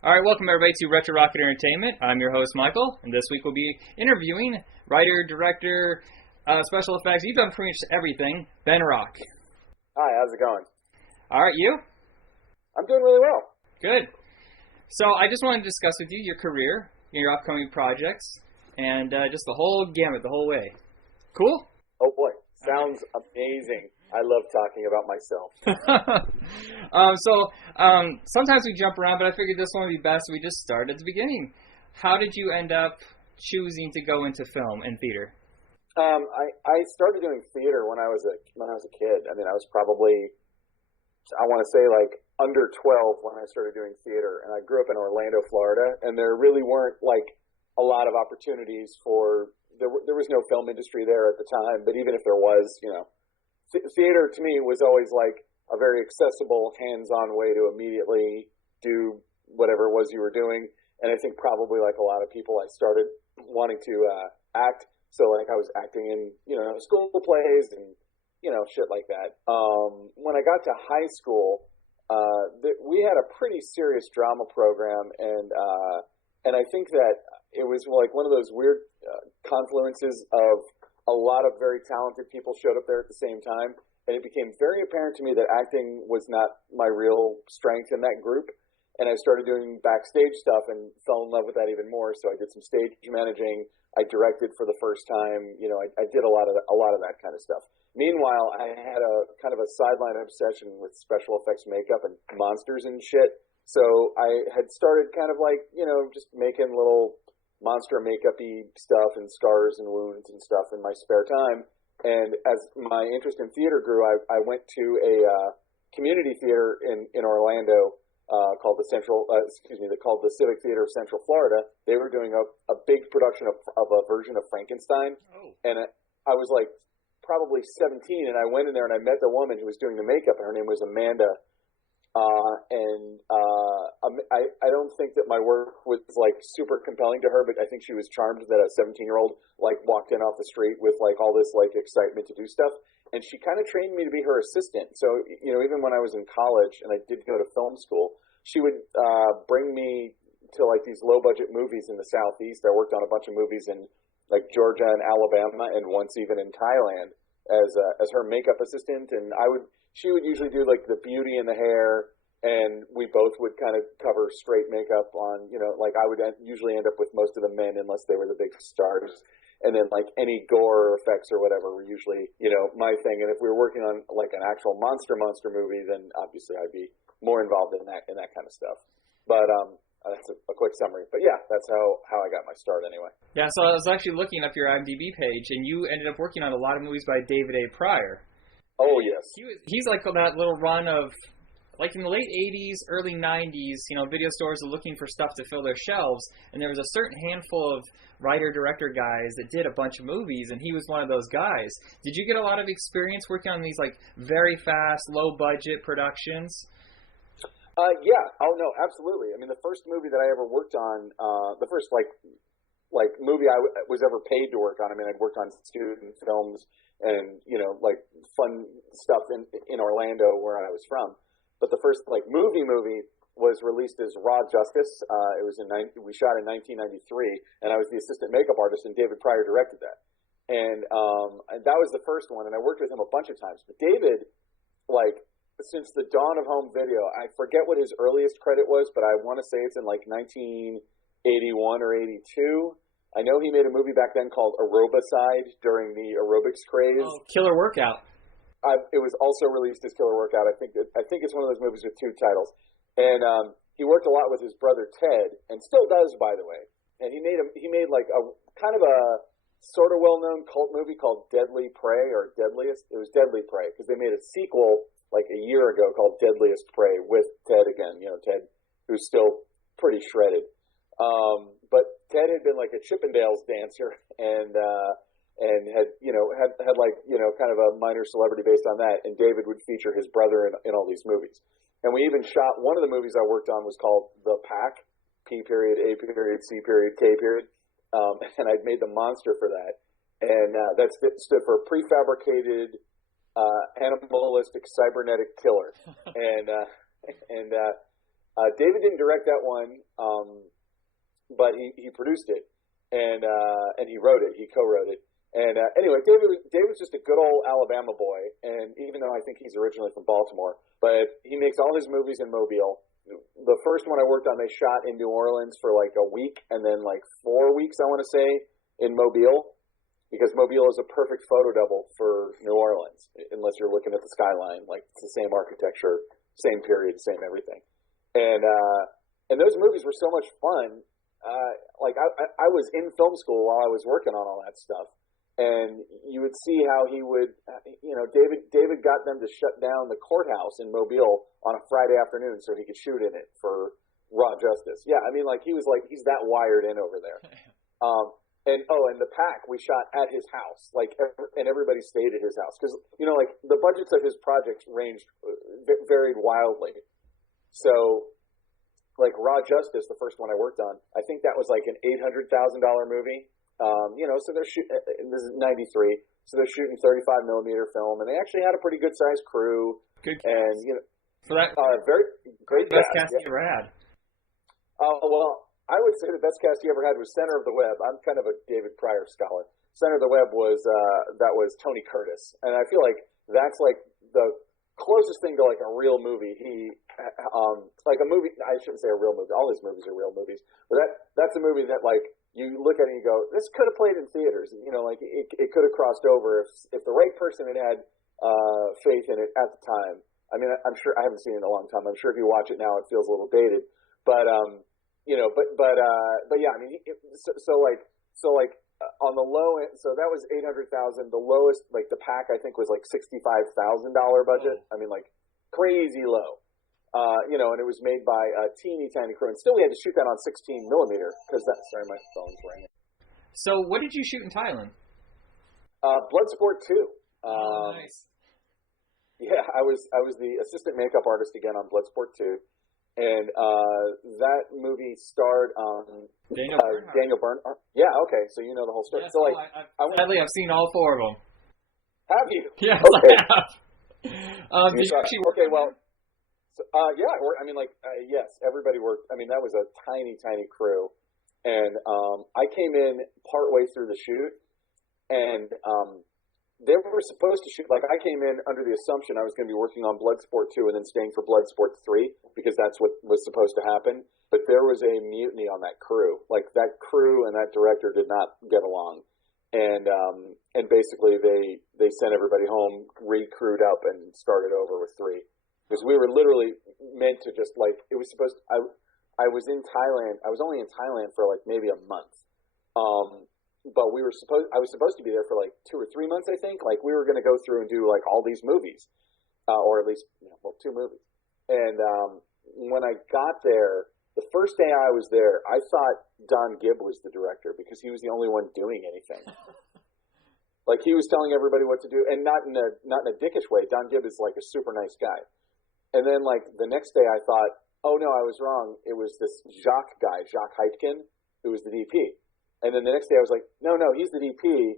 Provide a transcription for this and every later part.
All right, welcome everybody to Retro Rocket Entertainment. I'm your host, Michael, and this week we'll be interviewing writer, director, special effects. You've done pretty much everything, Ben Rock. Hi, how's it going? All right, you? I'm doing really well. Good. So I just wanted to discuss with you your career, your upcoming projects, and just the whole gamut, the whole way. Cool? Oh boy, sounds amazing. I love talking about myself. Sometimes we jump around, but I figured this one would be best if we just start at the beginning. How did you end up choosing to go into film and theater? I started doing theater when I was a kid. I mean, I was probably, I want to say like under 12 when I started doing theater, and I grew up in Orlando, Florida, and there really weren't like a lot of opportunities for, there was no film industry there at the time, but even if there was, theater to me was always like a very accessible, hands-on way to immediately do whatever it was you were doing. And I think probably like a lot of people, I started wanting to act. So like I was acting in, school plays and, shit like that. When I got to high school, we had a pretty serious drama program. And I think that it was like one of those weird confluences of a lot of very talented people showed up there at the same time, and it became very apparent to me that acting was not my real strength in that group. And I started doing backstage stuff and fell in love with that even more. So I did some stage managing. I directed for the first time. I did a lot of that kind of stuff. Meanwhile, I had a kind of a sideline obsession with special effects makeup and monsters and shit. So I had started kind of like, just making little monster makeup-y stuff and scars and wounds and stuff in my spare time. And as my interest in theater grew, I went to a community theater in Orlando called the Civic Theater of Central Florida. They were doing a big production of a version of Frankenstein. Oh. And I was like probably 17, and I went in there and I met the woman who was doing the makeup, and her name was Amanda. I don't think that my work was like super compelling to her, but I think she was charmed that a 17-year-old like walked in off the street with like all this like excitement to do stuff. And she kind of trained me to be her assistant. So, even when I was in college and I did go to film school, she would bring me to like these low budget movies in the Southeast. I worked on a bunch of movies in like Georgia and Alabama, and once even in Thailand as her makeup assistant. And she would usually do like the beauty and the hair, and we both would kind of cover straight makeup on, like I would usually end up with most of the men unless they were the big stars. And then like any gore effects or whatever were usually, my thing. And if we were working on like an actual monster movie, then obviously I'd be more involved in that kind of stuff. But that's a quick summary. But yeah, that's how I got my start anyway. Yeah, so I was actually looking up your IMDb page, and you ended up working on a lot of movies by David A. Pryor. Oh, yes. He's like that little run of, like in the late 80s, early 90s, video stores are looking for stuff to fill their shelves, and there was a certain handful of writer-director guys that did a bunch of movies, and he was one of those guys. Did you get a lot of experience working on these like very fast, low-budget productions? Yeah. Oh, no, absolutely. I mean, the first movie that I ever worked on, the first like movie I was ever paid to work on. I mean, I'd worked on student films and, like fun stuff in Orlando where I was from. But the first like movie was released as Raw Justice. It was we shot in 1993, and I was the assistant makeup artist, and David Pryor directed that. And that was the first one, and I worked with him a bunch of times. But David, like, since the dawn of home video, I forget what his earliest credit was, but I want to say it's in like 1981 or 82. I know he made a movie back then called Aerobicide during the aerobics craze. Oh, Killer Workout. It was also released as Killer Workout. I think it's one of those movies with two titles. And he worked a lot with his brother Ted, and still does, by the way. And he made like a kind of a sort of well-known cult movie called Deadly Prey, or Deadliest. It was Deadly Prey because they made a sequel like a year ago called Deadliest Prey with Ted again. Ted, who's still pretty shredded. But Ted had been like a Chippendales dancer and had like, kind of a minor celebrity based on that. And David would feature his brother in all these movies. And we even shot, one of the movies I worked on was called The Pack, P period, A period, C period, K period. And I'd made the monster for that. And that stood for prefabricated animalistic cybernetic killer. And David didn't direct that one, but he produced it, and he wrote it. He co-wrote it. And anyway, David's just a good old Alabama boy, and even though I think he's originally from Baltimore, but he makes all his movies in Mobile. The first one I worked on, they shot in New Orleans for like a week, and then like 4 weeks, I want to say, in Mobile, because Mobile is a perfect photo double for New Orleans, unless you're looking at the skyline. Like, it's the same architecture, same period, same everything. And those movies were so much fun. Like I was in film school while I was working on all that stuff. And you would see how he would, David got them to shut down the courthouse in Mobile on a Friday afternoon so he could shoot in it for Raw Justice. Yeah, I mean, like, he's that wired in over there. And the Pack we shot at his house, and everybody stayed at his house because like the budgets of his projects ranged varied wildly. So, like Raw Justice, the first one I worked on, I think that was like an $800,000 movie. So they're shooting. This is '93, so they're shooting 35 millimeter film, and they actually had a pretty good sized crew. Good cast. And for that, very great best cast you ever had. Well, I would say the best cast he ever had was Center of the Web. I'm kind of a David Pryor scholar. Center of the Web was Tony Curtis, and I feel like that's like the closest thing to like a real movie. Like a movie. I shouldn't say a real movie. All his movies are real movies, but that's a movie that like. You look at it and you go, this could have played in theaters. Like it could have crossed over if the right person had faith in it at the time. I mean, I'm sure I haven't seen it in a long time. I'm sure if you watch it now, it feels a little dated. But yeah. I mean, on the low end, so that was $800,000. The lowest, like the Pack, I think was like $65,000 budget. I mean, like crazy low. And it was made by a teeny tiny crew. And still we had to shoot that on 16 millimeter because sorry, my phone's ringing. So what did you shoot in Thailand? Bloodsport 2. Nice. Yeah, I was the assistant makeup artist again on Bloodsport 2. And that movie starred Daniel Bernhardt. Yeah, okay, so you know the whole story. Yes, so like, sadly, I've seen all 4 of them. Have you? Yes, okay. I have. Did you actually work okay, well... yeah, I mean, yes, everybody worked. I mean, that was a tiny, tiny crew. And I came in partway through the shoot, and they were supposed to shoot, like I came in under the assumption I was going to be working on Bloodsport 2 and then staying for Bloodsport 3, because that's what was supposed to happen. But there was a mutiny on that crew. Like, that crew and that director did not get along. And basically they sent everybody home, re-crewed up, and started over with 3. Because we were literally meant to just like, it was supposed to, I was in Thailand. I was only in Thailand for like maybe a month. But I was supposed to be there for like 2 or 3 months, I think. Like, we were going to go through and do like all these movies, or at least 2 movies. And when I got there, the first day I was there, I thought Don Gibb was the director because he was the only one doing anything. Like, he was telling everybody what to do, and not in a dickish way. Don Gibb is like a super nice guy. And then, like, the next day I thought, oh, no, I was wrong. It was this Jacques guy, Jacques Heitkin, who was the DP. And then the next day I was like, no, he's the DP.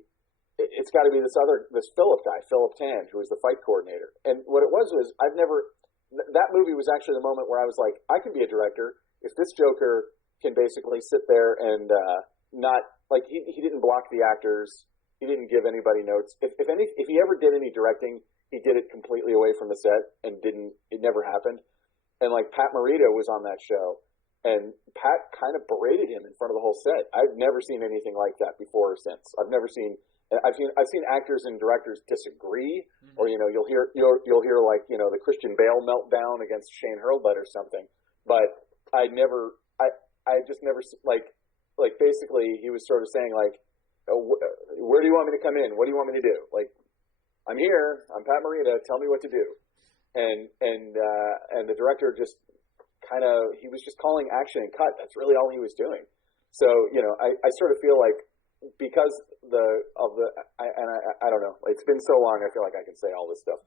It's got to be this Philip guy, Philip Tan, who was the fight coordinator. And what it was that movie was actually the moment where I was like, I can be a director. If this Joker can basically sit there and not, like, he didn't block the actors. He didn't give anybody notes. If he ever did any directing, he did it completely away from the set and it never happened. And like Pat Morita was on that show, and Pat kind of berated him in front of the whole set. I've never seen anything like that before or since. I've seen actors and directors disagree, or you'll hear like the Christian Bale meltdown against Shane Hurlbut or something. But I just never like basically he was sort of saying like, where do you want me to come in? What do you want me to do? Like, I'm here. I'm Pat Morita. Tell me what to do. And the director just he was just calling action and cut. That's really all he was doing. So I sort of feel like because I don't know. It's been so long. I feel like I can say all this stuff.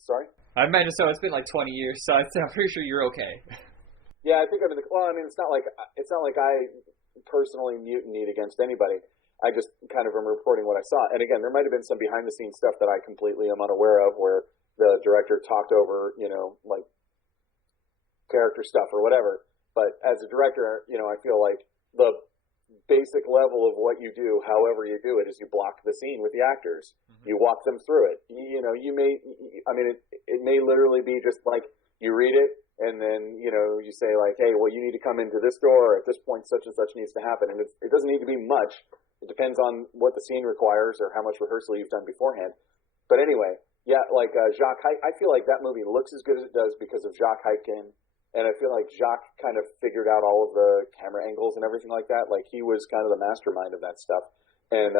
Sorry. I imagine so. It's been like 20 years, so I'm pretty sure you're okay. Yeah, I think I'm in the. Well, I mean, it's not like I personally mutinied against anybody. I just kind of am reporting what I saw. And again, there might have been some behind the scenes stuff that I completely am unaware of, where the director talked over, like character stuff or whatever. But as a director, I feel like the basic level of what you do, however you do it, is you block the scene with the actors. Mm-hmm. You walk them through it. It may literally be just like you read it and then, you say like, hey, well, you need to come into this door, or at this point such and such needs to happen. And it doesn't need to be much. It depends on what the scene requires or how much rehearsal you've done beforehand. But anyway, yeah, like Jacques, I feel like that movie looks as good as it does because of Jacques Hypkin. And I feel like Jacques kind of figured out all of the camera angles and everything like that. Like he was kind of the mastermind of that stuff. And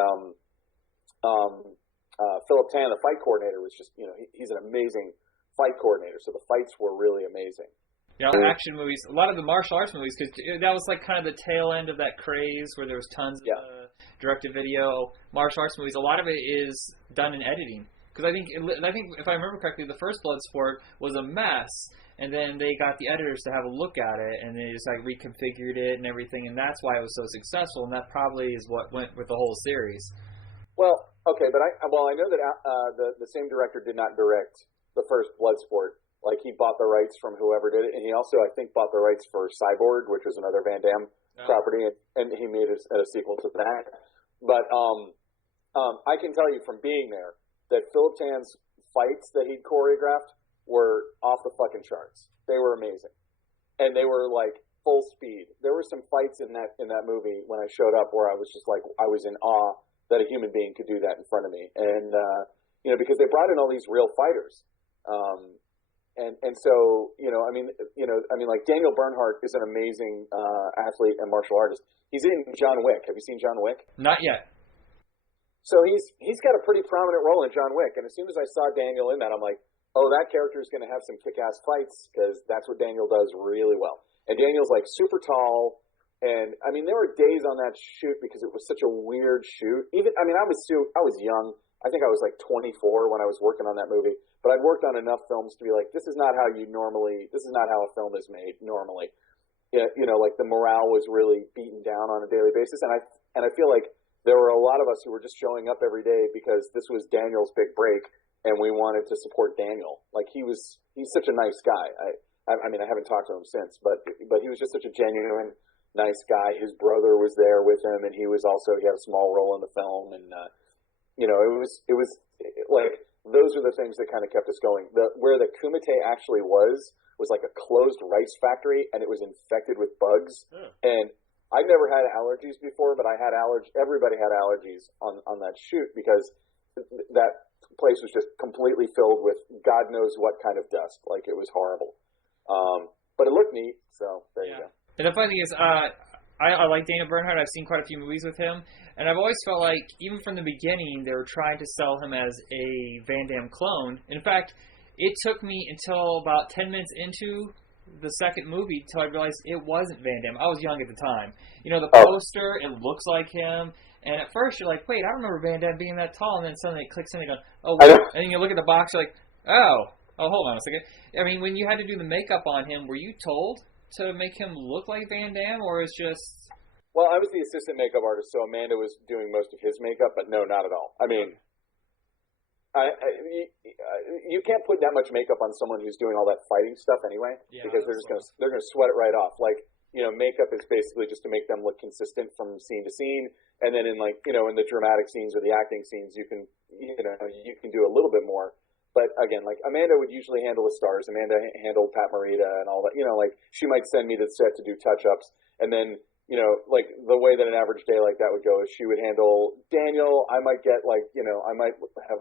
Philip Tan, the fight coordinator, was just, he's an amazing fight coordinator. So the fights were really amazing. Yeah, action movies, a lot of the martial arts movies, because that was like kind of the tail end of that craze where there was tons of direct-to-video martial arts movies. A lot of it is done in editing. Because I think if I remember correctly, the first Bloodsport was a mess. And then they got the editors to have a look at it, and they just like reconfigured it and everything, and that's why it was so successful. And that probably is what went with the whole series. Well, okay, but I know that the same director did not direct the first Bloodsport. Like he bought the rights from whoever did it, and he also I think bought the rights for Cyborg, which was another Van Damme property, and he made a sequel to that. But I can tell you from being there that Philip Tan's fights that he choreographed were off the fucking charts. They were amazing. And they were like full speed. There were some fights in that movie when I showed up where I was just like, I was in awe that a human being could do that in front of me. And, because they brought in all these real fighters. And so, like Daniel Bernhardt is an amazing athlete and martial artist. He's in John Wick. Have you seen John Wick? Not yet. So he's got a pretty prominent role in John Wick. And as soon as I saw Daniel in that, I'm like, oh, that character is going to have some kick-ass fights because that's what Daniel does really well. And Daniel's like super tall. And I mean, there were days on that shoot because it was such a weird shoot. I was young. I think I was like 24 when I was working on that movie. But I'd worked on enough films to be like, this is not how a film is made normally. Like the morale was really beaten down on a daily basis. And I feel like there were a lot of us who were just showing up every day because this was Daniel's big break. And we wanted to support Daniel. Like he's such a nice guy. I mean, I haven't talked to him since, but he was just such a genuine, nice guy. His brother was there with him, and he had a small role in the film. And it was like those are the things that kind of kept us going. Where the Kumite actually was like a closed rice factory, and it was infected with bugs. And I've never had allergies before, but everybody had allergies on that shoot because that place was just completely filled with God knows what kind of dust. Like it was horrible. But it looked neat, so there you go. And the funny thing is, I like Daniel Bernhardt. I've seen quite a few movies with him, and I've always felt like, even from the beginning, they were trying to sell him as a Van Damme clone. In fact, it took me until about 10 minutes into the second movie till I realized it wasn't Van Damme. I was young at the time. The poster, it looks like him. And at first you're like, wait, I remember Van Damme being that tall. And then suddenly it clicks in and you go, oh, wait. And then you look at the box, you're like, oh, hold on a second. I mean, when you had to do the makeup on him, were you told to make him look like Van Damme, or is just... Well, I was the assistant makeup artist, so Amanda was doing most of his makeup, but no, not at all. I mean, you can't put that much makeup on someone who's doing all that fighting stuff anyway, because they're gonna sweat it right off. Like, makeup is basically just to make them look consistent from scene to scene. And then in in the dramatic scenes or the acting scenes, you can do a little bit more. But again, like Amanda would usually handle the stars. Amanda handled Pat Morita and all that. Like she might send me to the set to do touch-ups. And then, like the way that an average day like that would go is she would handle Daniel. I might get I might have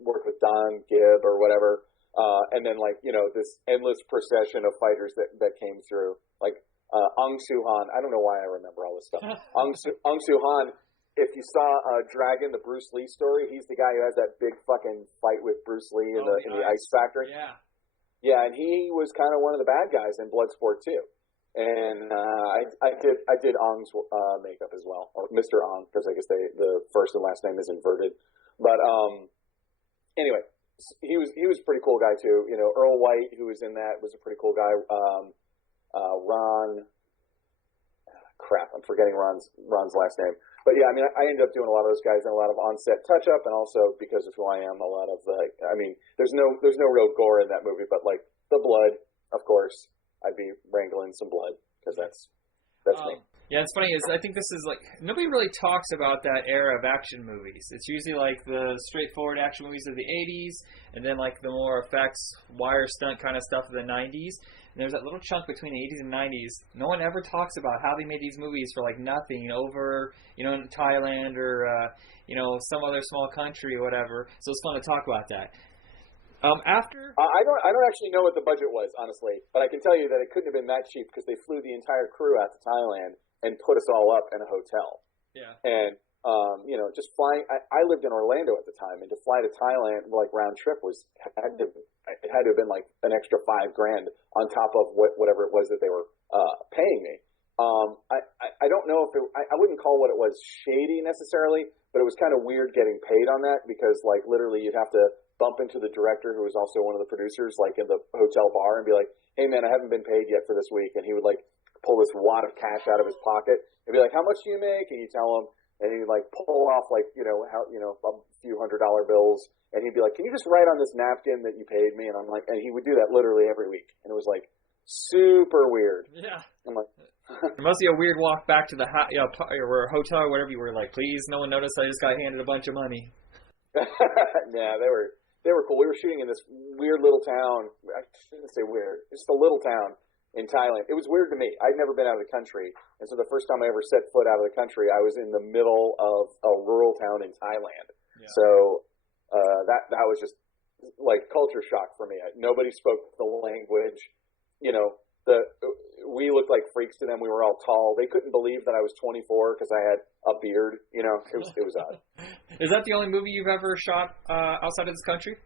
worked with Don Gibb or whatever. And then this endless procession of fighters that came through. Like, Ong Soo-han. I don't know why I remember all this stuff. Ong Soo-han, if you saw Dragon, the Bruce Lee story, he's the guy who has that big fucking fight with Bruce Lee in the ice factory. Yeah. Yeah, and he was kind of one of the bad guys in Bloodsport too. And I did Ong's makeup as well, or Mr. Ong, because I guess the first and last name is inverted. But anyway, he was a pretty cool guy too. Earl White, who was in that, was a pretty cool guy. Ron, crap, I'm forgetting Ron's last name. But yeah, I mean, I ended up doing a lot of those guys and a lot of on-set touch-up, and also because of who I am, a lot of there's no real gore in that movie, but like the blood, of course, I'd be wrangling some blood because that's me. Yeah, it's funny. I think this is like nobody really talks about that era of action movies. It's usually like the straightforward action movies of the '80s, and then like the more effects, wire stunt kind of stuff of the '90s. And there's that little chunk between the '80s and '90s. No one ever talks about how they made these movies for like nothing over, in Thailand or some other small country or whatever. So it's fun to talk about that. I don't actually know what the budget was, honestly, but I can tell you that it couldn't have been that cheap because they flew the entire crew out to Thailand and put us all up in a hotel. Yeah. And just flying. I lived in Orlando at the time, and to fly to Thailand like round trip had to have been like an extra $5,000 on top of whatever it was that they were paying me. I don't know if I wouldn't call what it was shady necessarily, but it was kind of weird getting paid on that because like literally you'd have to bump into the director who was also one of the producers like in the hotel bar and be like, hey man, I haven't been paid yet for this week. And he would like pull this wad of cash out of his pocket and be like, how much do you make? And you tell him, and he'd like pull off like, a few $100 bills. And he'd be like, can you just write on this napkin that you paid me? And I'm like, and he would do that literally every week. And it was like super weird. Yeah. I'm like, it must be a weird walk back to the or hotel or whatever you were like, please, no one noticed I just got handed a bunch of money. Nah, they were cool. We were shooting in this weird little town. I shouldn't say weird. Just a little town in Thailand. It was weird to me. I'd never been out of the country. And so the first time I ever set foot out of the country, I was in the middle of a rural town in Thailand. Yeah. So that was just like culture shock for me. Nobody spoke the language. We looked like freaks to them. We were all tall. They couldn't believe that I was 24 because I had a beard. It was odd. Is that the only movie you've ever shot outside of this country?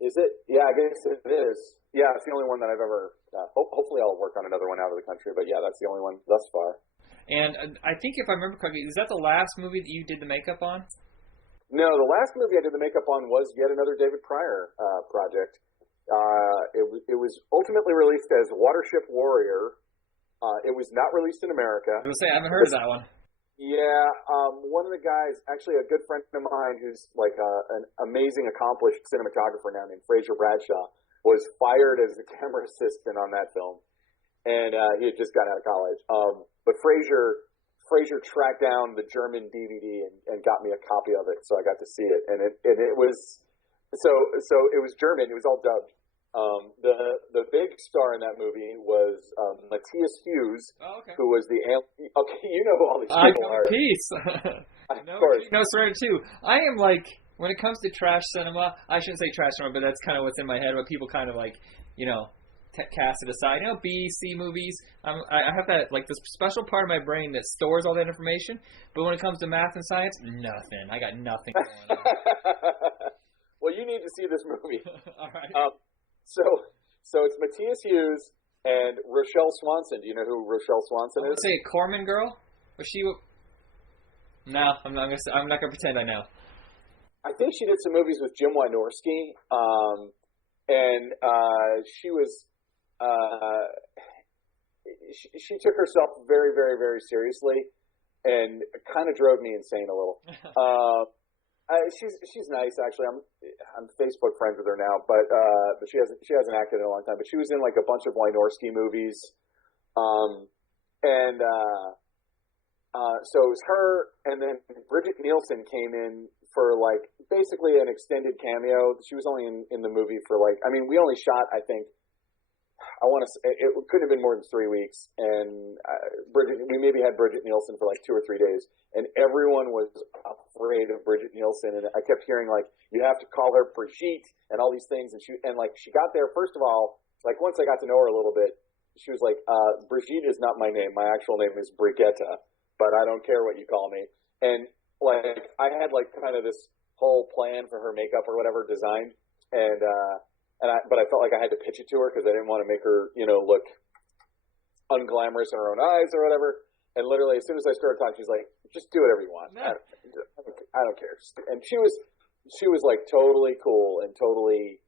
Is it? Yeah, I guess it is. Yeah, it's the only one that I've ever. Hopefully, I'll work on another one out of the country. But yeah, that's the only one thus far. And I think if I remember correctly, is that the last movie that you did the makeup on? No, the last movie I did the makeup on was yet another David Pryor project. It was ultimately released as Watership Warrior. It was not released in America. I was saying, I haven't heard of that one. Yeah, one of the guys, actually a good friend of mine who's like an amazing, accomplished cinematographer now named Fraser Bradshaw, was fired as the camera assistant on that film. And he had just got out of college. But Fraser tracked down the German DVD and got me a copy of it, so I got to see it. And it was... So it was German. It was all dubbed. The big star in that movie was Matthias Hughes, who was the okay. You know who all these people are. Peace. Of course. No surrender too. I am like when it comes to trash cinema. I shouldn't say trash cinema, but that's kind of what's in my head. But people kind of like cast it aside. B, C movies. I have that like this special part of my brain that stores all that information. But when it comes to math and science, nothing. I got nothing going on. Well, you need to see this movie. All right. So it's Matthias Hughes and Rochelle Swanson. Do you know who Rochelle Swanson is? I would say Corman Girl. Was she? No, I'm not gonna pretend I know. I think she did some movies with Jim Wynorski, and she was. She took herself very, very, very seriously, and kind of drove me insane a little. She's nice actually. I'm Facebook friends with her now, but she hasn't acted in a long time. But she was in like a bunch of Wynorski movies, so it was her, and then Bridget Nielsen came in for like basically an extended cameo. She was only in the movie for like we only shot it couldn't have been more than 3 weeks, and we maybe had Bridget Nielsen for like 2 or 3 days, and everyone was afraid of Bridget Nielsen, and I kept hearing like you have to call her Brigitte and all these things, and she got there. First of all, like once I got to know her a little bit, she was like, Brigitte is not my name. My actual name is Brigitta, but I don't care what you call me. And like I had like kind of this whole plan for her makeup or whatever designed, but I felt like I had to pitch it to her because I didn't want to make her, look unglamorous in her own eyes or whatever. And literally, as soon as I started talking, she's like, "Just do whatever you want. I don't care." And she was like totally cool and totally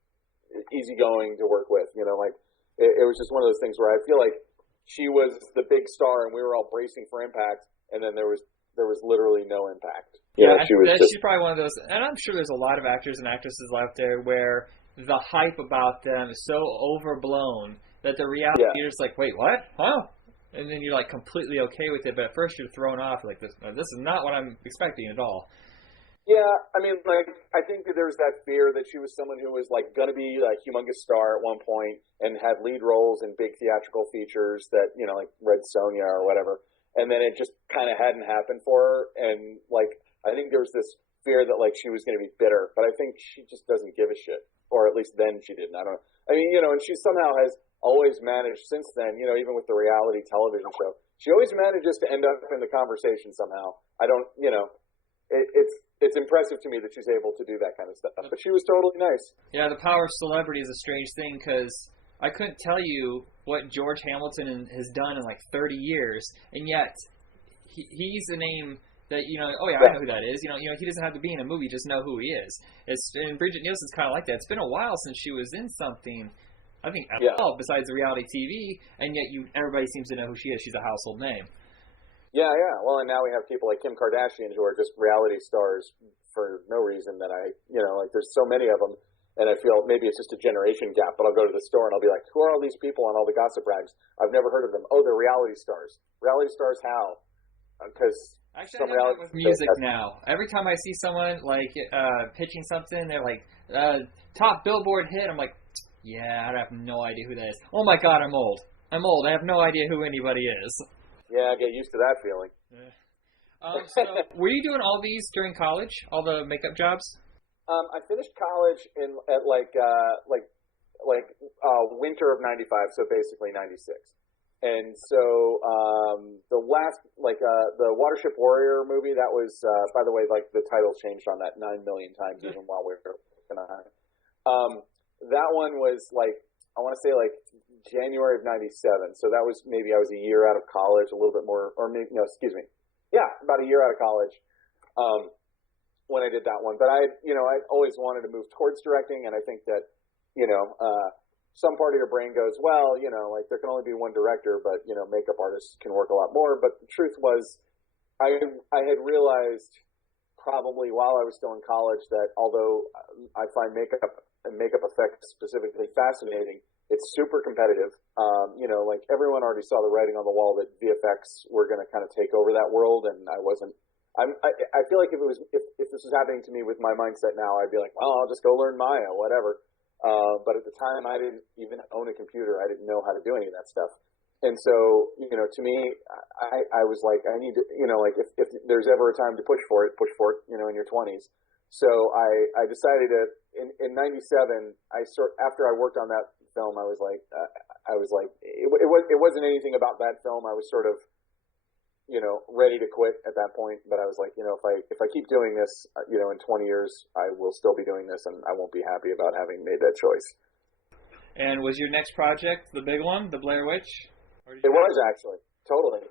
easygoing to work with. Like it was just one of those things where I feel like she was the big star and we were all bracing for impact, and then there was literally no impact. She's probably one of those, and I'm sure there's a lot of actors and actresses out there where the hype about them is so overblown that the reality, Yeah. you're just like, wait, what? Huh? And then you're like completely okay with it, but at first you're thrown off, like this is not what I'm expecting at all. Yeah, I mean, like, I think that there was that fear that she was someone who was, like, going to be a humongous star at one point and had lead roles in big theatrical features that, you know, like Red Sonja or whatever. And then it just kind of hadn't happened for her. And, like, I think there was this fear that, like, she was going to be bitter. But I think she just doesn't give a shit. Or at least then she didn't. I don't know. I mean, you know, and she somehow has always managed since then, you know, even with the reality television show, she always manages to end up in the conversation somehow. I don't, you know, it's impressive to me that she's able to do that kind of stuff. But she was totally nice. Yeah, the power of celebrity is a strange thing because I couldn't tell you what George Hamilton has done in like 30 years, and yet he's a name that, you know, oh yeah, I know who that is. You know, he doesn't have to be in a movie, just know who he is. And Bridget Nielsen's kind of like that. It's been a while since she was in something, I think, at all besides the reality TV, and yet everybody seems to know who she is. She's a household name. Yeah, yeah. Well, and now we have people like Kim Kardashian who are just reality stars for no reason that you know, like there's so many of them. And I feel maybe it's just a generation gap, but I'll go to the store and I'll be like, who are all these people on all the gossip rags? I've never heard of them. Oh, they're reality stars. Reality stars how? Because actually, I have that with music now. Every time I see someone like pitching something, they're like, top Billboard hit. I'm like, yeah, I have no idea who that is. Oh my God, I'm old. I have no idea who anybody is. Yeah, I get used to that feeling. Yeah. So, were you doing all these during college? All the makeup jobs? I finished college at winter of '95, so basically '96. And so the last, the Watership Warrior movie, that was, by the way, like the title changed on that 9 million times even while we were working on it. That one was like, I want to say like January of '97. So that was maybe I was a year out of college, a little bit more, or maybe, no, excuse me. Yeah, about a year out of college when I did that one. But I always wanted to move towards directing, and I think that, some part of your brain goes, well, like there can only be one director, but, makeup artists can work a lot more. But the truth was, I had realized probably while I was still in college that although I find makeup and makeup effects specifically fascinating, it's super competitive. Like everyone already saw the writing on the wall that VFX were going to kind of take over that world, and I wasn't. I feel like if this was happening to me with my mindset now, I'd be like, well, I'll just go learn Maya, whatever. But at the time, I didn't even own a computer. I didn't know how to do any of that stuff. And so, to me, I was like, I need to, like if there's ever a time to push for it, in your 20s. So I decided to, in '97, after I worked on that film, I was like, it wasn't anything about that film. I was sort of, ready to quit at that point. But I was like, if I keep doing this, in 20 years, I will still be doing this, and I won't be happy about having made that choice. And was your next project the big one, the Blair Witch? It was actually totally.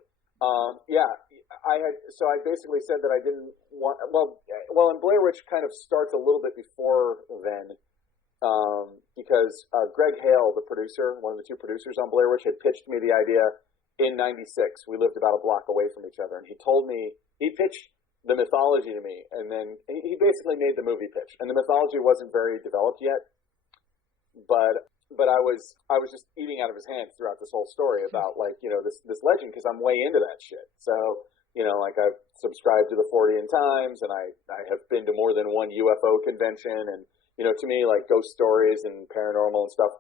Yeah, I basically said that I didn't want. Well, and Blair Witch kind of starts a little bit before then, because Greg Hale, the producer, one of the two producers on Blair Witch, had pitched me the idea in '96. We lived about a block away from each other, and he pitched the mythology to me, and then he basically made the movie pitch, and the mythology wasn't very developed yet, but I was just eating out of his hands throughout this whole story about this legend, because I'm way into that shit. So I've subscribed to the Fortean Times, and I have been to more than one UFO convention, and to me, like, ghost stories and paranormal and stuff,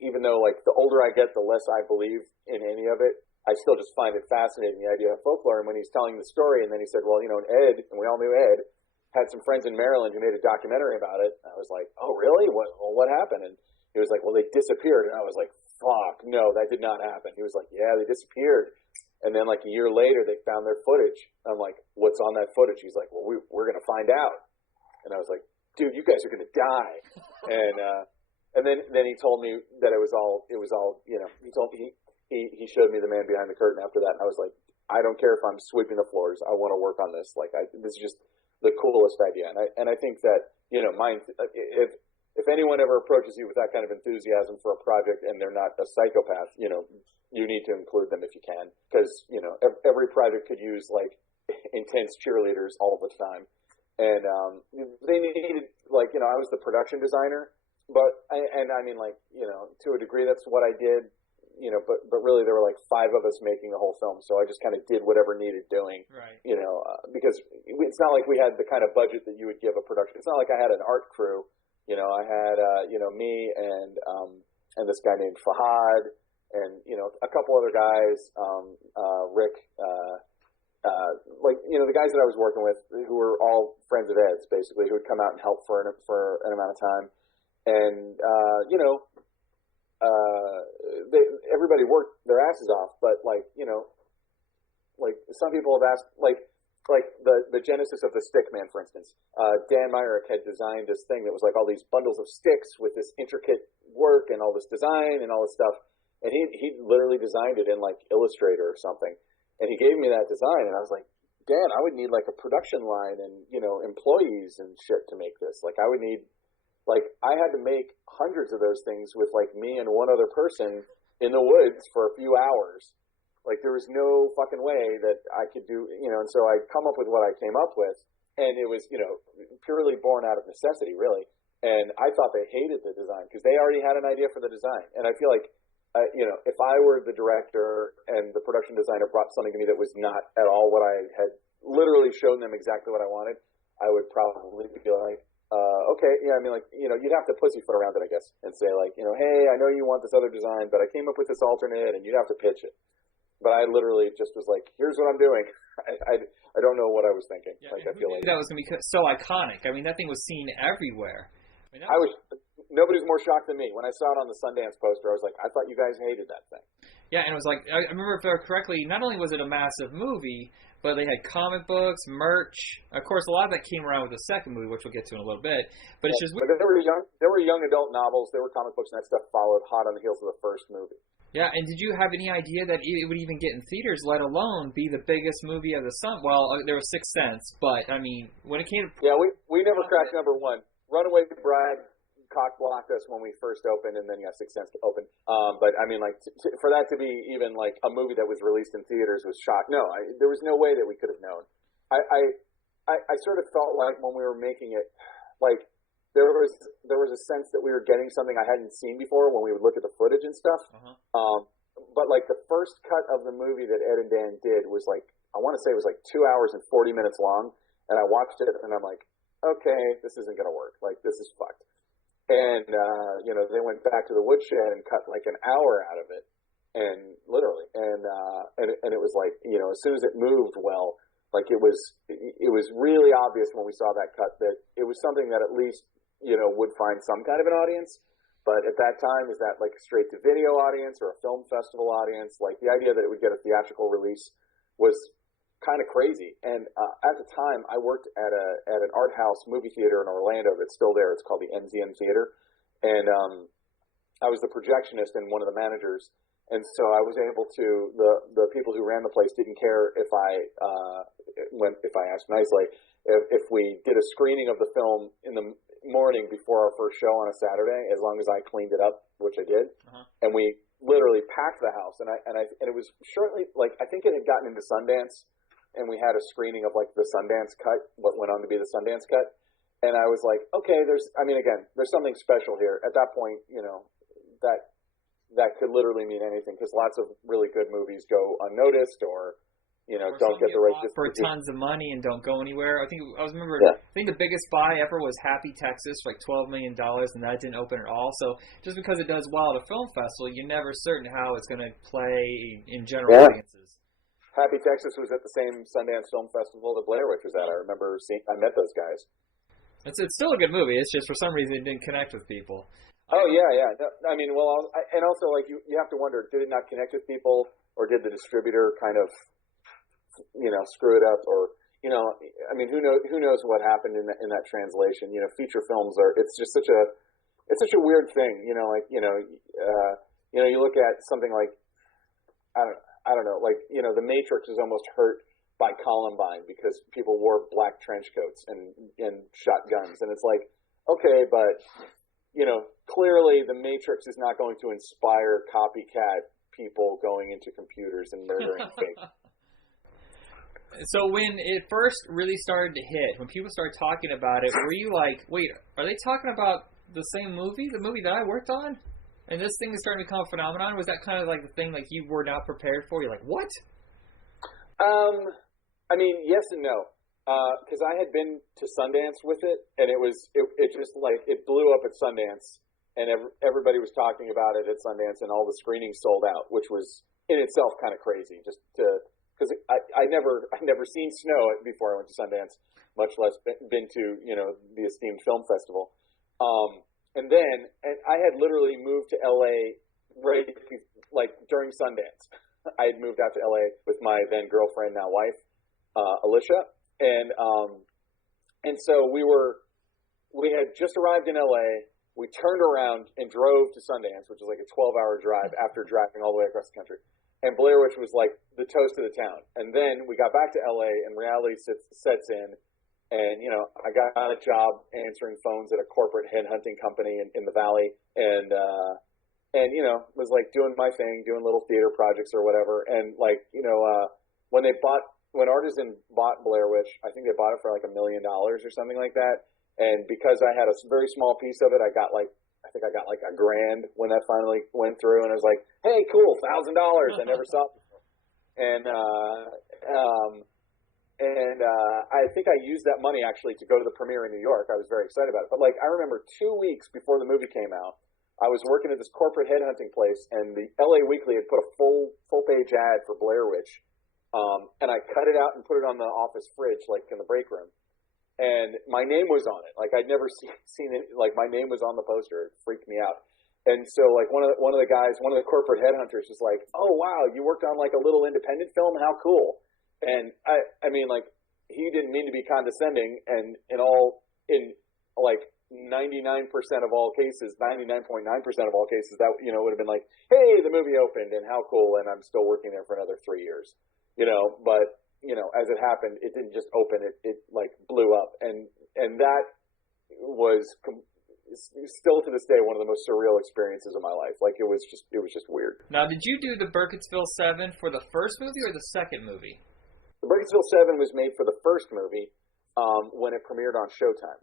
even though like the older I get, the less I believe in any of it, I still just find it fascinating, the idea of folklore. And when he's telling the story, and then he said, well, and Ed, and we all knew Ed, had some friends in Maryland who made a documentary about it. I was like, oh really? What happened? And he was like, well, they disappeared. And I was like, fuck, no, that did not happen. He was like, yeah, they disappeared. And then like a year later, they found their footage. I'm like, what's on that footage? He's like, well, we're going to find out. And I was like, dude, you guys are going to die. And then he told me that it was all, he showed me the man behind the curtain after that. And I was like, I don't care if I'm sweeping the floors. I want to work on this. Like, this is just the coolest idea. And I think that, if anyone ever approaches you with that kind of enthusiasm for a project and they're not a psychopath, you need to include them if you can, because, every project could use like intense cheerleaders all the time. And they needed, I was the production designer. and I mean, like, to a degree, that's what I did. But really, there were like 5 of us making the whole film, so I just kind of did whatever needed doing. Right. Because it's not like we had the kind of budget that you would give a production. It's not like I had an art crew. I had me and this guy named Fahad, and a couple other guys, Rick, the guys that I was working with, who were all friends of Ed's, basically, who would come out and help for an amount of time, and everybody worked their asses off, but some people have asked, the genesis of the Stickman, for instance. Dan Myrick had designed this thing that was like all these bundles of sticks with this intricate work and all this design and all this stuff, and he literally designed it in like Illustrator or something, and he gave me that design, and I was like, Dan, I would need like a production line and employees and shit to make this. Like I would need. Like, I had to make hundreds of those things with, like, me and one other person in the woods for a few hours. Like, there was no fucking way that I could do, and so I come up with what I came up with, and it was, purely born out of necessity, really. And I thought they hated the design because they already had an idea for the design. And I feel like, if I were the director and the production designer brought something to me that was not at all what I had literally shown them exactly what I wanted, I would probably be like, okay, yeah, I mean, like, you'd have to pussyfoot around it, I guess, and say, like, hey, I know you want this other design, but I came up with this alternate, and you'd have to pitch it. But I literally just was like, here's what I'm doing. I don't know what I was thinking. Yeah, like, I feel like that was going to be so iconic. I mean, that thing was seen everywhere. Nobody's more shocked than me. When I saw it on the Sundance poster, I was like, I thought you guys hated that thing. Yeah, and it was like, I remember if I remember correctly, not only was it a massive movie, but they had comic books, merch. Of course, a lot of that came around with the second movie, which we'll get to in a little bit. But it's just but there were young adult novels, there were comic books, and that stuff followed hot on the heels of the first movie. Yeah, and did you have any idea that it would even get in theaters, let alone be the biggest movie of the summer? Well, there was Sixth Sense, but I mean, when it came to we never cracked number 1. Runaway Bride cock blocked us when we first opened, and then Sixth Sense opened. But I mean, like, for that to be even like a movie that was released in theaters was shock. No, there was no way that we could have known. I sort of felt like when we were making it, like there was a sense that we were getting something I hadn't seen before when we would look at the footage and stuff. Uh-huh. But like the first cut of the movie that Ed and Dan did was like, I want to say it was like 2 hours and 40 minutes long, and I watched it and I'm like, okay, this isn't gonna work. Like, this is fucked. And they went back to the woodshed and cut like an hour out of it, and literally, and it was like, as soon as it moved well, like it was really obvious when we saw that cut that it was something that at least would find some kind of an audience. But at that time, is that like a straight to video audience or a film festival audience? Like the idea that it would get a theatrical release was kind of crazy. And at the time, I worked at an art house movie theater in Orlando that's still there. It's called the MZM Theater, and I was the projectionist and one of the managers. And so I was able to, the people who ran the place didn't care if I asked nicely, if we did a screening of the film in the morning before our first show on a Saturday, as long as I cleaned it up, which I did. Uh-huh. And we literally packed the house, and it was shortly, like, I think it had gotten into Sundance, and we had a screening of like the Sundance cut, what went on to be the Sundance cut. And I was like, okay, there's something special here. At that point, that could literally mean anything, because lots of really good movies go unnoticed or don't get the right for tons of money and don't go anywhere. I think the biggest buy ever was Happy Texas for like $12 million, and that didn't open at all. So just because it does well at a film festival, you're never certain how it's going to play in general audiences. Happy Texas was at the same Sundance Film Festival that Blair Witch was at. I remember I met those guys. It's still a good movie. It's just for some reason it didn't connect with people. Oh yeah. No, I mean, well, and also like you have to wonder, did it not connect with people, or did the distributor kind of screw it up, or I mean, who knows what happened in that translation? Feature films it's such a weird thing. You look at something like I don't know, like, The Matrix is almost hurt by Columbine because people wore black trench coats and shot guns. And it's like, okay, but, clearly The Matrix is not going to inspire copycat people going into computers and murdering fake. So when it first really started to hit, when people started talking about it, were you like, wait, are they talking about the same movie, the movie that I worked on? And this thing is starting to become a phenomenon? Was that kind of like the thing like you were not prepared for? You're like, what? I mean, yes and no. Because I had been to Sundance with it, and it just like it blew up at Sundance, and everybody was talking about it at Sundance, and all the screenings sold out, which was in itself kind of crazy. Just because I never seen snow before I went to Sundance, much less been to the esteemed film festival. And I had literally moved to LA right like during Sundance. I had moved out to LA with my then girlfriend, now wife, Alicia. And so we had just arrived in LA. We turned around and drove to Sundance, which is like a 12-hour drive after driving all the way across the country. And Blair Witch was like the toast of the town. And then we got back to LA and reality sets in. And, I got a job answering phones at a corporate headhunting company in the Valley. And was like doing my thing, doing little theater projects or whatever. And like, when Artisan bought Blair Witch, I think they bought it for like $1 million or something like that. And because I had a very small piece of it, I think I got like $1,000 when that finally went through. And I was like, hey, cool, $1,000. I never saw it before. And I think I used that money actually to go to the premiere in New York. I was very excited about it. But like, I remember 2 weeks before the movie came out, I was working at this corporate headhunting place, and the LA Weekly had put a full page ad for Blair Witch. And I cut it out and put it on the office fridge, like in the break room. And my name was on it. Like I'd never seen it. Like my name was on the poster. It freaked me out. And so like one of the guys, one of the corporate headhunters was like, "Oh wow, you worked on like a little independent film? How cool!" And I mean like he didn't mean to be condescending. And in like 99% of all cases, 99.9% of all cases, that would have been like, "Hey, the movie opened and how cool!" And I'm still working there for another 3 years. But as it happened, it didn't just open; it like blew up, and that was still to this day one of the most surreal experiences of my life. Like it was just weird. Now, did you do the Burkittsville 7 for the first movie or the second movie? The Burkittsville 7 was made for the first movie when it premiered on Showtime.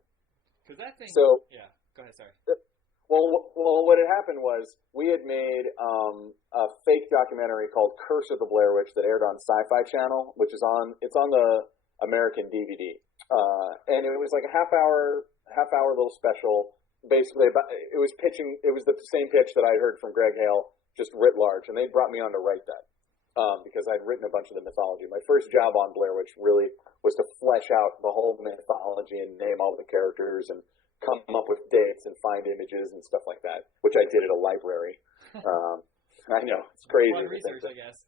Because that thing. So yeah, go ahead. Sorry. Well, what had happened was we had made a fake documentary called Curse of the Blair Witch that aired on Sci-Fi Channel, which is on the American DVD, and it was like a half hour little special. Basically, it was the same pitch that I heard from Greg Hale, just writ large, and they brought me on to write that because I'd written a bunch of the mythology. My first job on Blair Witch really was to flesh out the whole mythology and name all the characters and come up with dates and find images and stuff like that, which I did at a library. I know, it's crazy. Fun research, I guess.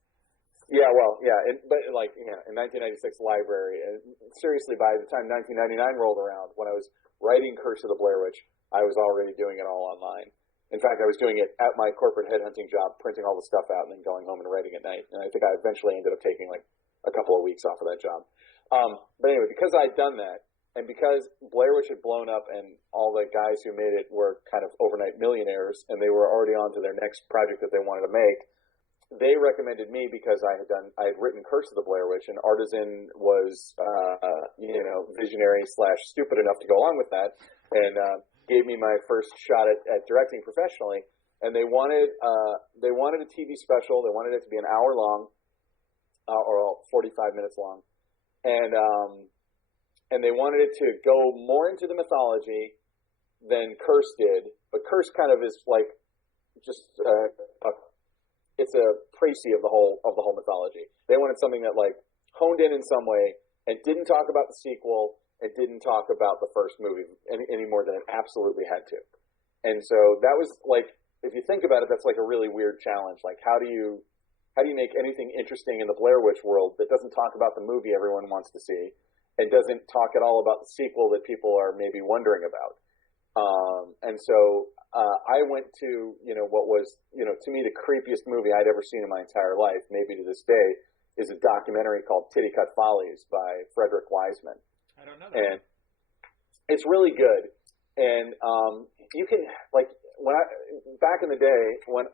Yeah, well, yeah, but like, in 1996 library, and seriously, by the time 1999 rolled around, when I was writing Curse of the Blair Witch, I was already doing it all online. In fact, I was doing it at my corporate headhunting job, printing all the stuff out and then going home and writing at night. And I think I eventually ended up taking like a couple of weeks off of that job. But anyway, because I'd done that, and because Blair Witch had blown up and all the guys who made it were kind of overnight millionaires and they were already on to their next project that they wanted to make, they recommended me because I had written Curse of the Blair Witch, and Artisan was, visionary / stupid enough to go along with that, and gave me my first shot at directing professionally. And they wanted a TV special. They wanted it to be an hour long, or 45 minutes long, and they wanted it to go more into the mythology than Curse did. But Curse kind of is like just it's a précis of the whole mythology. They wanted something that like honed in some way and didn't talk about the sequel and didn't talk about the first movie any more than it absolutely had to. And so that was like, if you think about it, that's like a really weird challenge. Like how do you make anything interesting in the Blair Witch world that doesn't talk about the movie everyone wants to see and doesn't talk at all about the sequel that people are maybe wondering about? And so I went to, what was, to me, the creepiest movie I'd ever seen in my entire life, maybe to this day, is a documentary called Tittycut Follies by Frederick Wiseman. I don't know that. And it's really good. And you can, like, back in the day, when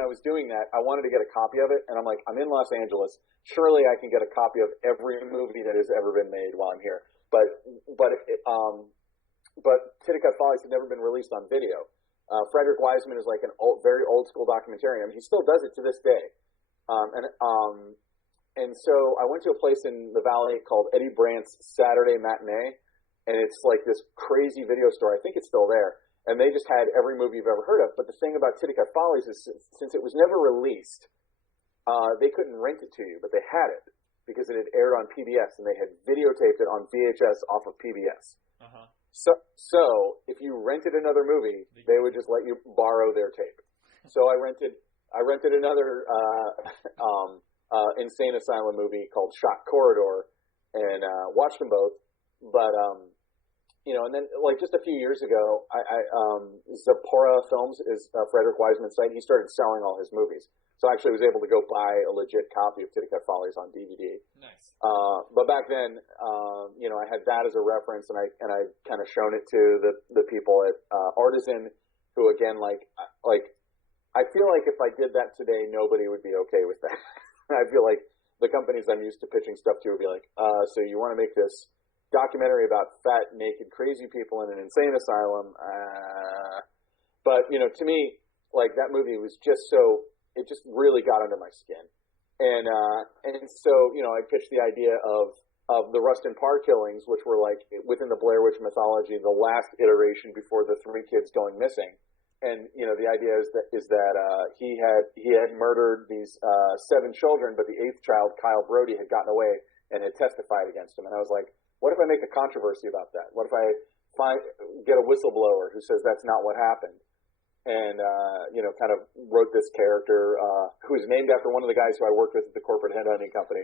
I was doing that, I wanted to get a copy of it, and I'm like, I'm in Los Angeles. Surely I can get a copy of every movie that has ever been made while I'm here. But Titicut Follies had never been released on video. Frederick Wiseman is like very old school documentarian. I mean, he still does it to this day. And so I went to a place in the Valley called Eddie Brandt's Saturday Matinee, and it's like this crazy video store. I think it's still there. And they just had every movie you've ever heard of. But the thing about Titicut Follies is since it was never released, they couldn't rent it to you, but they had it because it had aired on PBS, and they had videotaped it on VHS off of PBS. Uh-huh. So if you rented another movie, they would just let you borrow their tape. So I rented another insane asylum movie called Shock Corridor, and watched them both. But and then like just a few years ago, Zipporah Films is Frederick Wiseman's site. He started selling all his movies, so I actually was able to go buy a legit copy of Titicut Follies on DVD. Nice. But back then, I had that as a reference, and I kind of shown it to the people at Artisan, who again like I feel like if I did that today, nobody would be okay with that. I feel like the companies I'm used to pitching stuff to would be like, so you want to make this documentary about fat, naked, crazy people in an insane asylum. But, to me, like that movie was just it just really got under my skin. And so, I pitched the idea of the Rustin Parr killings, which were like within the Blair Witch mythology, the last iteration before the 3 kids going missing. And, the idea is that he had murdered these 7 children, but the 8th child, Kyle Brody, had gotten away and had testified against him. And I was like, what if I make a controversy about that? What if I get a whistleblower who says that's not what happened? And, kind of wrote this character who's named after one of the guys who I worked with at the corporate headhunting company,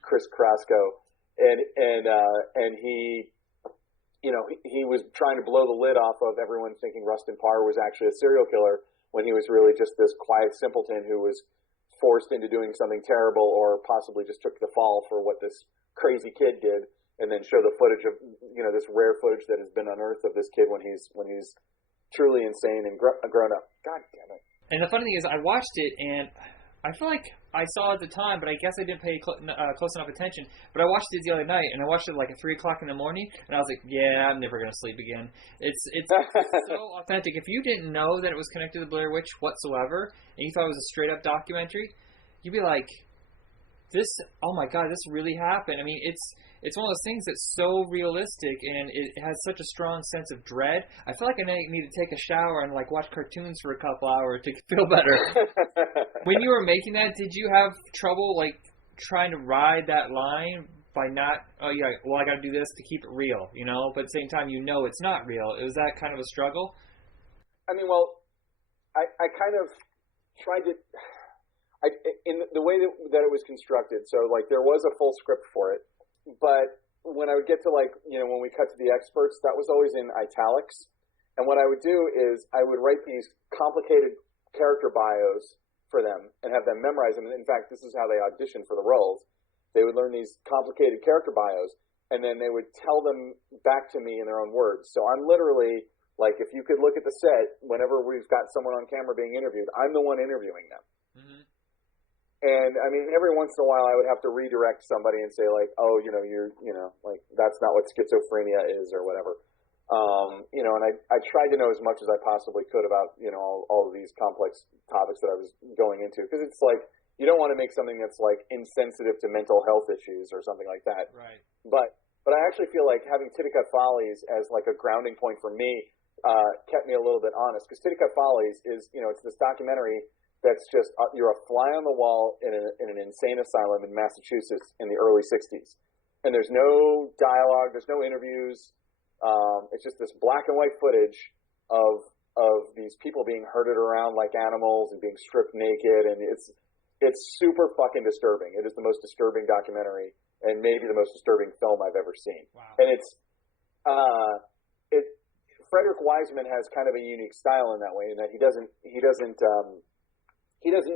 Chris Krasko. And he, he was trying to blow the lid off of everyone thinking Rustin Parr was actually a serial killer when he was really just this quiet simpleton who was forced into doing something terrible or possibly just took the fall for what this crazy kid did. And then show the footage of, this rare footage that has been unearthed of this kid when he's truly insane and grown up. God damn it. And the funny thing is, I watched it, and I feel like I saw it at the time, but I guess I didn't pay close enough attention. But I watched it the other night, and I watched it like at 3 o'clock in the morning, and I was like, yeah, I'm never going to sleep again. It's so authentic. If you didn't know that it was connected to Blair Witch whatsoever, and you thought it was a straight-up documentary, you'd be like, oh my God, this really happened. I mean, it's one of those things that's so realistic, and it has such a strong sense of dread. I feel like I need to take a shower and like watch cartoons for a couple hours to feel better. When you were making that, did you have trouble like trying to ride that line by not? Oh yeah, well I got to do this to keep it real, But at the same time, it's not real. Was that kind of a struggle? I mean, well, I kind of tried to. In the way that it was constructed, so like there was a full script for it, but when I would get to like, when we cut to the experts, that was always in italics. And what I would do is I would write these complicated character bios for them and have them memorize them. And in fact, this is how they auditioned for the roles. They would learn these complicated character bios, and then they would tell them back to me in their own words. So I'm literally like, if you could look at the set, whenever we've got someone on camera being interviewed, I'm the one interviewing them. Mm-hmm. And I mean, every once in a while, I would have to redirect somebody and say, like, "Oh, you're, like that's not what schizophrenia is, or whatever." And I tried to know as much as I possibly could about, all of these complex topics that I was going into, because it's like you don't want to make something that's like insensitive to mental health issues or something like that. Right. But I actually feel like having Titicut Follies as like a grounding point for me kept me a little bit honest, because Titicut Follies is, it's this documentary that's just you're a fly on the wall in an insane asylum in Massachusetts in the early 60s. And there's no dialogue, there's no interviews. It's just this black and white footage of these people being herded around like animals and being stripped naked, and it's super fucking disturbing. It is the most disturbing documentary and maybe the most disturbing film I've ever seen. Wow. And Frederick Wiseman has kind of a unique style in that way, in that he doesn't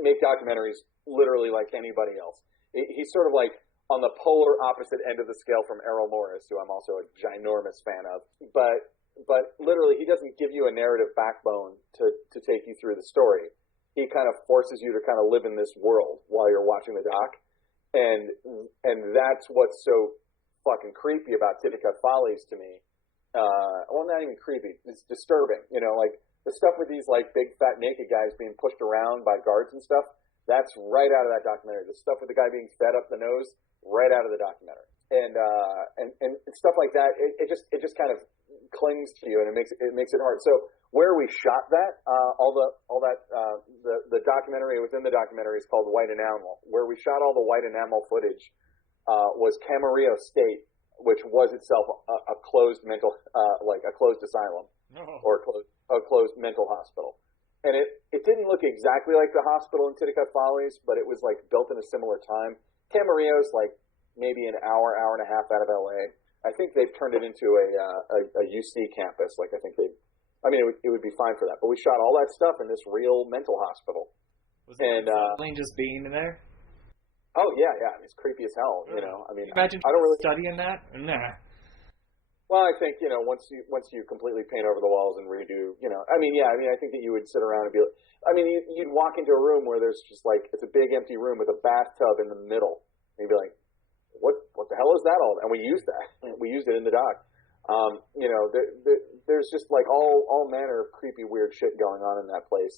make documentaries literally like anybody else. He's sort of like on the polar opposite end of the scale from Errol Morris, who I'm also a ginormous fan of. But literally, he doesn't give you a narrative backbone to take you through the story. He kind of forces you to kind of live in this world while you're watching the doc. And that's what's so fucking creepy about Titicut Follies to me. well, not even creepy. It's disturbing. You know, like the stuff with these like big fat naked guys being pushed around by guards and stuff. That's right out of that documentary. The stuff with the guy being fed up the nose, right out of the documentary. And stuff like that. It just kind of clings to you, and it makes it hard. So where we shot that, the documentary within the documentary is called White Enamel. Where we shot all the white enamel footage was Camarillo State, which was itself a closed mental, like a closed asylum or a closed mental hospital. And it didn't look exactly like the hospital in Titicut Follies, but it was like built in a similar time. Camarillo's like maybe an hour and a half out of LA. I think they've turned it into a UC campus. Like I think it would be fine for that. But we shot all that stuff in this real mental hospital. Was it unsettling just being in there? Oh yeah. I mean, it's creepy as hell. You know, I mean, imagine I don't really studying that. Nah. Well, I think, you know, once you completely paint over the walls and redo, you know, I think that you would sit around and be like, I mean, you'd walk into a room where there's just like, it's a big empty room with a bathtub in the middle. And you'd be like, what the hell is that all? And we used that. We used it in the doc. You know, there's just like all manner of creepy, weird shit going on in that place.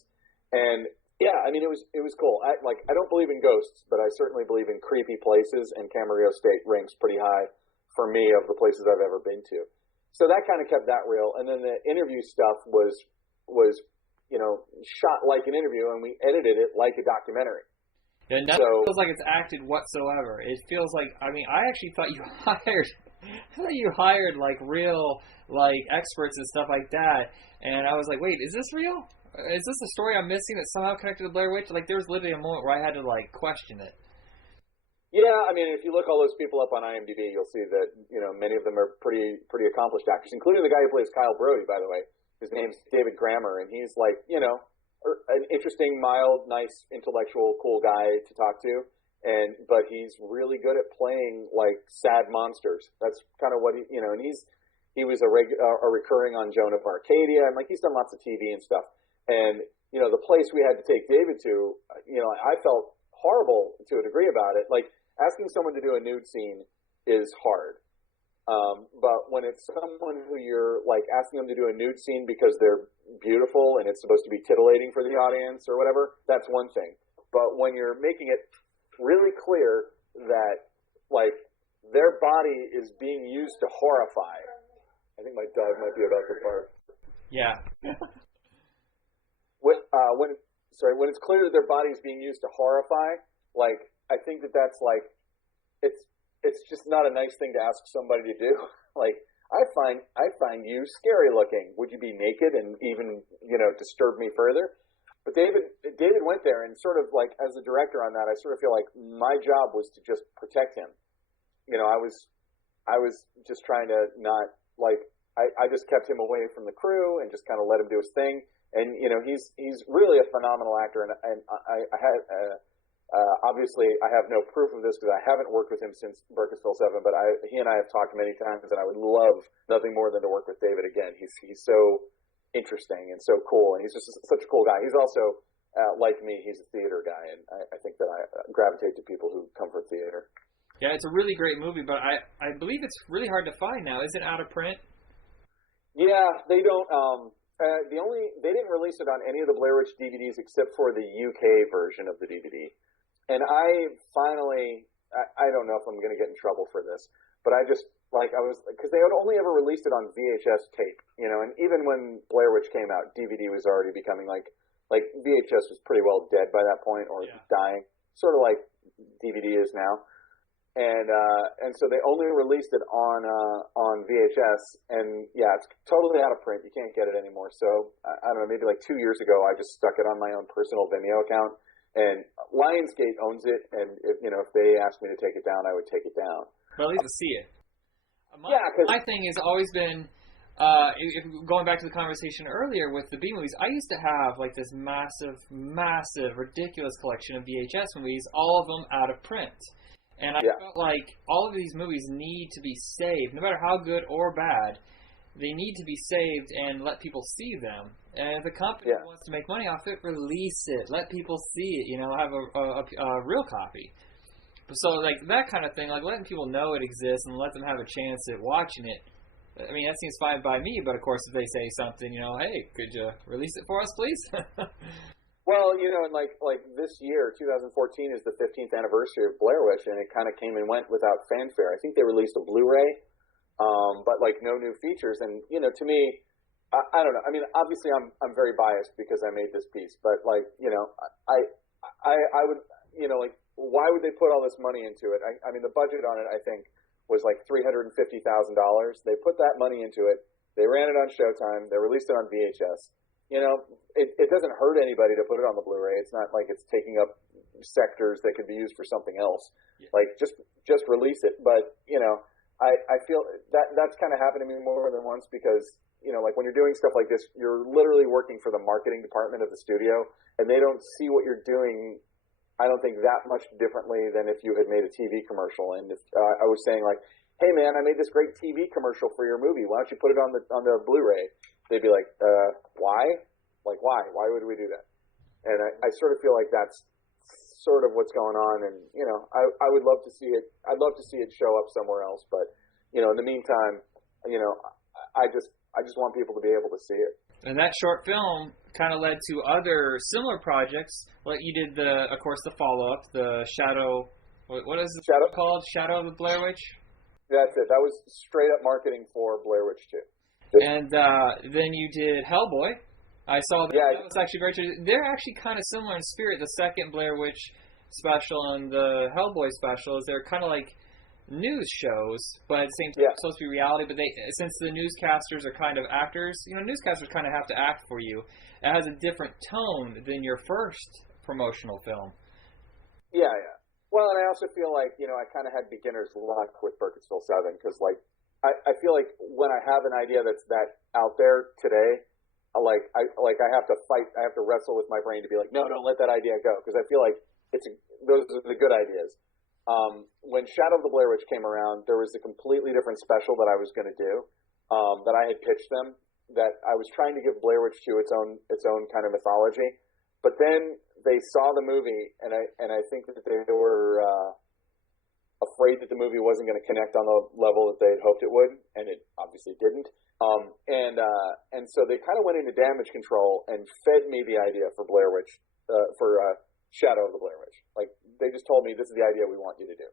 And yeah, I mean, it was cool. I don't believe in ghosts, but I certainly believe in creepy places, and Camarillo State ranks pretty high for me of the places I've ever been to. So that kind of kept that real. And then the interview stuff was, you know, shot like an interview, and we edited it like a documentary. Yeah, nothing feels like it's acted whatsoever. It feels like, I mean, I actually thought you hired like real like experts and stuff like that. And I was like, wait, is this real? Is this a story I'm missing that's somehow connected to Blair Witch? Like there was literally a moment where I had to like question it. Yeah, I mean, if you look all those people up on IMDb, you'll see that, you know, many of them are pretty accomplished actors, including the guy who plays Kyle Brody, by the way. His name's David Grammer, and he's like, you know, an interesting, mild, nice, intellectual, cool guy to talk to. But he's really good at playing like sad monsters. That's kind of what he, you know, and he was a recurring on Joan of Arcadia, and like he's done lots of TV and stuff. And, you know, the place we had to take David to, you know, I felt horrible to a degree about it. Like, asking someone to do a nude scene is hard. But when it's someone who you're like asking them to do a nude scene because they're beautiful and it's supposed to be titillating for the audience or whatever, that's one thing. But when you're making it really clear that like their body is being used to horrify, I think my dog might be about to bark. Yeah. When it's clear that their body is being used to horrify, like, I think that's like, it's just not a nice thing to ask somebody to do. Like, I find you scary looking. Would you be naked and even, you know, disturb me further? But David went there, and sort of like as a director on that, I sort of feel like my job was to just protect him. You know, I was just trying to not like, I just kept him away from the crew and just kind of let him do his thing. And you know, he's really a phenomenal actor, and I had. Obviously, I have no proof of this because I haven't worked with him since Burkittsville 7, but he and I have talked many times, and I would love nothing more than to work with David again. He's so interesting and so cool, and he's just such a cool guy. He's also, like me, he's a theater guy, and I think that I gravitate to people who come from theater. Yeah, it's a really great movie, but I believe it's really hard to find now. Is it out of print? Yeah, they don't. They didn't release it on any of the Blair Witch DVDs except for the UK version of the DVD. And I finally, I don't know if I'm going to get in trouble for this, but because they had only ever released it on VHS tape, you know, and even when Blair Witch came out, DVD was already becoming like VHS was pretty well dead by that point, or dying, sort of like DVD is now. And so they only released it on VHS, and yeah, it's totally out of print. You can't get it anymore. So I don't know, maybe like 2 years ago, I just stuck it on my own personal Vimeo account. And Lionsgate owns it, and if they asked me to take it down, I would take it down. But at least to see it. My thing has always been, going back to the conversation earlier with the B movies, I used to have like this massive, ridiculous collection of VHS movies, all of them out of print. And I felt like all of these movies need to be saved, no matter how good or bad. They need to be saved and let people see them. And if the company wants to make money off it, release it. Let people see it. You know, have a real copy. So like that kind of thing, like letting people know it exists and let them have a chance at watching it, I mean, that seems fine by me, but of course, if they say something, hey, could you release it for us, please? Well, and like this year, 2014 is the 15th anniversary of Blair Witch, and it kind of came and went without fanfare. I think they released a Blu-ray, but like no new features. And to me, I don't know. I mean, obviously, I'm very biased because I made this piece, but like I would like, why would they put all this money into it? I mean, the budget on it, I think, was like $350,000. They put that money into it. They ran it on Showtime. They released it on VHS. It doesn't hurt anybody to put it on the Blu-ray. It's not like it's taking up sectors that could be used for something else. Yeah. Like just release it. But I feel that's kind of happened to me more than once because like when you're doing stuff like this, you're literally working for the marketing department of the studio, and they don't see what you're doing. I don't think that much differently than if you had made a TV commercial. And if I was saying like, hey man, I made this great TV commercial for your movie. Why don't you put it on the Blu-ray? They'd be like, why? Like, why? Why would we do that? And I sort of feel like that's sort of what's going on. And, I would love to see it. I'd love to see it show up somewhere else. But, in the meantime, I just want people to be able to see it. And that short film kind of led to other similar projects. Like you did of course, the follow-up, the Shadow. What is it called? Shadow of the Blair Witch? That's it. That was straight up marketing for Blair Witch 2. And then you did Hellboy. I saw that. Yeah, that was actually very true. They're actually kind of similar in spirit. The second Blair Witch special and the Hellboy special is they're kind of like news shows, but at the same time, it's supposed to be reality. But since the newscasters are kind of actors, newscasters kind of have to act for you. It has a different tone than your first promotional film. Yeah. Well, and I also feel like I kind of had beginner's luck with Burkittsville 7 because like I feel like when I have an idea that's that out there today, I have to fight. I have to wrestle with my brain to be like, no, don't let that idea go because I feel like those are the good ideas. When Shadow of the Blair Witch came around, there was a completely different special that I was going to do, that I had pitched them, that I was trying to give Blair Witch 2 its own kind of mythology. But then they saw the movie, and I think that they were afraid that the movie wasn't going to connect on the level that they had hoped it would, and it obviously didn't. And so they kind of went into damage control and fed me the idea for Blair Witch, for Shadow of the Blair Witch. Like, they just told me, this is the idea we want you to do.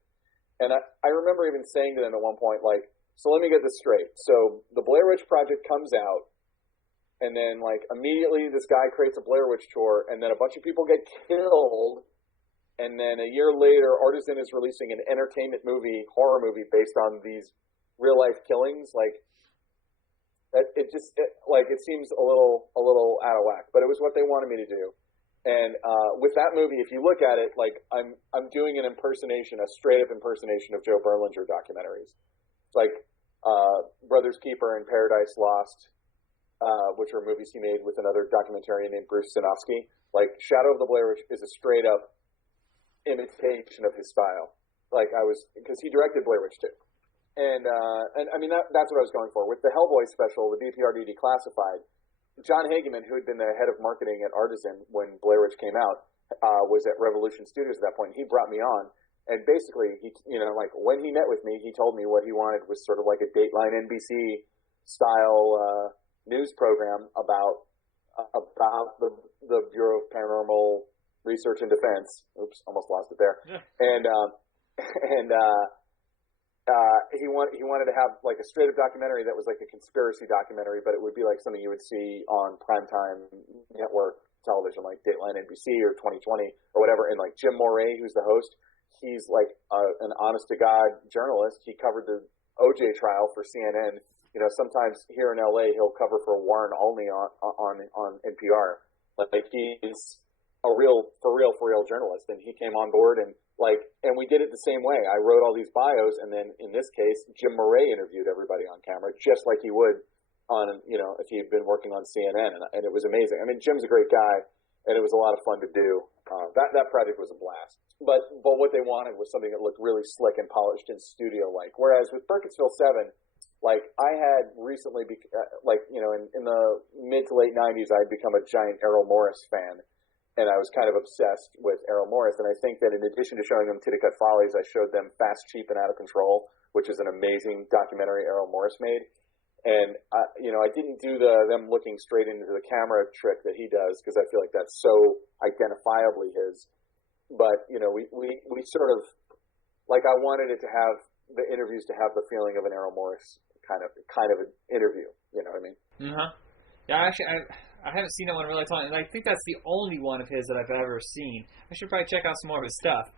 And I remember even saying to them at one point, like, so let me get this straight. So the Blair Witch Project comes out, and then, like, immediately this guy creates a Blair Witch tour, and then a bunch of people get killed, and then a year later, Artisan is releasing an entertainment movie, horror movie, based on these real-life killings. Like, it seems a little out of whack, but it was what they wanted me to do. And with that movie, if you look at it, like I'm doing an impersonation, a straight up impersonation of Joe Berlinger documentaries, like Brothers Keeper and Paradise Lost, which are movies he made with another documentarian named Bruce Sinofsky. Like Shadow of the Blair Witch is a straight up imitation of his style. Like because he directed Blair Witch 2. And I mean, that's what I was going for. With the Hellboy special, the BPRD Declassified, John Hageman, who had been the head of marketing at Artisan when Blair Witch came out, was at Revolution Studios at that point. He brought me on, and basically, like when he met with me, he told me what he wanted was sort of like a Dateline NBC style news program about the Bureau of Paranormal Research and Defense. Oops, almost lost it there. Yeah. He wanted to have like a straight up documentary that was like a conspiracy documentary, but it would be like something you would see on primetime network television, like Dateline NBC or 2020 or whatever. And like Jim Moret, who's the host, he's like an honest to God journalist. He covered the OJ trial for CNN. Sometimes here in LA, he'll cover for Warren Olney on NPR. Like he's a real journalist, and he came on board and we did it the same way. I wrote all these bios, and then in this case, Jim Moret interviewed everybody on camera, just like he would on, if he had been working on CNN, and it was amazing. I mean, Jim's a great guy, and it was a lot of fun to do. That project was a blast. But what they wanted was something that looked really slick and polished and studio-like. Whereas with Burkittsville 7, like I had recently, in the mid to late 90s, I had become a giant Errol Morris fan. And I was kind of obsessed with Errol Morris. And I think that in addition to showing them Titicut Follies, I showed them Fast, Cheap, and Out of Control, which is an amazing documentary Errol Morris made. And I didn't do them looking straight into the camera trick that he does because I feel like that's so identifiably his. But we sort of like I wanted it to have the interviews to have the feeling of an Errol Morris kind of an interview. You know what I mean? Yeah, actually, I haven't seen that one in a really long time, and I think that's the only one of his that I've ever seen. I should probably check out some more of his stuff.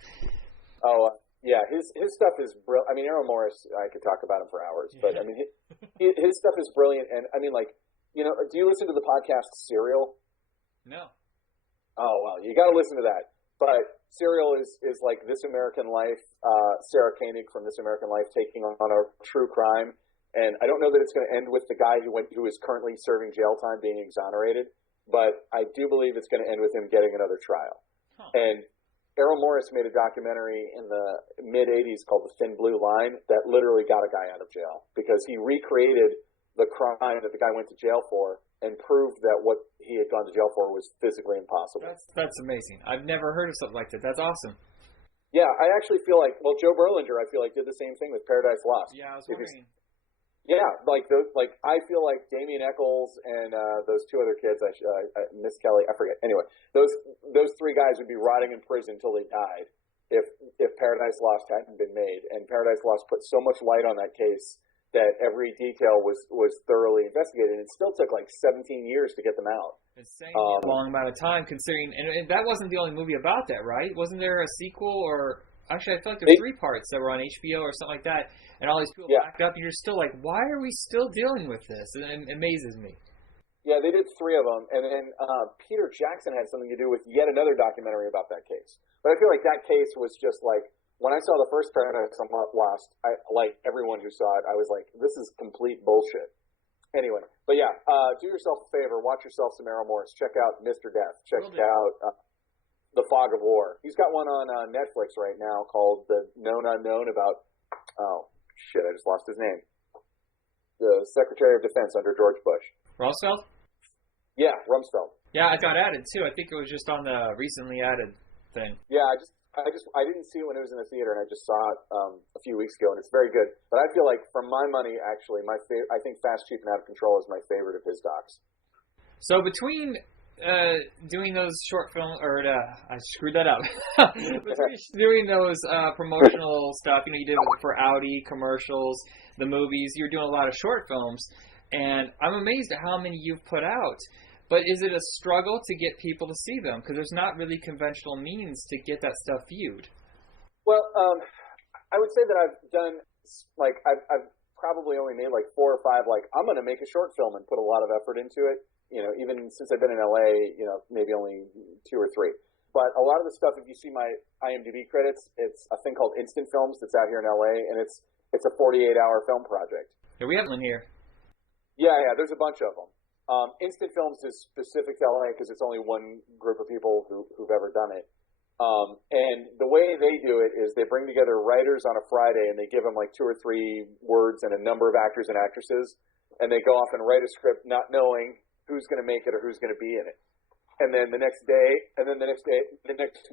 Oh, yeah, his stuff is brilliant. I mean, Errol Morris, I could talk about him for hours, but I mean, his stuff is brilliant. And I mean, like, do you listen to the podcast Serial? No. Oh, well, you got to listen to that. But Serial is like This American Life, Sarah Koenig from This American Life taking on a true crime. And I don't know that it's going to end with the guy who is currently serving jail time being exonerated, but I do believe it's going to end with him getting another trial. Huh. And Errol Morris made a documentary in the mid-'80s called The Thin Blue Line that literally got a guy out of jail because he recreated the crime that the guy went to jail for and proved that what he had gone to jail for was physically impossible. That's amazing. I've never heard of something like that. That's awesome. Yeah, I actually feel like, Joe Berlinger, I feel like, did the same thing with Paradise Lost. Yeah, I was wondering. Yeah, I feel like Damien Eccles and those two other kids, Miss Kelly, I forget. Anyway, those three guys would be rotting in prison until they died if Paradise Lost hadn't been made. And Paradise Lost put so much light on that case that every detail was thoroughly investigated. And it still took like 17 years to get them out. Insane, a long amount of time considering, and that wasn't the only movie about that, right? Wasn't there a sequel or? Actually, I feel like there's 3 parts that were on HBO or something like that, and all these people backed up, and you're still like, why are we still dealing with this? And it amazes me. Yeah, they did 3 of them, and then Peter Jackson had something to do with yet another documentary about that case. But I feel like that case was just like, when I saw the first Paradise Lost, like everyone who saw it, I was like, this is complete bullshit. Anyway, but yeah, do yourself a favor, watch yourself some Errol Morris. Check out Mr. Death. Check out The Fog of War. He's got one on Netflix right now called The Known Unknown about, oh, shit, I just lost his name. The Secretary of Defense under George Bush. Rumsfeld? Yeah, Rumsfeld. Yeah, I got added too. I think it was just on the recently added thing. Yeah, I didn't see it when it was in the theater, and I just saw it a few weeks ago, and it's very good. But I feel like, for my money, actually, I think Fast, Cheap, and Out of Control is my favorite of his docs. So between doing those short film, I screwed that up. Doing those promotional stuff, you did it for Audi commercials, the movies. You're doing a lot of short films, and I'm amazed at how many you've put out. But is it a struggle to get people to see them? Because there's not really conventional means to get that stuff viewed. Well, I would say that I've done I've probably only made 4 or 5. I'm going to make a short film and put a lot of effort into it. Even since I've been in LA, maybe only 2 or 3. But a lot of the stuff, if you see my IMDb credits, it's a thing called Instant Films that's out here in LA, and it's a 48-hour film project. Yeah, we have one here. Yeah, there's a bunch of them. Instant Films is specific to LA because it's only one group of people who've ever done it. And the way they do it is they bring together writers on a Friday, and they give them 2 or 3 words and a number of actors and actresses, and they go off and write a script not knowing who's going to make it or who's going to be in it. And then the next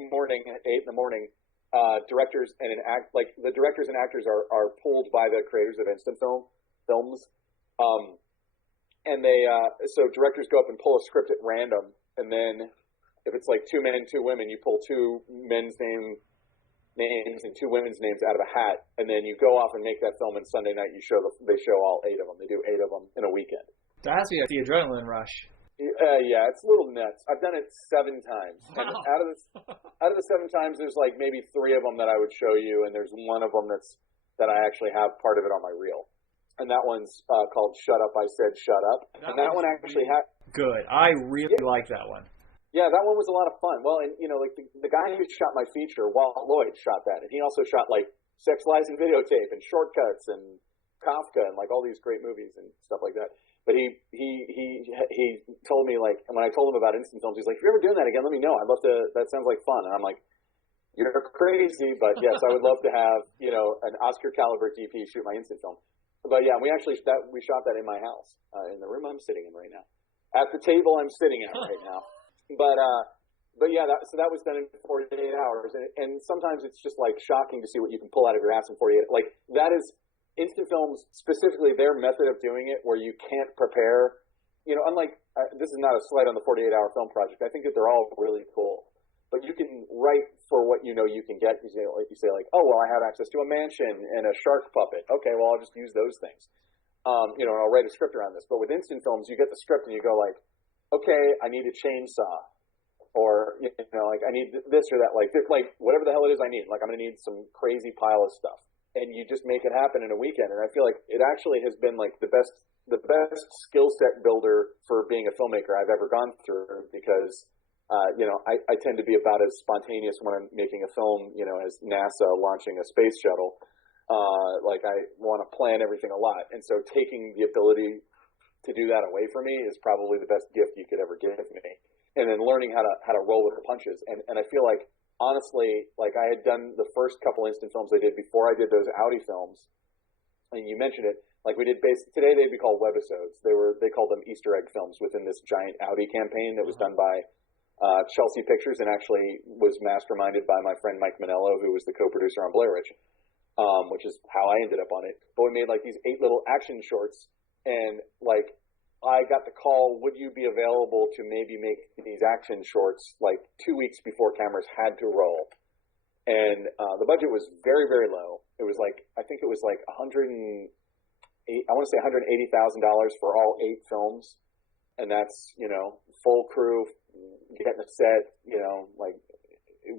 morning at 8 in the morning, directors and the directors and actors are pulled by the creators of Instant Films. And so directors go up and pull a script at random, and then if it's 2 men and 2 women, you pull 2 men's names and 2 women's names out of a hat, and then you go off and make that film. And Sunday night they show all 8 of them. They do 8 of them in a weekend. That has to be the adrenaline rush. Yeah, it's a little nuts. I've done it 7 times. Wow. And out of the 7 times, there's maybe 3 of them that I would show you, and there's one of them that I actually have part of it on my reel. And that one's called Shut Up, I Said Shut Up. That one actually had... Good. I really like that one. Yeah, that one was a lot of fun. Well, and the guy who shot my feature, Walt Lloyd, shot that. And he also shot Sex, Lies, and Videotape and Shortcuts and Kafka and all these great movies and stuff like that. But he told me, when I told him about Instant Films, he's like, if you're ever doing that again, let me know. I'd love to, that sounds like fun. And I'm like, you're crazy, but yes, I would love to have, an Oscar caliber DP shoot my Instant Film. But yeah, we shot that in my house, in the room I'm sitting in right now, at the table I'm sitting at right now. But yeah, so that was done in 48 hours. And sometimes it's just shocking to see what you can pull out of your ass in 48. That is instant films, specifically their method of doing it, where you can't prepare. Unlike this is not a slight on the 48-hour film project. I think that they're all really cool, but you can write for what you can get. You say like, oh well, I have access to a mansion and a shark puppet. Okay, well I'll just use those things. And I'll write a script around this. But with instant films, you get the script and you go like, okay, I need a chainsaw, or like I need this or that, like whatever the hell it is I need. Like I'm gonna need some crazy pile of stuff, and you just make it happen in a weekend. And I feel like it actually has been like the best skill set builder for being a filmmaker I've ever gone through, because I tend to be about as spontaneous when I'm making a film, as NASA launching a space shuttle. Like I want to plan everything a lot, and so taking the ability to do that away from me is probably the best gift you could ever give me. And then learning how to roll with the punches. And I feel like, honestly, like I had done the first couple instant films I did before I did those Audi films, and you mentioned it. Like we did today they'd be called webisodes. They called them Easter egg films within this giant Audi campaign that was done by Chelsea Pictures, and actually was masterminded by my friend Mike Manello, who was the co-producer on Blair Witch, which is how I ended up on it. But we made like these 8 little action shorts, and like I got the call, would you be available to maybe make these action shorts like 2 weeks before cameras had to roll? And the budget was very, very low. It was like, I think it was like I want to say $180,000 for all 8 films. And that's, full crew, getting a set, like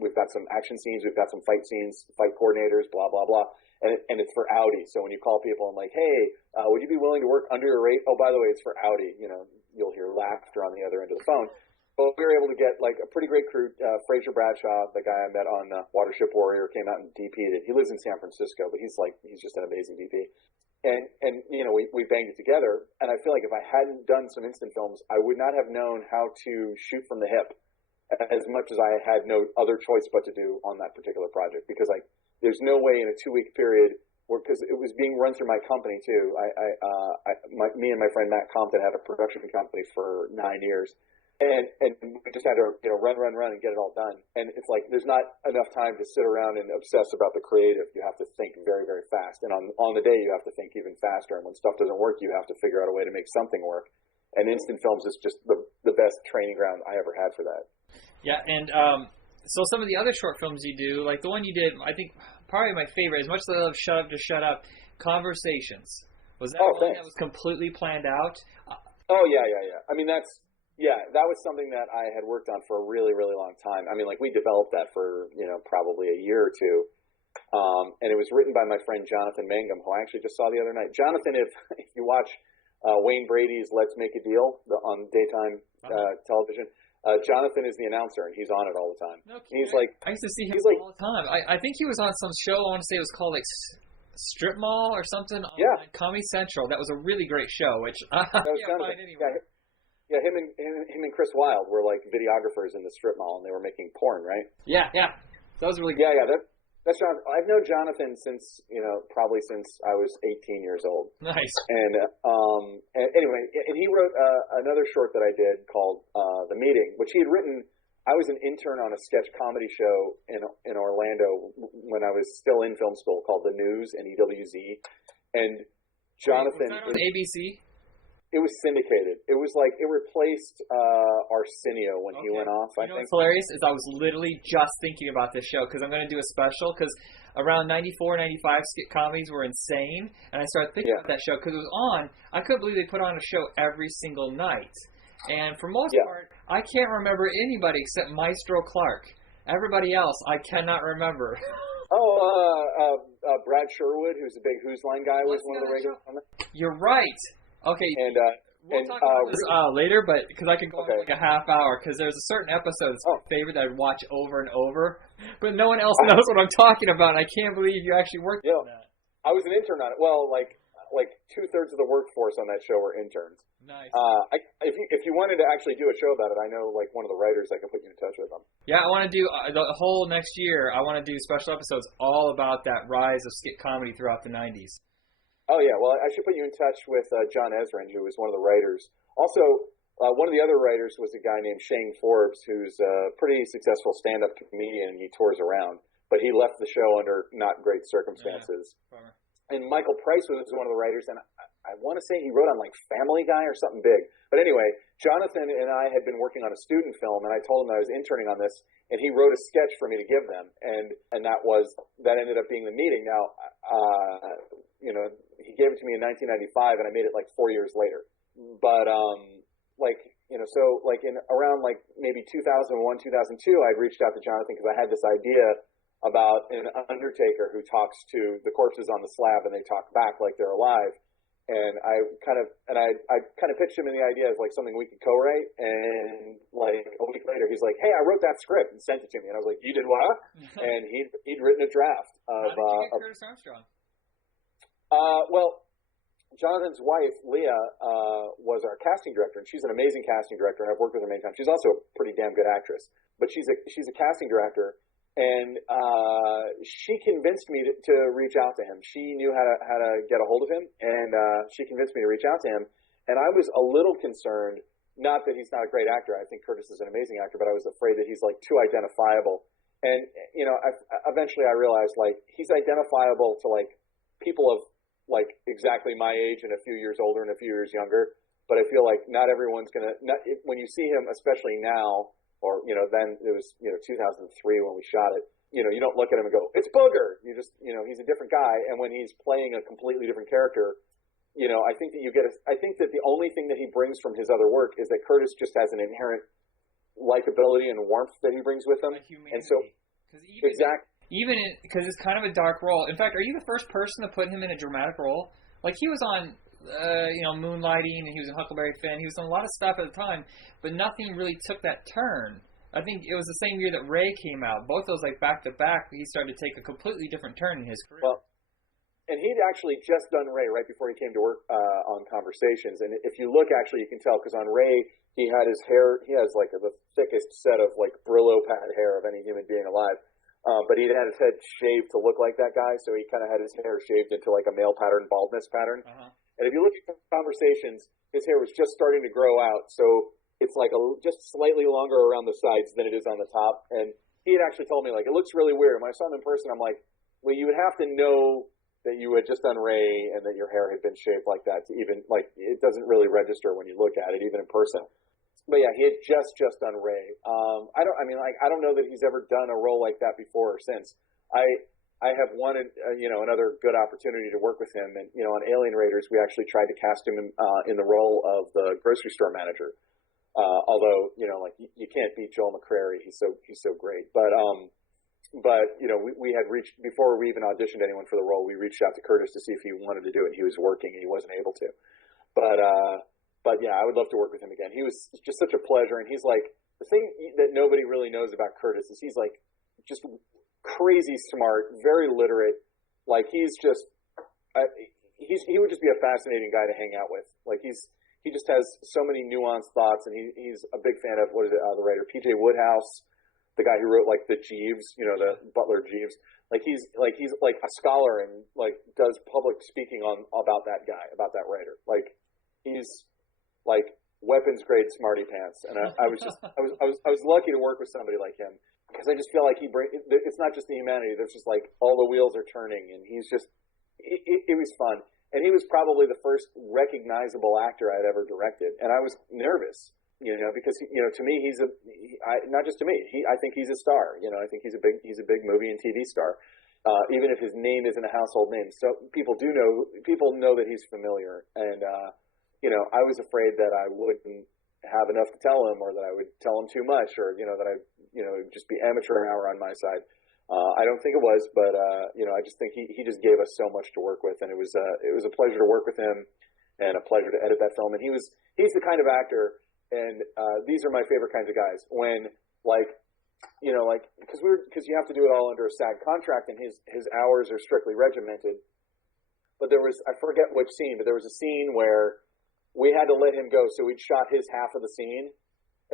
we've got some action scenes, we've got some fight scenes, fight coordinators, blah, blah, blah. And it's for Audi. So when you call people and like, hey, would you be willing to work under your rate? Oh, by the way, it's for Audi. You'll hear laughter on the other end of the phone. But we were able to get like a pretty great crew. Fraser Bradshaw, the guy I met on Watership Warrior, came out and DP'd it. He lives in San Francisco, but he's just an amazing DP. And we banged it together. And I feel like if I hadn't done some instant films, I would not have known how to shoot from the hip as much as I had no other choice but to do on that particular project, because there's no way in a 2-week period, because it was being run through my company too. Me and my friend Matt Compton had a production company for 9 years, and we just had to run and get it all done. And it's like there's not enough time to sit around and obsess about the creative. You have to think very, very fast, and on the day you have to think even faster. And when stuff doesn't work, you have to figure out a way to make something work. And instant films is just the best training ground I ever had for that. Yeah, and so some of the other short films you do, like the one you did, I think probably my favorite, as much as I love Shut Up to Shut Up, Conversations. Was that one that was completely planned out? Oh, yeah. I mean, that was something that I had worked on for a really, really long time. I mean, like we developed that for, probably a year or two. And it was written by my friend Jonathan Mangum, who I actually just saw the other night. Jonathan, if you watch Wayne Brady's Let's Make a Deal on daytime television, Jonathan is the announcer, and he's on it all the time. Okay. He's like, I used to see him all the time. I think he was on some show. I want to say it was called like Strip Mall or something on Comedy Central. That was a really great show, which I can't find anywhere. Yeah, him and Chris Wilde were like videographers in the strip mall, and they were making porn, right? Yeah. That was really good. Yeah. That's Jonathan. I've known Jonathan since, probably since I was 18 years old. Nice. And anyway, and he wrote another short that I did called The Meeting, which he had written. I was an intern on a sketch comedy show in Orlando when I was still in film school called The News and EWZ. And Jonathan. Was that on ABC? It was syndicated. It was like it replaced Arsenio when he went off. I think. What's hilarious is I was literally just thinking about this show because I'm going to do a special because around 94, 95 skit comedies were insane, and I started thinking about that show because it was on. I couldn't believe they put on a show every single night, and for most part, I can't remember anybody except Maestro Clark. Everybody else, I cannot remember. Brad Sherwood, who's a big Who's Line guy, was one of the regulars on there. You're right. Okay, we'll talk about this later, but because I could go on like a half hour, because there's a certain episode that's my favorite that I'd watch over and over, but no one else knows what I'm talking about, and I can't believe you actually worked on that. I was an intern on it. Well, like 2/3 of the workforce on that show were interns. Nice. If you wanted to actually do a show about it, I know like one of the writers I can put you in touch with them. Yeah, I want to do the whole next year. I want to do special episodes all about that rise of skit comedy throughout the 90s. Oh, yeah. Well, I should put you in touch with John Ezrin, who was one of the writers. Also, one of the other writers was a guy named Shane Forbes, who's a pretty successful stand-up comedian, and he tours around. But he left the show under not great circumstances. and Michael Price was one of the writers, and I want to say he wrote on like Family Guy or something big. But anyway, Jonathan and I had been working on a student film, and I told him I was interning on this, and he wrote a sketch for me to give them, and that ended up being the meeting. Now, he gave it to me in 1995, and I made it like 4 years later. But so like in around like maybe 2001, 2002, I'd reached out to Jonathan because I had this idea about an undertaker who talks to the corpses on the slab, and they talk back like they're alive. And I kind of pitched him in the idea as like something we could co-write. And like a week later, he's like, "Hey, I wrote that script and sent it to me." And I was like, "You did what?" And he'd written a draft of. How did you get Curtis Armstrong? Well, Jonathan's wife, Leah, was our casting director, and she's an amazing casting director, and I've worked with her many times. She's also a pretty damn good actress, but she's a casting director. And she convinced me to reach out to him. She knew how to get a hold of him, and she convinced me to reach out to him. And I was a little concerned, not that he's not a great actor. I think Curtis is an amazing actor, but I was afraid that he's like too identifiable. And eventually I realized like he's identifiable to like people of like exactly my age and a few years older and a few years younger. But I feel like not everyone's when you see him, especially now. Or, then it was, 2003 when we shot it. You don't look at him and go, "It's Booger." You just, he's a different guy. And when he's playing a completely different character, I think that I think that the only thing that he brings from his other work is that Curtis just has an inherent likability and warmth that he brings with him. And so, exactly. Because it's kind of a dark role. In fact, are you the first person to put him in a dramatic role? Like he was on... Moonlighting, and he was in Huckleberry Finn. He was on a lot of stuff at the time, but nothing really took that turn. I think it was the same year that Ray came out. Both those like back to back, he started to take a completely different turn in his career. Well, and he'd actually just done Ray right before he came to work on Conversations. And if you look, actually, you can tell because on Ray he had his hair. He has like the thickest set of like Brillo pad hair of any human being alive. But he had his head shaved to look like that guy, so he kind of had his hair shaved into like a male pattern, baldness pattern. Uh-huh. And if you look at Conversations, his hair was just starting to grow out, so it's like just slightly longer around the sides than it is on the top. And he had actually told me, like, it looks really weird. And when I saw him in person, I'm like, well, you would have to know that you had just done Ray and that your hair had been shaped like that to even, like, it doesn't really register when you look at it, even in person. But yeah, he had just done Ray. I don't know that he's ever done a role like that before or since. I have wanted, another good opportunity to work with him. And, on Alien Raiders, we actually tried to cast him in the role of the grocery store manager. Although, you can't beat Joel McCrary. He's so great. But we had reached, before we even auditioned anyone for the role, we reached out to Curtis to see if he wanted to do it. He was working and he wasn't able to. But yeah, I would love to work with him again. He was just such a pleasure. And he's like, the thing that nobody really knows about Curtis is he's like, just crazy smart, very literate. Like he would just be a fascinating guy to hang out with. Like he just has so many nuanced thoughts, and he's a big fan of the writer P.J. Woodhouse, the guy who wrote like the Jeeves, the Butler Jeeves. Like he's like a scholar and like does public speaking about that guy, about that writer. Like he's like weapons grade smarty pants, and I was lucky to work with somebody like him. Because I just feel like it's not just the humanity. There's just like all the wheels are turning, and he's just, it was fun. And he was probably the first recognizable actor I'd ever directed. And I was nervous, because, to me, not just to me, I think he's a star. I think he's a big movie and TV star. Even if his name isn't a household name. So people know that he's familiar. And, I was afraid that I wouldn't have enough to tell him, or that I would tell him too much, or, that I, just be amateur hour on my side. I don't think it was, but, I just think he just gave us so much to work with, and it was a pleasure to work with him and a pleasure to edit that film. And he's the kind of actor, and, these are my favorite kinds of guys when because you have to do it all under a SAG contract, and his hours are strictly regimented. But I forget which scene, but there was a scene where we had to let him go. So we'd shot his half of the scene,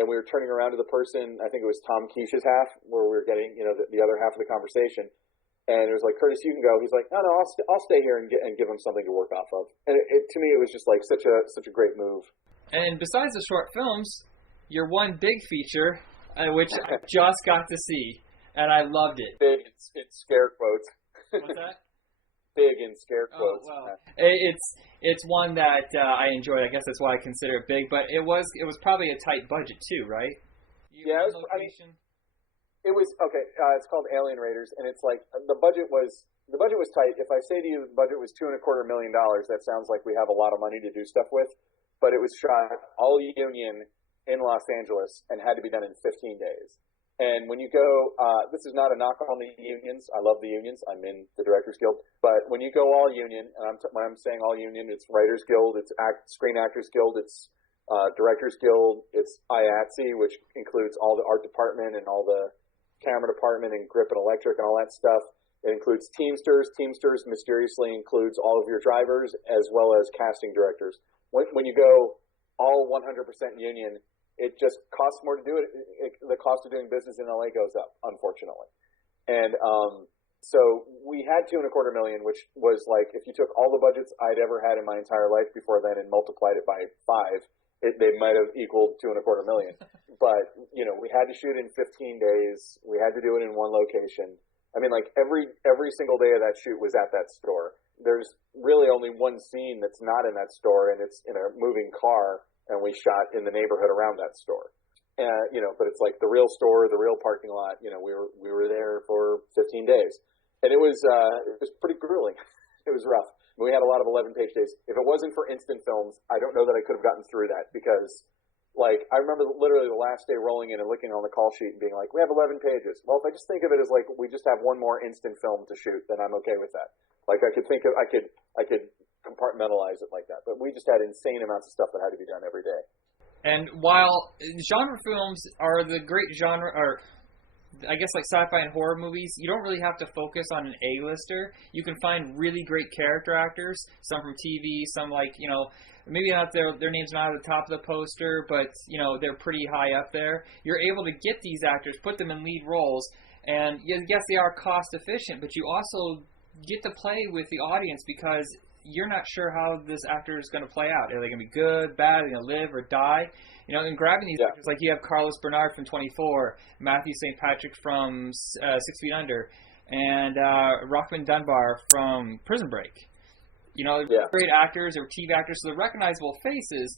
and we were turning around to the person, I think it was Tom Quiche's half, where we were getting, the other half of the conversation. And it was like, Curtis, you can go. He's like, no, I'll stay here and give him something to work off of. And to me, it was just like such a great move. And besides the short films, your one big feature, which I just got to see, and I loved it. It's scare quotes. What's that? big in scare Oh quotes. well, it's one that I enjoyed. I guess that's why I consider it big. But it was probably a tight budget too, right? Yeah, it was okay. It's called Alien Raiders, and it's like the budget was tight. If I say to you the budget was $2.25 million, that sounds like we have a lot of money to do stuff with. But it was shot all union in Los Angeles and had to be done in 15 days. And when you go, this is not a knock on the unions. I love the unions. I'm in the Directors Guild. But when you go all union, and when I'm saying all union, it's Writers Guild, it's Screen Actors Guild, it's Directors Guild, it's IATSE, which includes all the art department and all the camera department and grip and electric and all that stuff. It includes Teamsters. Teamsters mysteriously includes all of your drivers as well as casting directors. When you go all 100% union, it just costs more to do it. The cost of doing business in LA goes up, unfortunately. And so we had $2.25 million, which was like, if you took all the budgets I'd ever had in my entire life before then and multiplied it by 5, they might have equaled $2.25 million. But, you know, we had to shoot in 15 days. We had to do it in one location. I mean, like every single day of that shoot was at that store. There's really only one scene that's not in that store, and it's in a moving car. And we shot in the neighborhood around that store. You know, but it's like the real store, the real parking lot. You know, we were there for 15 days, and it was pretty grueling. It was rough. We had a lot of 11-page days. If it wasn't for Instant Films, I don't know that I could have gotten through that because, like, I remember literally the last day rolling in and looking on the call sheet and being like, "We have 11 pages." Well, if I just think of it as like we just have one more Instant Film to shoot, then I'm okay with that. Like I could compartmentalize it like that, but we just had insane amounts of stuff that had to be done every day. And while genre films are the great genre, or I guess like sci-fi and horror movies, you don't really have to focus on an A-lister. You can find really great character actors, some from TV, some like, you know, maybe not their name's not at the top of the poster, but, you know, they're pretty high up there. You're able to get these actors, put them in lead roles, and yes, they are cost efficient, but you also get to play with the audience because you're not sure how this actor is going to play out. Are they going to be good, bad, are they going to live or die? You know, and grabbing these actors, like you have Carlos Bernard from 24, Matthew St. Patrick from 6 Feet Under, and Rockman Dunbar from Prison Break. You know, they're great actors, they're TV actors, so they're recognizable faces,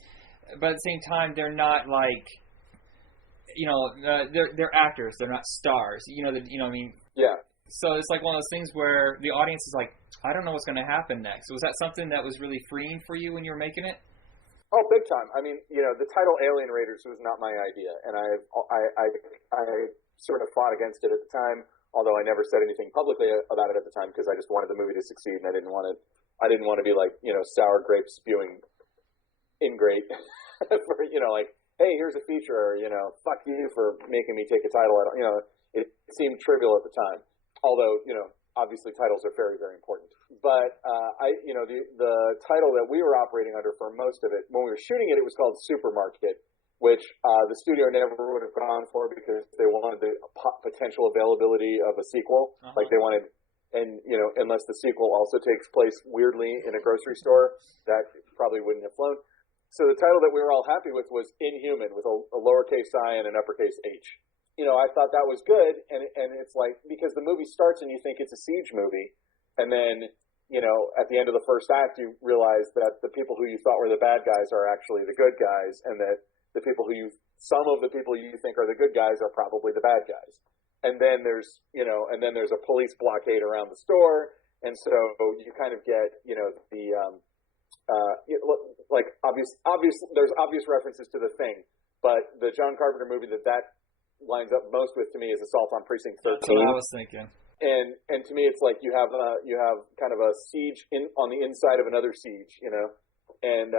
but at the same time, they're not like, you know, they're actors, they're not stars. You know, what I mean? Yeah. So it's like one of those things where the audience is like, I don't know what's going to happen next. Was that something that was really freeing for you when you were making it? Oh, big time. I mean, you know, the title Alien Raiders was not my idea, and I sort of fought against it at the time, although I never said anything publicly about it at the time because I just wanted the movie to succeed, and I didn't want to be like, you know, sour grape spewing ingrate for, you know, like, hey, here's a feature, or, you know, fuck you for making me take a title. You know, it seemed trivial at the time. Although, you know, obviously titles are very, very important. But you know, the title that we were operating under for most of it, when we were shooting it, it was called Supermarket, which the studio never would have gone for because they wanted the potential availability of a sequel. Like they wanted, and you know, unless the sequel also takes place weirdly in a grocery store, that probably wouldn't have flown. So the title that we were all happy with was Inhuman, with a lowercase I and an uppercase H. You know, I thought that was good, and it's like, because the movie starts and you think it's a siege movie, and then, you know, at the end of the first act, you realize that the people who you thought were the bad guys are actually the good guys, and that some of the people you think are the good guys are probably the bad guys. And then there's a police blockade around the store, and so you kind of get, you know, there's obvious references to The Thing, but the John Carpenter movie that lines up most with to me is Assault on Precinct 13. That's what I was thinking. And to me, it's like you have kind of a siege on the inside of another siege, you know, and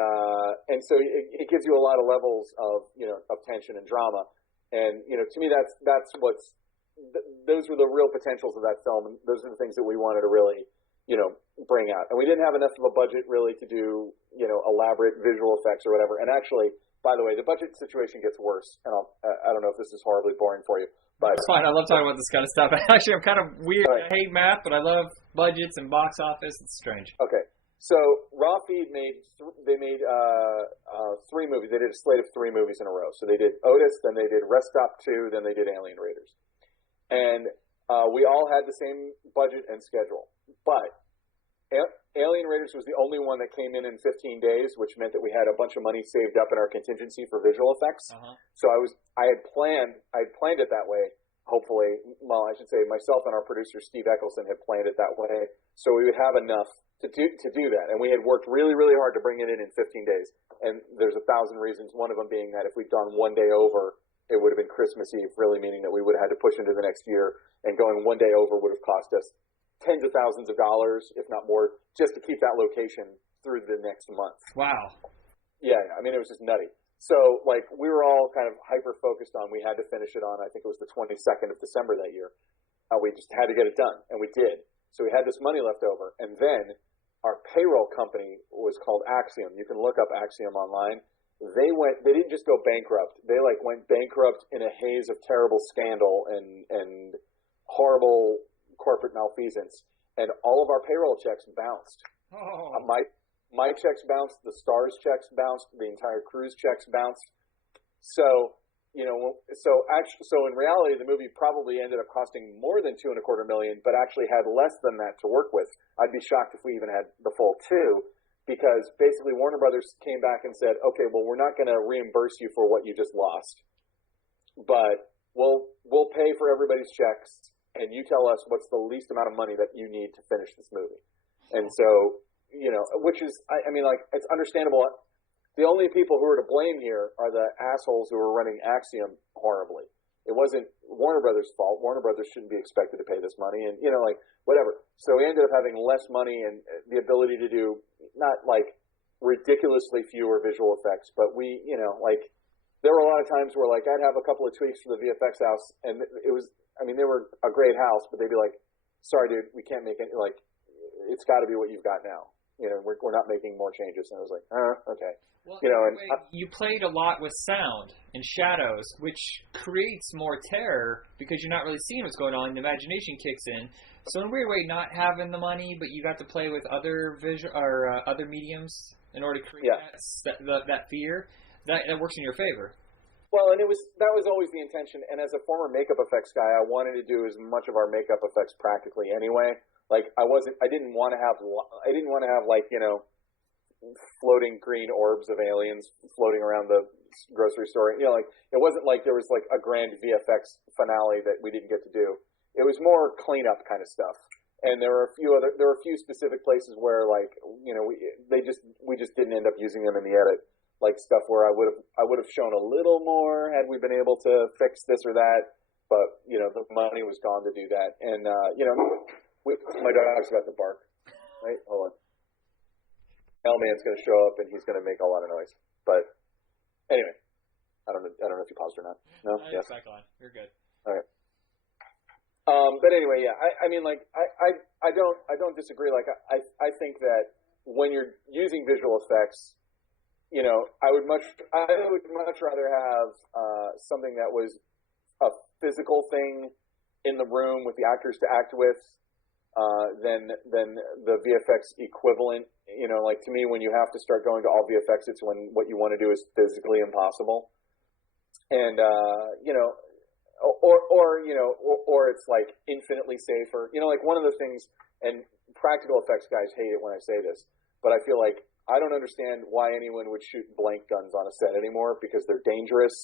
so it gives you a lot of levels of, you know, of tension and drama, and you know, to me those were the real potentials of that film, and those are the things that we wanted to really, you know, bring out. And we didn't have enough of a budget really to do, you know, elaborate visual effects or whatever. And actually, by the way, the budget situation gets worse, and I don't know if this is horribly boring for you, but it's fine. I love talking about this kind of stuff. Actually, I'm kind of weird. Right. I hate math, but I love budgets and box office. It's strange. Okay, so Raw Feed made 3 movies. They did a slate of 3 movies in a row. So they did Otis, then they did Rest Stop 2, then they did Alien Raiders, and we all had the same budget and schedule. But Alien Raiders was the only one that came in 15 days, which meant that we had a bunch of money saved up in our contingency for visual effects. So I had planned it that way. Hopefully, well, I should say myself and our producer Steve Eccleston had planned it that way, so we would have enough to do that. And we had worked really, really hard to bring it in 15 days. And there's 1,000 reasons. One of them being that if we'd gone one day over, it would have been Christmas Eve, really meaning that we would have had to push into the next year. And going one day over would have cost us tens of thousands of dollars, if not more, just to keep that location through the next month. Wow. Yeah, I mean, it was just nutty. So, like, we were all kind of hyper-focused on, we had to finish it on, I think it was the 22nd of December that year. We just had to get it done, and we did. So we had this money left over, and then our payroll company was called Axiom. You can look up Axiom online. They didn't just go bankrupt. They, like, went bankrupt in a haze of terrible scandal and horrible corporate malfeasance, and all of our payroll checks bounced. Oh. My checks bounced, the stars checks bounced, the entire crew's checks bounced. So, you know, so in reality, the movie probably ended up costing more than $2.25 million, but actually had less than that to work with. I'd be shocked if we even had the full two, because basically Warner Brothers came back and said, okay, well, we're not going to reimburse you for what you just lost, but we'll pay for everybody's checks, and you tell us what's the least amount of money that you need to finish this movie. And so, you know, which is, I mean, like, it's understandable. The only people who are to blame here are the assholes who are running Axiom horribly. It wasn't Warner Brothers' fault. Warner Brothers shouldn't be expected to pay this money, and, you know, like, whatever. So we ended up having less money and the ability to do not, like, ridiculously fewer visual effects, but we, you know, like, there were a lot of times where, like, I'd have a couple of tweaks for the VFX house, and it was, I mean, they were a great house, but they'd be like, sorry, dude, we can't make it, like, it's got to be what you've got now. You know, we're not making more changes. And I was like, okay. Well, you know, anyway, you played a lot with sound and shadows, which creates more terror because you're not really seeing what's going on. The imagination kicks in. So in a weird way, not having the money, but you got to play with other other mediums in order to create that fear. That works in your favor. Well, and that was always the intention. And as a former makeup effects guy, I wanted to do as much of our makeup effects practically anyway. Like, I didn't want to have like, you know, floating green orbs of aliens floating around the grocery store. You know, like, it wasn't like there was like a grand VFX finale that we didn't get to do. It was more cleanup kind of stuff. And there were a few specific places where, like, you know, we just didn't end up using them in the edit. Like stuff where I would have shown a little more had we been able to fix this or that. But, you know, the money was gone to do that. And, you know, my dog's about to bark. Right? Hold on. Mailman's going to show up and he's going to make a lot of noise. But anyway, I don't know if you paused or not. No? Yes. Back on. You're good. All right. But anyway, yeah. I mean, like, I don't disagree. Like, I think that when you're using visual effects, you know, I would much rather have something that was a physical thing in the room with the actors to act with. Than the VFX equivalent. You know, like, to me, when you have to start going to all VFX, it's when what you want to do is physically impossible. And, you know, or it's like infinitely safer. You know, like, one of the things, and practical effects guys hate it when I say this, but I feel like I don't understand why anyone would shoot blank guns on a set anymore, because they're dangerous,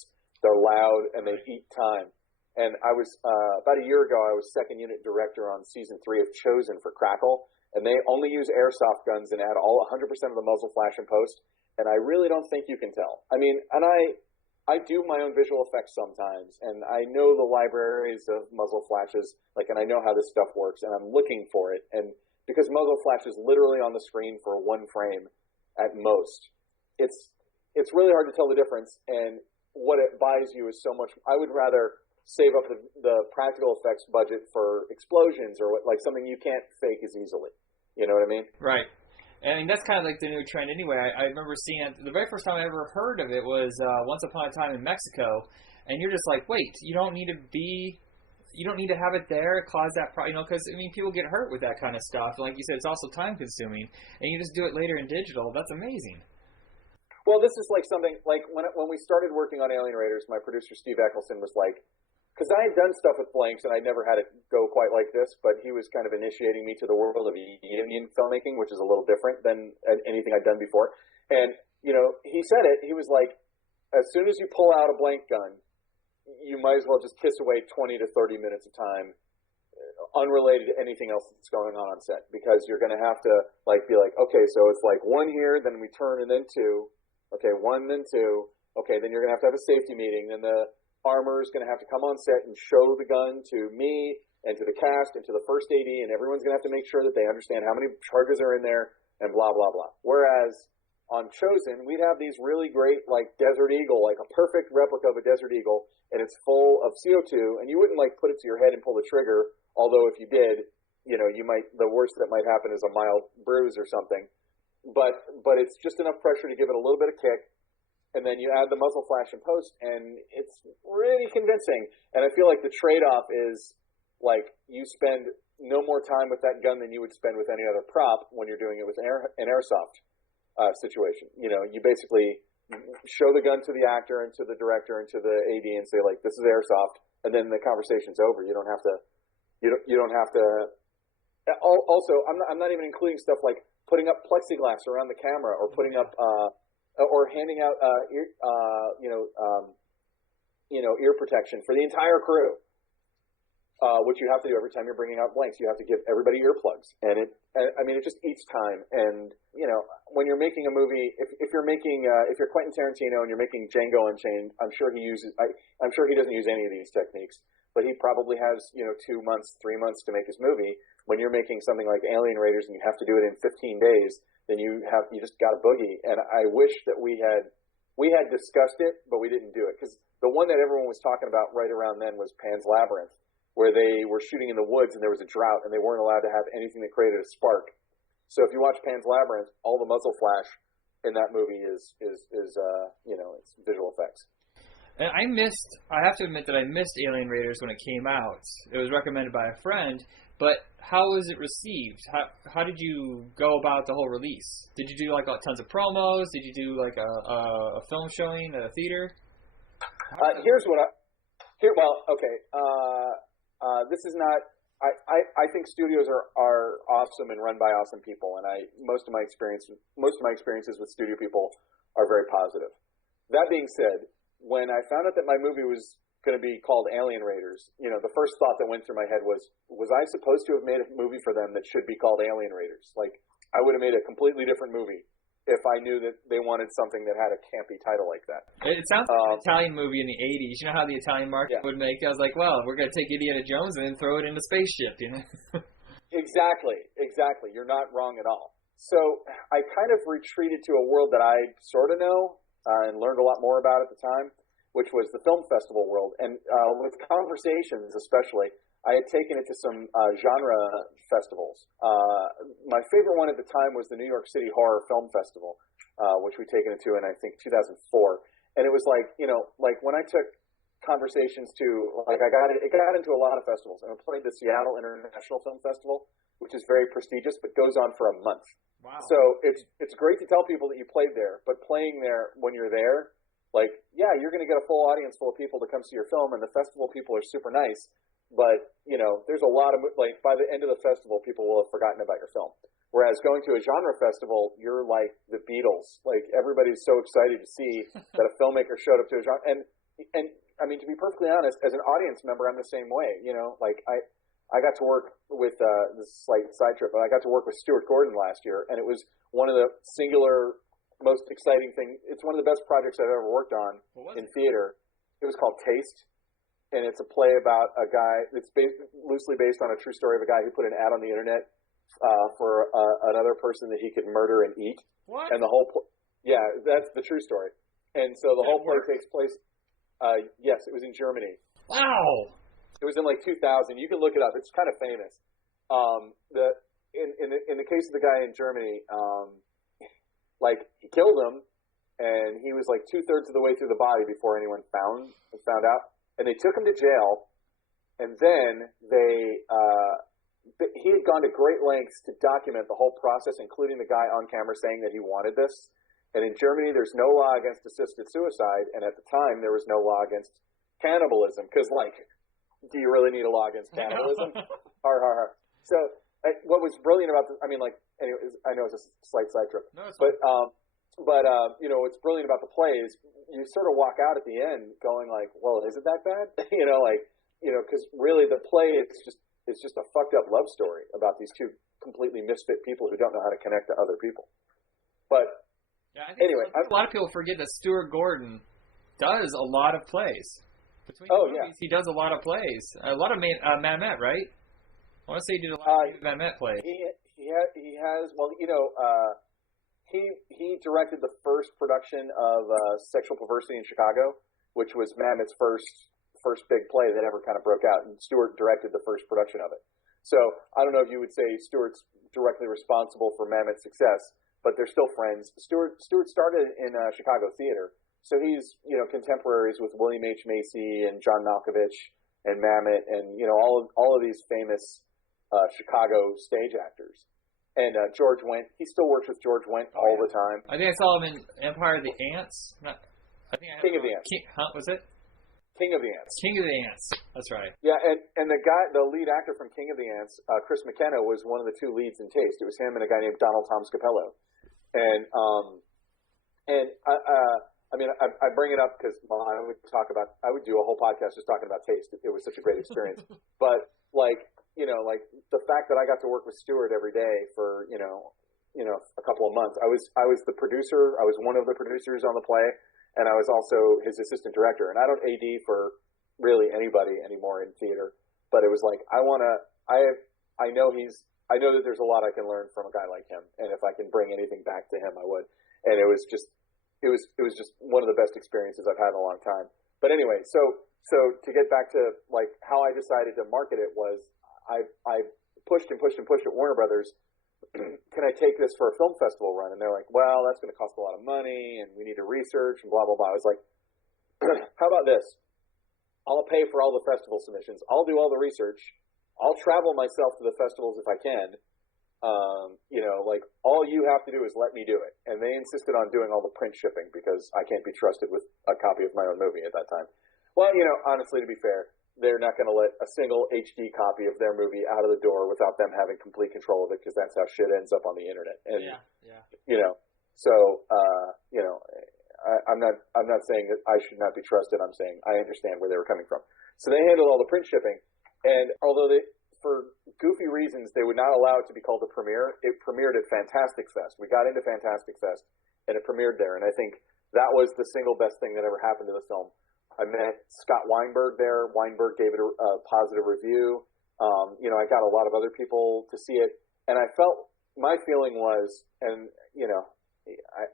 they're loud, and they eat time. And I was, about a year ago, I was second unit director on season 3 of Chosen for Crackle, and they only use airsoft guns and add all 100% of the muzzle flash in post, and I really don't think you can tell. I mean, and I do my own visual effects sometimes, and I know the libraries of muzzle flashes, like, and I know how this stuff works, and I'm looking for it, and because muzzle flash is literally on the screen for one frame at most, it's really hard to tell the difference, and what it buys you is so much. I would rather save up the practical effects budget for explosions or like something you can't fake as easily. You know what I mean? Right. And that's kind of like the new trend anyway. I remember seeing it, the very first time I ever heard of it was Once Upon a Time in Mexico, and you're just like, wait, you don't need to have it there, cause that you know, because, I mean, people get hurt with that kind of stuff. Like you said, it's also time consuming, and you just do it later in digital. That's amazing. Well, this is like something, like, when we started working on Alien Raiders, my producer Steve Eccleston was like, because I had done stuff with blanks and I never had it go quite like this, but he was kind of initiating me to the world of union filmmaking, which is a little different than anything I'd done before. And, you know, he said it, he was like, as soon as you pull out a blank gun, you might as well just kiss away 20 to 30 minutes of time, unrelated to anything else that's going on set, because you're going to have to like be like, okay, so it's like one here, then we turn and then two, okay, one, then two, okay, then you're going to have a safety meeting, then the armor is going to have to come on set and show the gun to me and to the cast and to the first AD, and everyone's going to have to make sure that they understand how many charges are in there and blah, blah, blah. Whereas on Chosen, we'd have these really great, like, Desert Eagle, like a perfect replica of a Desert Eagle, and it's full of CO2, and you wouldn't, like, put it to your head and pull the trigger, although if you did, you know, the worst that might happen is a mild bruise or something. But it's just enough pressure to give it a little bit of kick, and then you add the muzzle flash in post, and it's really convincing. And I feel like the trade-off is, like, you spend no more time with that gun than you would spend with any other prop when you're doing it with an airsoft situation. You know, you basically show the gun to the actor and to the director and to the AD and say, like, this is airsoft, and then the conversation's over. You don't have to. You don't have to. Also, I'm not even including stuff like putting up plexiglass around the camera or putting up or handing out ear protection for the entire crew. Which you have to do every time you're bringing out blanks. You have to give everybody earplugs, and it just eats time. And you know, when you're making a movie, if you're Quentin Tarantino and you're making Django Unchained, I'm sure he doesn't use any of these techniques, but he probably has 2 months, 3 months to make his movie. When you're making something like Alien Raiders and you have to do it in 15 days, then you just got a boogie. And I wish that we had discussed it, but we didn't do it, because the one that everyone was talking about right around then was Pan's Labyrinth, where they were shooting in the woods and there was a drought and they weren't allowed to have anything that created a spark. So if you watch Pan's Labyrinth, all the muzzle flash in that movie is it's visual effects. And I have to admit that I missed Alien Raiders when it came out. It was recommended by a friend, but how was it received? How did you go about the whole release? Did you do like tons of promos? Did you do like a film showing at a theater? This is not. I think studios are awesome and run by awesome people, and most of my experiences with studio people are very positive. That being said, when I found out that my movie was going to be called Alien Raiders, the first thought that went through my head was I supposed to have made a movie for them that should be called Alien Raiders? Like, I would have made a completely different movie if I knew that they wanted something that had a campy title like that. It sounds like an Italian movie in the 80s. You know how the Italian market would make it? I was like, well, we're going to take Indiana Jones and then throw it in a spaceship, Exactly. You're not wrong at all. So I kind of retreated to a world that I sort of know and learned a lot more about at the time, which was the film festival world. And with Conversations especially, I had taken it to some genre festivals. My favorite one at the time was the New York City Horror Film Festival, which we'd taken it to in, I think, 2004. And it was like, when I took Conversations to, like, it got into a lot of festivals. And I played the Seattle International Film Festival, which is very prestigious, but goes on for a month. Wow. So it's great to tell people that you played there, but playing there when you're there, like, yeah, you're going to get a full audience full of people to come see your film, and the festival people are super nice. But, there's a lot of, like, by the end of the festival, people will have forgotten about your film. Whereas going to a genre festival, you're like the Beatles. Like, everybody's so excited to see that a filmmaker showed up to a genre. And I mean, to be perfectly honest, as an audience member, I'm the same way. Like, I got to work with, this slight side trip, but I got to work with Stuart Gordon last year, and it was one of the singular most exciting thing. It's one of the best projects I've ever worked on in theater. It was called Taste. And it's a play about a guy that's loosely based on a true story of a guy who put an ad on the internet for another person that he could murder and eat. What? And the whole that's the true story. And so the whole play takes place. Yes, it was in Germany. Wow. It was in like 2000. You can look it up. It's kind of famous. In the case of the guy in Germany, like, he killed him, and he was like 2/3 of the way through the body before anyone found out. And they took him to jail, and then he had gone to great lengths to document the whole process, including the guy on camera saying that he wanted this. And in Germany, there's no law against assisted suicide, and at the time, there was no law against cannibalism, because, like, do you really need a law against cannibalism? Har, har, har. So what was brilliant about this, I mean, like, anyways, I know it's a slight side trip, No, it's but you know, what's brilliant about the play is you sort of walk out at the end going like, well, is it that bad? You know, like, you know, because really the play is just a fucked up love story about these two completely misfit people who don't know how to connect to other people. But yeah, I think anyway, a lot of people forget that Stuart Gordon does a lot of plays. Between movies, he does a lot of plays. A lot of Mamet, right? I want to say he did a lot of Mamet plays. He has, well, you know, he directed the first production of Sexual Perversity in Chicago, which was Mamet's first big play that ever kind of broke out, and Stuart directed the first production of it. So I don't know if you would say Stuart's directly responsible for Mamet's success, but they're still friends. Stuart started in Chicago theater, so he's, you know, contemporaries with William H. Macy and John Malkovich and Mamet, and, you know, all of these famous Chicago stage actors. And George Wendt, he still works with George Wendt all the time. I think I saw him in Empire of the Ants. King of the Ants. Was it? King of the Ants. King of the Ants. That's right. Yeah, and the lead actor from King of the Ants, Chris McKenna, was one of the two leads in Taste. It was him and a guy named Donald Tom Scapello. And I mean, I bring it up because I would do a whole podcast just talking about Taste. It was such a great experience. But like, you know, like the fact that I got to work with Stuart every day for, you know, a couple of months. I was the producer. I was one of the producers on the play. And I was also his assistant director. And I don't AD for really anybody anymore in theater. But it was like, I know that there's a lot I can learn from a guy like him. And if I can bring anything back to him, I would. And it was just one of the best experiences I've had in a long time. But anyway, so to get back to like how I decided to market it was I pushed and pushed and pushed at Warner Brothers. Can I take this for a film festival run? And they're like, well, that's going to cost a lot of money, and we need to research, and blah, blah, blah. I was like, how about this? I'll pay for all the festival submissions. I'll do all the research. I'll travel myself to the festivals if I can. You know, like, all you have to do is let me do it. And they insisted on doing all the print shipping because I can't be trusted with a copy of my own movie at that time. Well, you know, honestly, to be fair, they're not going to let a single HD copy of their movie out of the door without them having complete control of it, because that's how shit ends up on the internet. And you know, so you know, I'm not saying that I should not be trusted. I'm saying I understand where they were coming from. So they handled all the print shipping, and although for goofy reasons, they would not allow it to be called a premiere. It premiered at Fantastic Fest. We got into Fantastic Fest, and it premiered there. And I think that was the single best thing that ever happened to the film. I met Scott Weinberg there. Weinberg gave it a positive review. You know, I got a lot of other people to see it. And I felt, my feeling was, and, you know,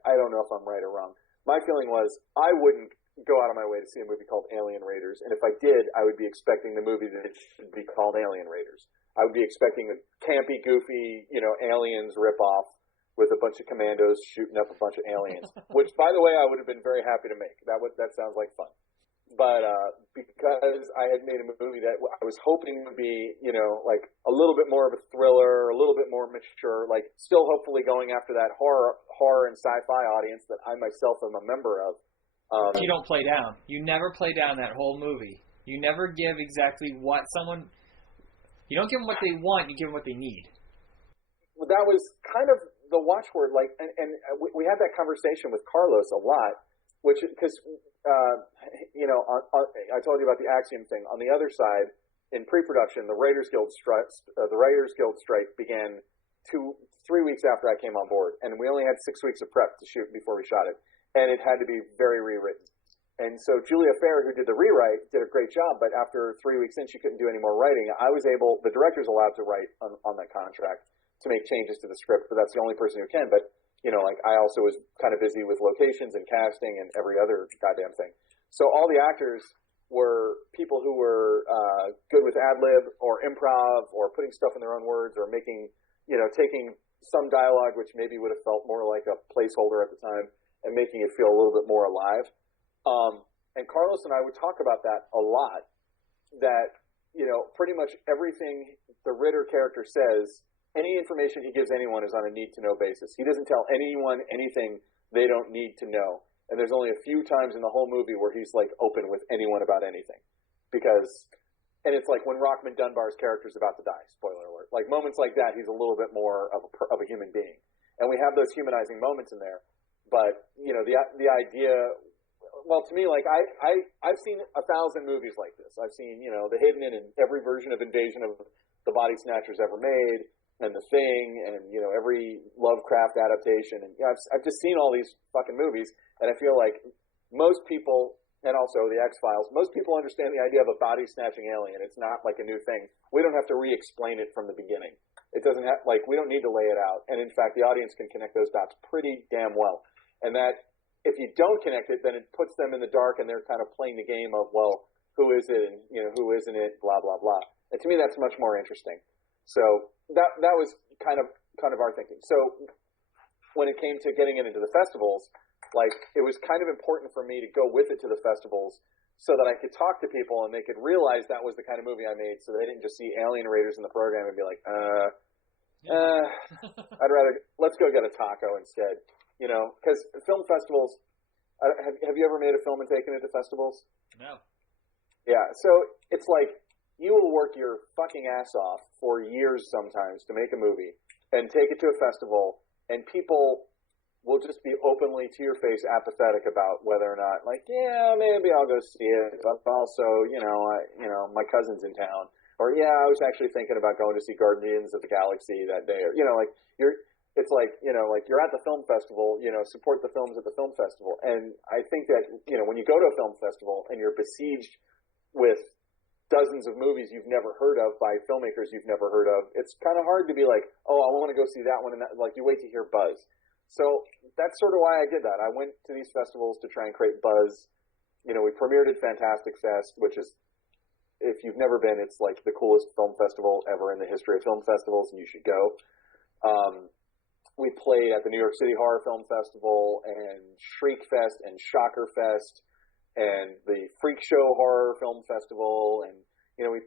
I don't know if I'm right or wrong. My feeling was I wouldn't go out of my way to see a movie called Alien Raiders. And if I did, I would be expecting the movie that it should be called Alien Raiders. I would be expecting a campy, goofy, you know, Aliens ripoff with a bunch of commandos shooting up a bunch of aliens, which, by the way, I would have been very happy to make. That sounds like fun. But because I had made a movie that I was hoping would be, you know, like a little bit more of a thriller, a little bit more mature, like still hopefully going after that horror and sci-fi audience that I myself am a member of. You don't play down. You never play down that whole movie. You never give exactly what someone. You don't give them what they want. You give them what they need. Well, that was kind of the watchword. Like, and we had that conversation with Carlos a lot. Which, because, you know, I told you about the Axiom thing. On the other side, in pre-production, the Writers Guild strike began 3 weeks after I came on board, and we only had 6 weeks of prep to shoot before we shot it, and it had to be very rewritten. And so Julia Fair, who did the rewrite, did a great job, but after 3 weeks in, she couldn't do any more writing. The director's allowed to write on that contract to make changes to the script, but that's the only person who can. But you know, like I also was kind of busy with locations and casting and every other goddamn thing. So all the actors were people who were good with ad-lib or improv or putting stuff in their own words or making, you know, taking some dialogue which maybe would have felt more like a placeholder at the time and making it feel a little bit more alive. And Carlos and I would talk about that a lot, that, you know, pretty much everything the Ritter character says, any information he gives anyone is on a need-to-know basis. He doesn't tell anyone anything they don't need to know. And there's only a few times in the whole movie where he's, like, open with anyone about anything. Because and it's like when Rockman Dunbar's character is about to die. Spoiler alert! Like moments like that, he's a little bit more of a human being, and we have those humanizing moments in there. But the idea. Well, to me, like I've seen 1,000 movies like this. I've seen The Hidden in every version of Invasion of the Body Snatchers ever made, and The Thing, and every Lovecraft adaptation. And I've just seen all these fucking movies, and I feel like most people, and also the X-Files, most people understand the idea of a body snatching alien. It's not like a new thing. We don't have to re-explain it from the beginning. It doesn't have we don't need to lay it out. And in fact, the audience can connect those dots pretty damn well. And that. If you don't connect it, then it puts them in the dark, and they're kind of playing the game of, well, who is it, and who isn't it, blah blah blah. And to me, that's much more interesting. So that was kind of our thinking. So when it came to getting it into the festivals, like it was kind of important for me to go with it to the festivals, so that I could talk to people and they could realize that was the kind of movie I made, so they didn't just see Alien Raiders in the program and be like, I'd rather let's go get a taco instead. Because film festivals, have you ever made a film and taken it to festivals? No. Yeah, so it's like you will work your fucking ass off for years sometimes to make a movie and take it to a festival, and people will just be openly to your face apathetic about whether or not, like, yeah, maybe I'll go see it, but also, my cousin's in town, or yeah, I was actually thinking about going to see Guardians of the Galaxy that day, or it's like, you're at the film festival, support the films at the film festival. And I think that, when you go to a film festival and you're besieged with dozens of movies you've never heard of by filmmakers you've never heard of, it's kind of hard to be like, oh, I want to go see that one. And that, like, you wait to hear buzz. So that's sort of why I did that. I went to these festivals to try and create buzz. We premiered at Fantastic Fest, which is, if you've never been, it's like the coolest film festival ever in the history of film festivals, and you should go. We played at the New York City Horror Film Festival and Shriek Fest and Shocker Fest and the Freak Show Horror Film Festival, and we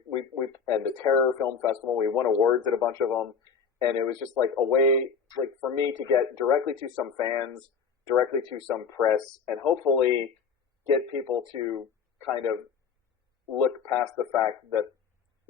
and the Terror Film Festival. We won awards at a bunch of them, and it was just like a way, like, for me to get directly to some fans, directly to some press, and hopefully get people to kind of look past the fact that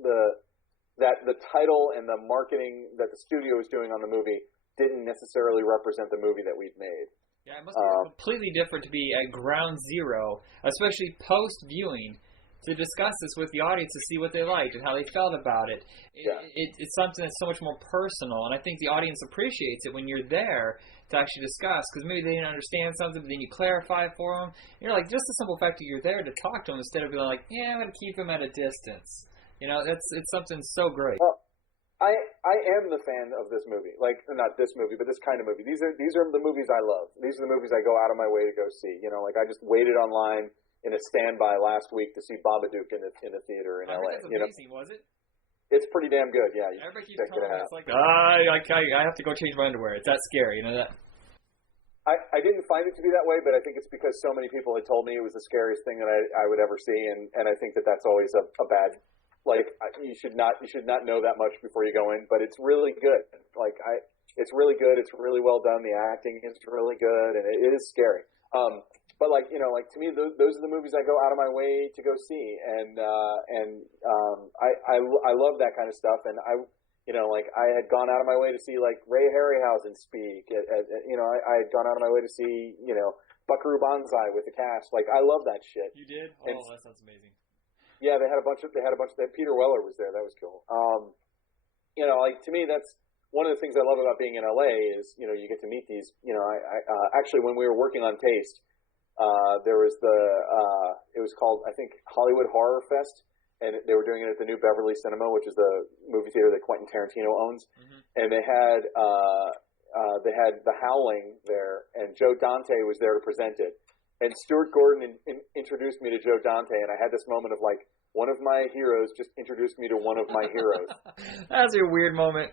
the title and the marketing that the studio was doing on the movie didn't necessarily represent the movie that we'd made. Yeah, it must be completely different to be at ground zero, especially post-viewing, to discuss this with the audience to see what they liked and how they felt about it. It's something that's so much more personal, and I think the audience appreciates it when you're there to actually discuss, because maybe they didn't understand something, but then you clarify for them. Just the simple fact that you're there to talk to them instead of being like, yeah, I'm going to keep them at a distance. It's something so great. Well, I am the fan of this movie. Like, not this movie, but this kind of movie. These are the movies I love. These are the movies I go out of my way to go see. Like I just waited online in a standby last week to see Babadook in the theater in LA. That's amazing, was it? It's pretty damn good, yeah. Everybody keeps telling me it's like, I have to go change my underwear. It's that scary, that. I didn't find it to be that way, but I think it's because so many people had told me it was the scariest thing that I would ever see, and I think that that's always a bad. Like, you should not know that much before you go in, but it's really good. Like, it's really good. It's really well done. The acting is really good, and it is scary. But like, to me, those are the movies I go out of my way to go see, and I love that kind of stuff. And I had gone out of my way to see like Ray Harryhausen speak. I had gone out of my way to see Buckaroo Banzai with the cast. Like, I love that shit. You did? Oh, that sounds amazing. Yeah, they had a bunch of Peter Weller was there. That was cool. Like, to me, that's one of the things I love about being in LA is, you get to meet these, actually when we were working on Taste, there was it was called, I think, Hollywood Horror Fest, and they were doing it at the New Beverly Cinema, which is the movie theater that Quentin Tarantino owns. Mm-hmm. And they had The Howling there, and Joe Dante was there to present it. And Stuart Gordon introduced me to Joe Dante, and I had this moment of like, one of my heroes just introduced me to one of my heroes. That's a weird moment.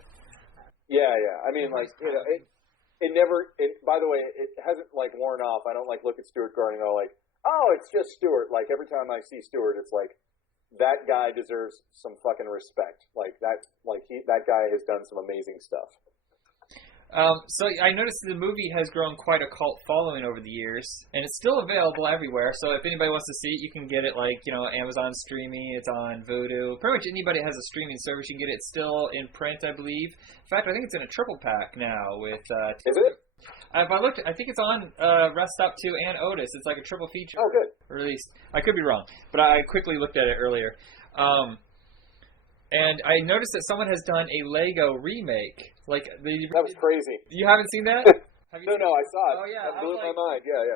Yeah. I mean, like, it never. By the way, it hasn't like worn off. I don't like look at Stuart Gordon and go like, oh, it's just Stuart. Like every time I see Stuart, it's like, that guy deserves some fucking respect. Like that guy has done some amazing stuff. So I noticed the movie has grown quite a cult following over the years, and it's still available everywhere. So if anybody wants to see it, you can get it like Amazon streaming. It's on Vudu. Pretty much anybody has a streaming service, you can get it still in print, I believe. In fact, I think it's in a triple pack now with. Is it? If I looked, I think it's on Rest Stop 2 and Otis. It's like a triple feature. Oh, good. Released. I could be wrong, but I quickly looked at it earlier. And I noticed that someone has done a Lego remake. That was crazy. You haven't seen that? No, I saw it. Oh, yeah. That blew my mind. Yeah.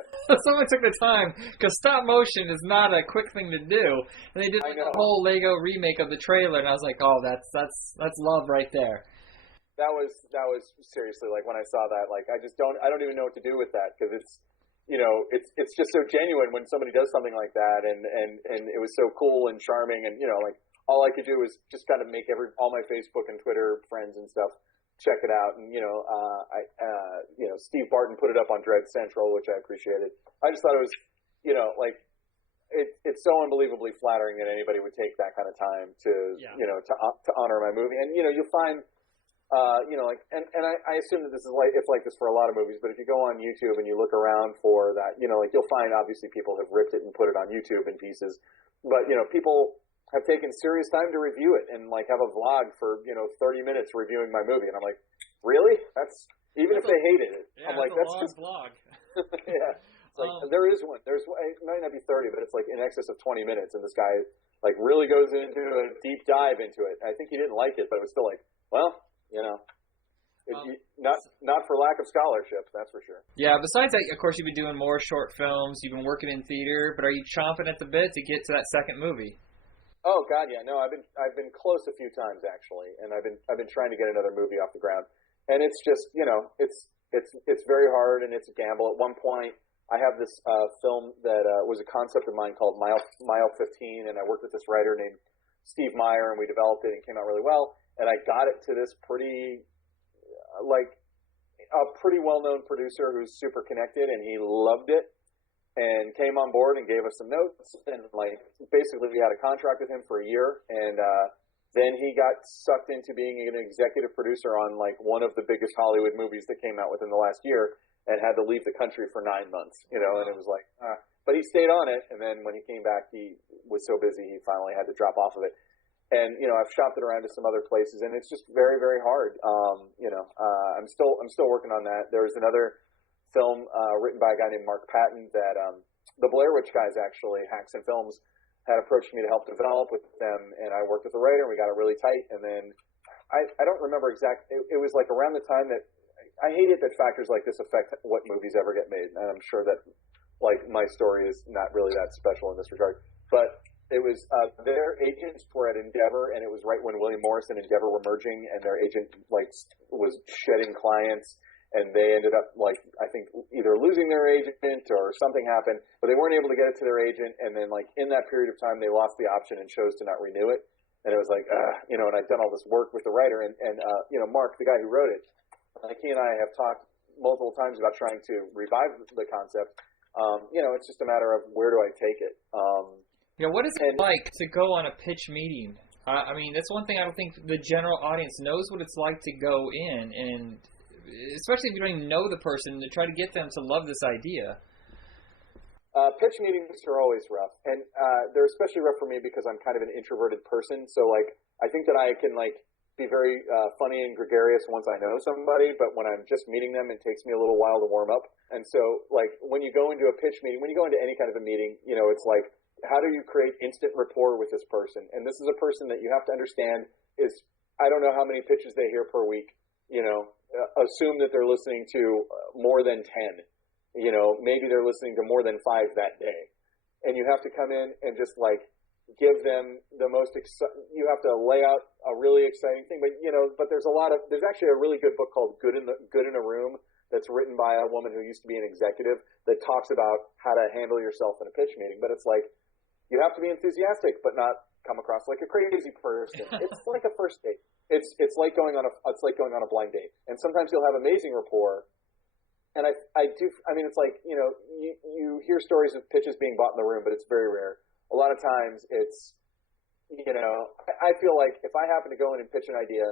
Someone took the time, because stop motion is not a quick thing to do. And they did a whole Lego remake of the trailer, and I was like, oh, that's love right there. That was seriously, like, when I saw that, like, I don't even know what to do with that, because it's just so genuine when somebody does something like that, and it was so cool and charming, and, like, all I could do was just kind of make all my Facebook and Twitter friends and stuff check it out. And, Steve Barton put it up on Dread Central, which I appreciated. I just thought it was, it's so unbelievably flattering that anybody would take that kind of time to honor my movie. And, you'll find, I assume that this is it's like this for a lot of movies, but if you go on YouTube and you look around for that, you'll find obviously people have ripped it and put it on YouTube in pieces, but, people have taken serious time to review it and have a vlog for 30 minutes reviewing my movie, and I'm like, really? That's even if they hated it. Yeah, I'm like, that's just vlog. Yeah, it's like there is one. It might not be 30, but it's like in excess of 20 minutes, and this guy really goes into a deep dive into it. I think he didn't like it, but it was still like, well, not for lack of scholarship, that's for sure. Yeah. Besides that, of course, you've been doing more short films. You've been working in theater, but are you chomping at the bit to get to that second movie? Oh God, yeah. No, I've been close a few times actually, and I've been trying to get another movie off the ground, and it's just it's very hard and it's a gamble. At one point, I have this film that was a concept of mine called Mile 15, and I worked with this writer named Steve Meyer, and we developed it and it came out really well. And I got it to this pretty well-known producer who's super connected, and he loved it. And came on board and gave us some notes, and basically we had a contract with him for a year, and then he got sucked into being an executive producer on one of the biggest Hollywood movies that came out within the last year, and had to leave the country for 9 months, and it was but he stayed on it, and then when he came back, he was so busy he finally had to drop off of it. And I've shopped it around to some other places, and it's just very, very hard. I'm still working on that. There's another film written by a guy named Mark Patton that the Blair Witch guys, actually, Haxan Films, had approached me to help develop with them, and I worked with the writer, and we got it really tight. And then I don't remember exactly. It was around the time that I hate it that factors like this affect what movies ever get made, and I'm sure that my story is not really that special in this regard. But it was their agents were at Endeavor, and it was right when William Morris and Endeavor were merging, and their agent was shedding clients. And they ended up, I think, either losing their agent or something happened, but they weren't able to get it to their agent. And then, in that period of time, they lost the option and chose to not renew it. And it was and I'd done all this work with the writer. And Mark, the guy who wrote it, he and I have talked multiple times about trying to revive the concept. It's just a matter of where do I take it. What is it like to go on a pitch meeting? I mean, that's one thing I don't think the general audience knows what it's like to go in, and especially if you don't even know the person, to try to get them to love this idea. Pitch meetings are always rough, and they're especially rough for me because I'm kind of an introverted person. So I think that I can be very funny and gregarious once I know somebody, but when I'm just meeting them, it takes me a little while to warm up. And so when you go into a pitch meeting, when you go into any kind of a meeting, it's how do you create instant rapport with this person? And this is a person that you have to understand is, I don't know how many pitches they hear per week. Assume that they're listening to more than 10. Maybe they're listening to more than 5 that day. And you have to come in and just give them the most you have to lay out a really exciting thing. But there's actually a really good book called Good in a Room that's written by a woman who used to be an executive that talks about how to handle yourself in a pitch meeting. But it's you have to be enthusiastic, but not come across like a crazy person. It's like a first date. It's like going on a blind date. And sometimes you'll have amazing rapport. And I mean, it's you hear stories of pitches being bought in the room, but it's very rare. A lot of times it's, I feel like if I happen to go in and pitch an idea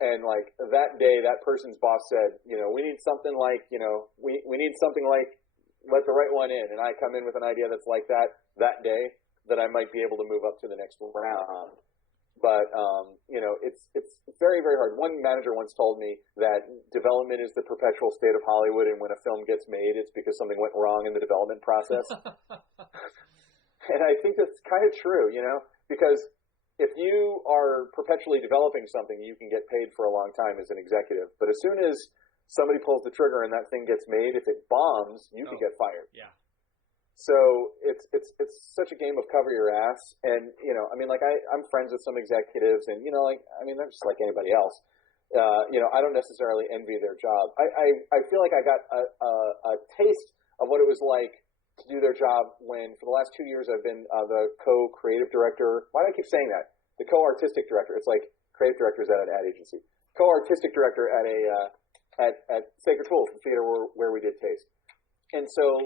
And like that day, that person's boss said, we need something like, we need something like Let the Right One In. And I come in with an idea that's like that day, that I might be able to move up to the next round. But, it's very, very hard. One manager once told me that development is the perpetual state of Hollywood, and when a film gets made, it's because something went wrong in the development process. And I think that's kind of true, because if you are perpetually developing something, you can get paid for a long time as an executive. But as soon as somebody pulls the trigger and that thing gets made, if it bombs, you can get fired. Yeah. So it's such a game of cover your ass. And, I'm friends with some executives, and, they're just like anybody else. I don't necessarily envy their job. I feel like I got a taste of what it was like to do their job when, for the last 2 years, I've been the co-creative director. Why do I keep saying that? The co-artistic director. It's like creative directors at an ad agency. Co-artistic director at at Sacred Fools, the theater where we did Taste. And so,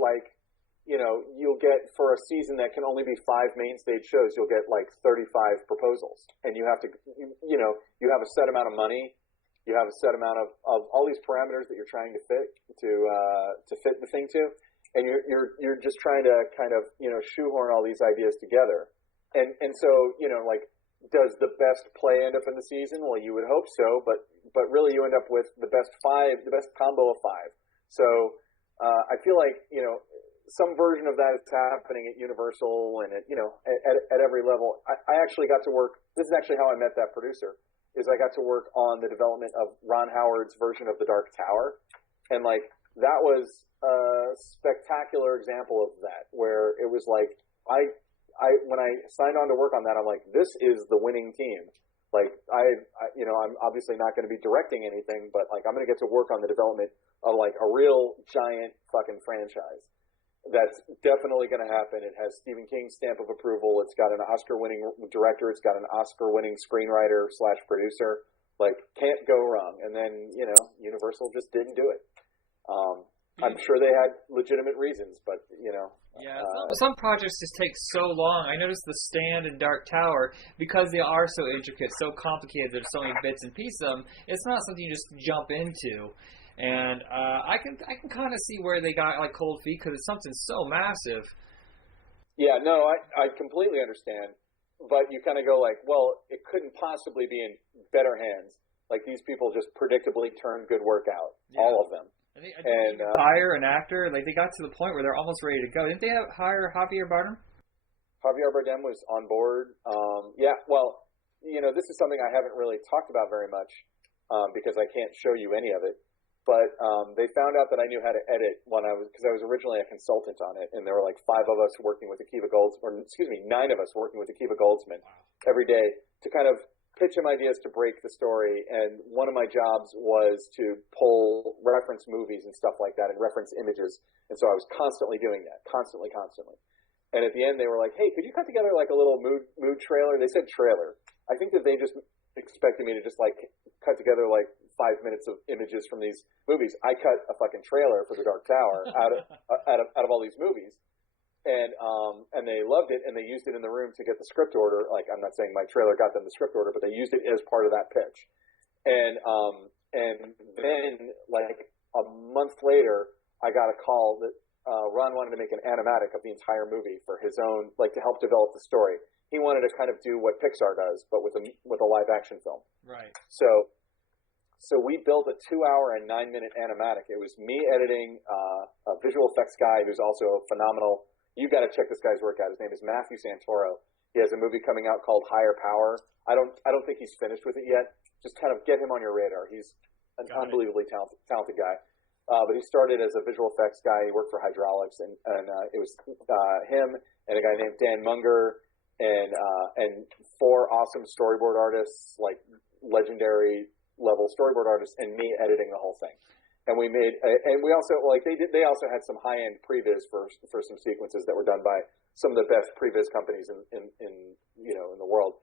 you'll get, for a season that can only be 5 main stage shows, you'll get like 35 proposals. And you have to, you have a set amount of money. You have a set amount of all these parameters that you're trying to fit to fit the thing to. And you're just trying to kind of, shoehorn all these ideas together. And so, does the best play end up in the season? Well, you would hope so, but really you end up with the best combo of 5. So, I feel like, some version of that is happening at Universal and at every level. I actually got to work, this is actually how I met that producer, is I got to work on the development of Ron Howard's version of The Dark Tower. And that was a spectacular example of that, where it was like, when I signed on to work on that, I'm like, this is the winning team. I'm obviously not going to be directing anything, but I'm going to get to work on the development of a real giant fucking franchise. That's definitely going to happen. It has Stephen King's stamp of approval. It's got an Oscar-winning director. It's got an Oscar-winning screenwriter / producer. Can't go wrong. And then, Universal just didn't do it. I'm sure they had legitimate reasons, but, Yeah, some projects just take so long. I noticed The Stand and Dark Tower, because they are so intricate, so complicated, there's so many bits and pieces of them, it's not something you just jump into. And I can kind of see where they got cold feet, because it's something so massive. Yeah, no, I completely understand. But you kind of go well, it couldn't possibly be in better hands. These people just predictably turn good work out, all of them. And hire an actor, they got to the point where they're almost ready to go. Didn't they hire Javier Bardem? Javier Bardem was on board. Yeah, well, this is something I haven't really talked about very much because I can't show you any of it. But they found out that I knew how to edit because I was originally a consultant on it, and there were 5 of us working with 9 of us working with Akiva Goldsman every day to kind of pitch him ideas to break the story. And one of my jobs was to pull reference movies and stuff like that and reference images. And so I was constantly doing that, constantly. And at the end they were like, hey, could you cut together a little mood trailer? They said trailer. I think that they just expected me to just cut together 5 minutes of images from these movies. I cut a fucking trailer for The Dark Tower out of all these movies. And they loved it, and they used it in the room to get the script order. I'm not saying my trailer got them the script order, but they used it as part of that pitch. And then a month later, I got a call that Ron wanted to make an animatic of the entire movie for his own, to help develop the story. He wanted to kind of do what Pixar does, but with a live action film. Right. So we built a 2-hour and 9-minute animatic. It was me editing a visual effects guy who's also a phenomenal. You've got to check this guy's work out. His name is Matthew Santoro. He has a movie coming out called Higher Power. I don't think he's finished with it yet. Just kind of get him on your radar. He's an unbelievably talented guy. But he started as a visual effects guy. He worked for Hydraulics, and it was him and a guy named Dan Munger and 4 awesome storyboard artists, legendary level storyboard artists, and me editing the whole thing. And we made, and we also they also had some high end previs for some sequences that were done by some of the best previs companies in the world.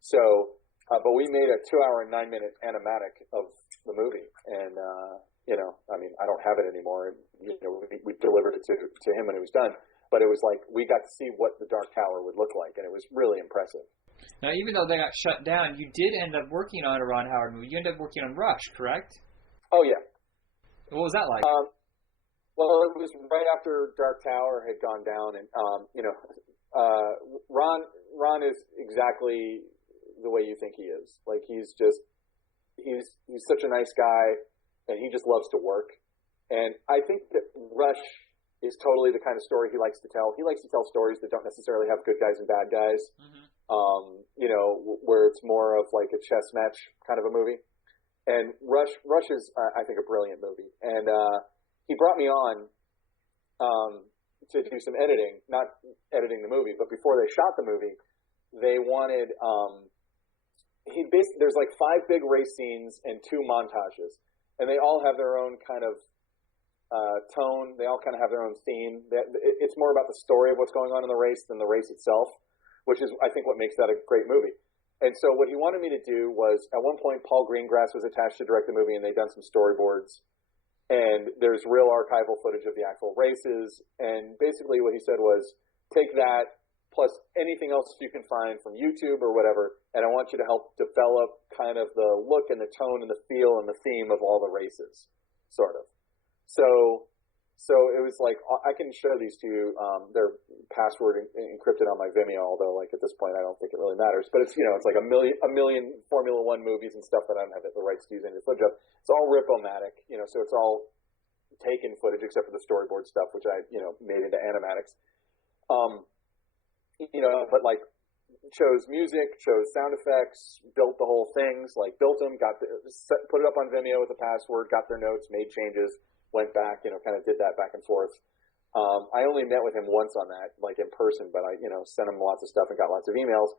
So, but we made a 2-hour and 9-minute animatic of the movie, and I don't have it anymore. We delivered it to him when it was done, but it was we got to see what the Dark Tower would look like, and it was really impressive. Now, even though they got shut down, you did end up working on a Ron Howard movie. You ended up working on Rush, correct? Oh yeah. What was that like? Well, it was right after Dark Tower had gone down, and Ron is exactly the way you think he is. Like he's such a nice guy, and he just loves to work. And I think that Rush is totally the kind of story he likes to tell. He likes to tell stories that don't necessarily have good guys and bad guys. Mm-hmm. Where it's more of like a chess match kind of a movie. And Rush is, I think, a brilliant movie. And he brought me on to do some editing, not editing the movie, but before they shot the movie, they wanted there's like 5 big race scenes and 2 montages, and they all have their own kind of tone. They all kind of have their own theme. It's more about the story of what's going on in the race than the race itself, which is, I think, what makes that a great movie. And so what he wanted me to do was, at one point, Paul Greengrass was attached to direct the movie, and they'd done some storyboards. And there's real archival footage of the actual races. And basically what he said was, take that plus anything else you can find from YouTube or whatever, and I want you to help develop kind of the look and the tone and the feel and the theme of all the races, sort of. So it was like, I can show these to you. They're password encrypted on my Vimeo, although like at this point I don't think it really matters. But it's it's like a million Formula One movies and stuff that I don't have the rights to use any footage of. It's all Rip-O-Matic, so it's all taken footage except for the storyboard stuff, which I made into animatics. But like chose music, chose sound effects, built the whole things, like built them, put it up on Vimeo with a password, got their notes, made changes. Went back, kind of did that back and forth. I only met with him once on that, like in person, but I, sent him lots of stuff and got lots of emails.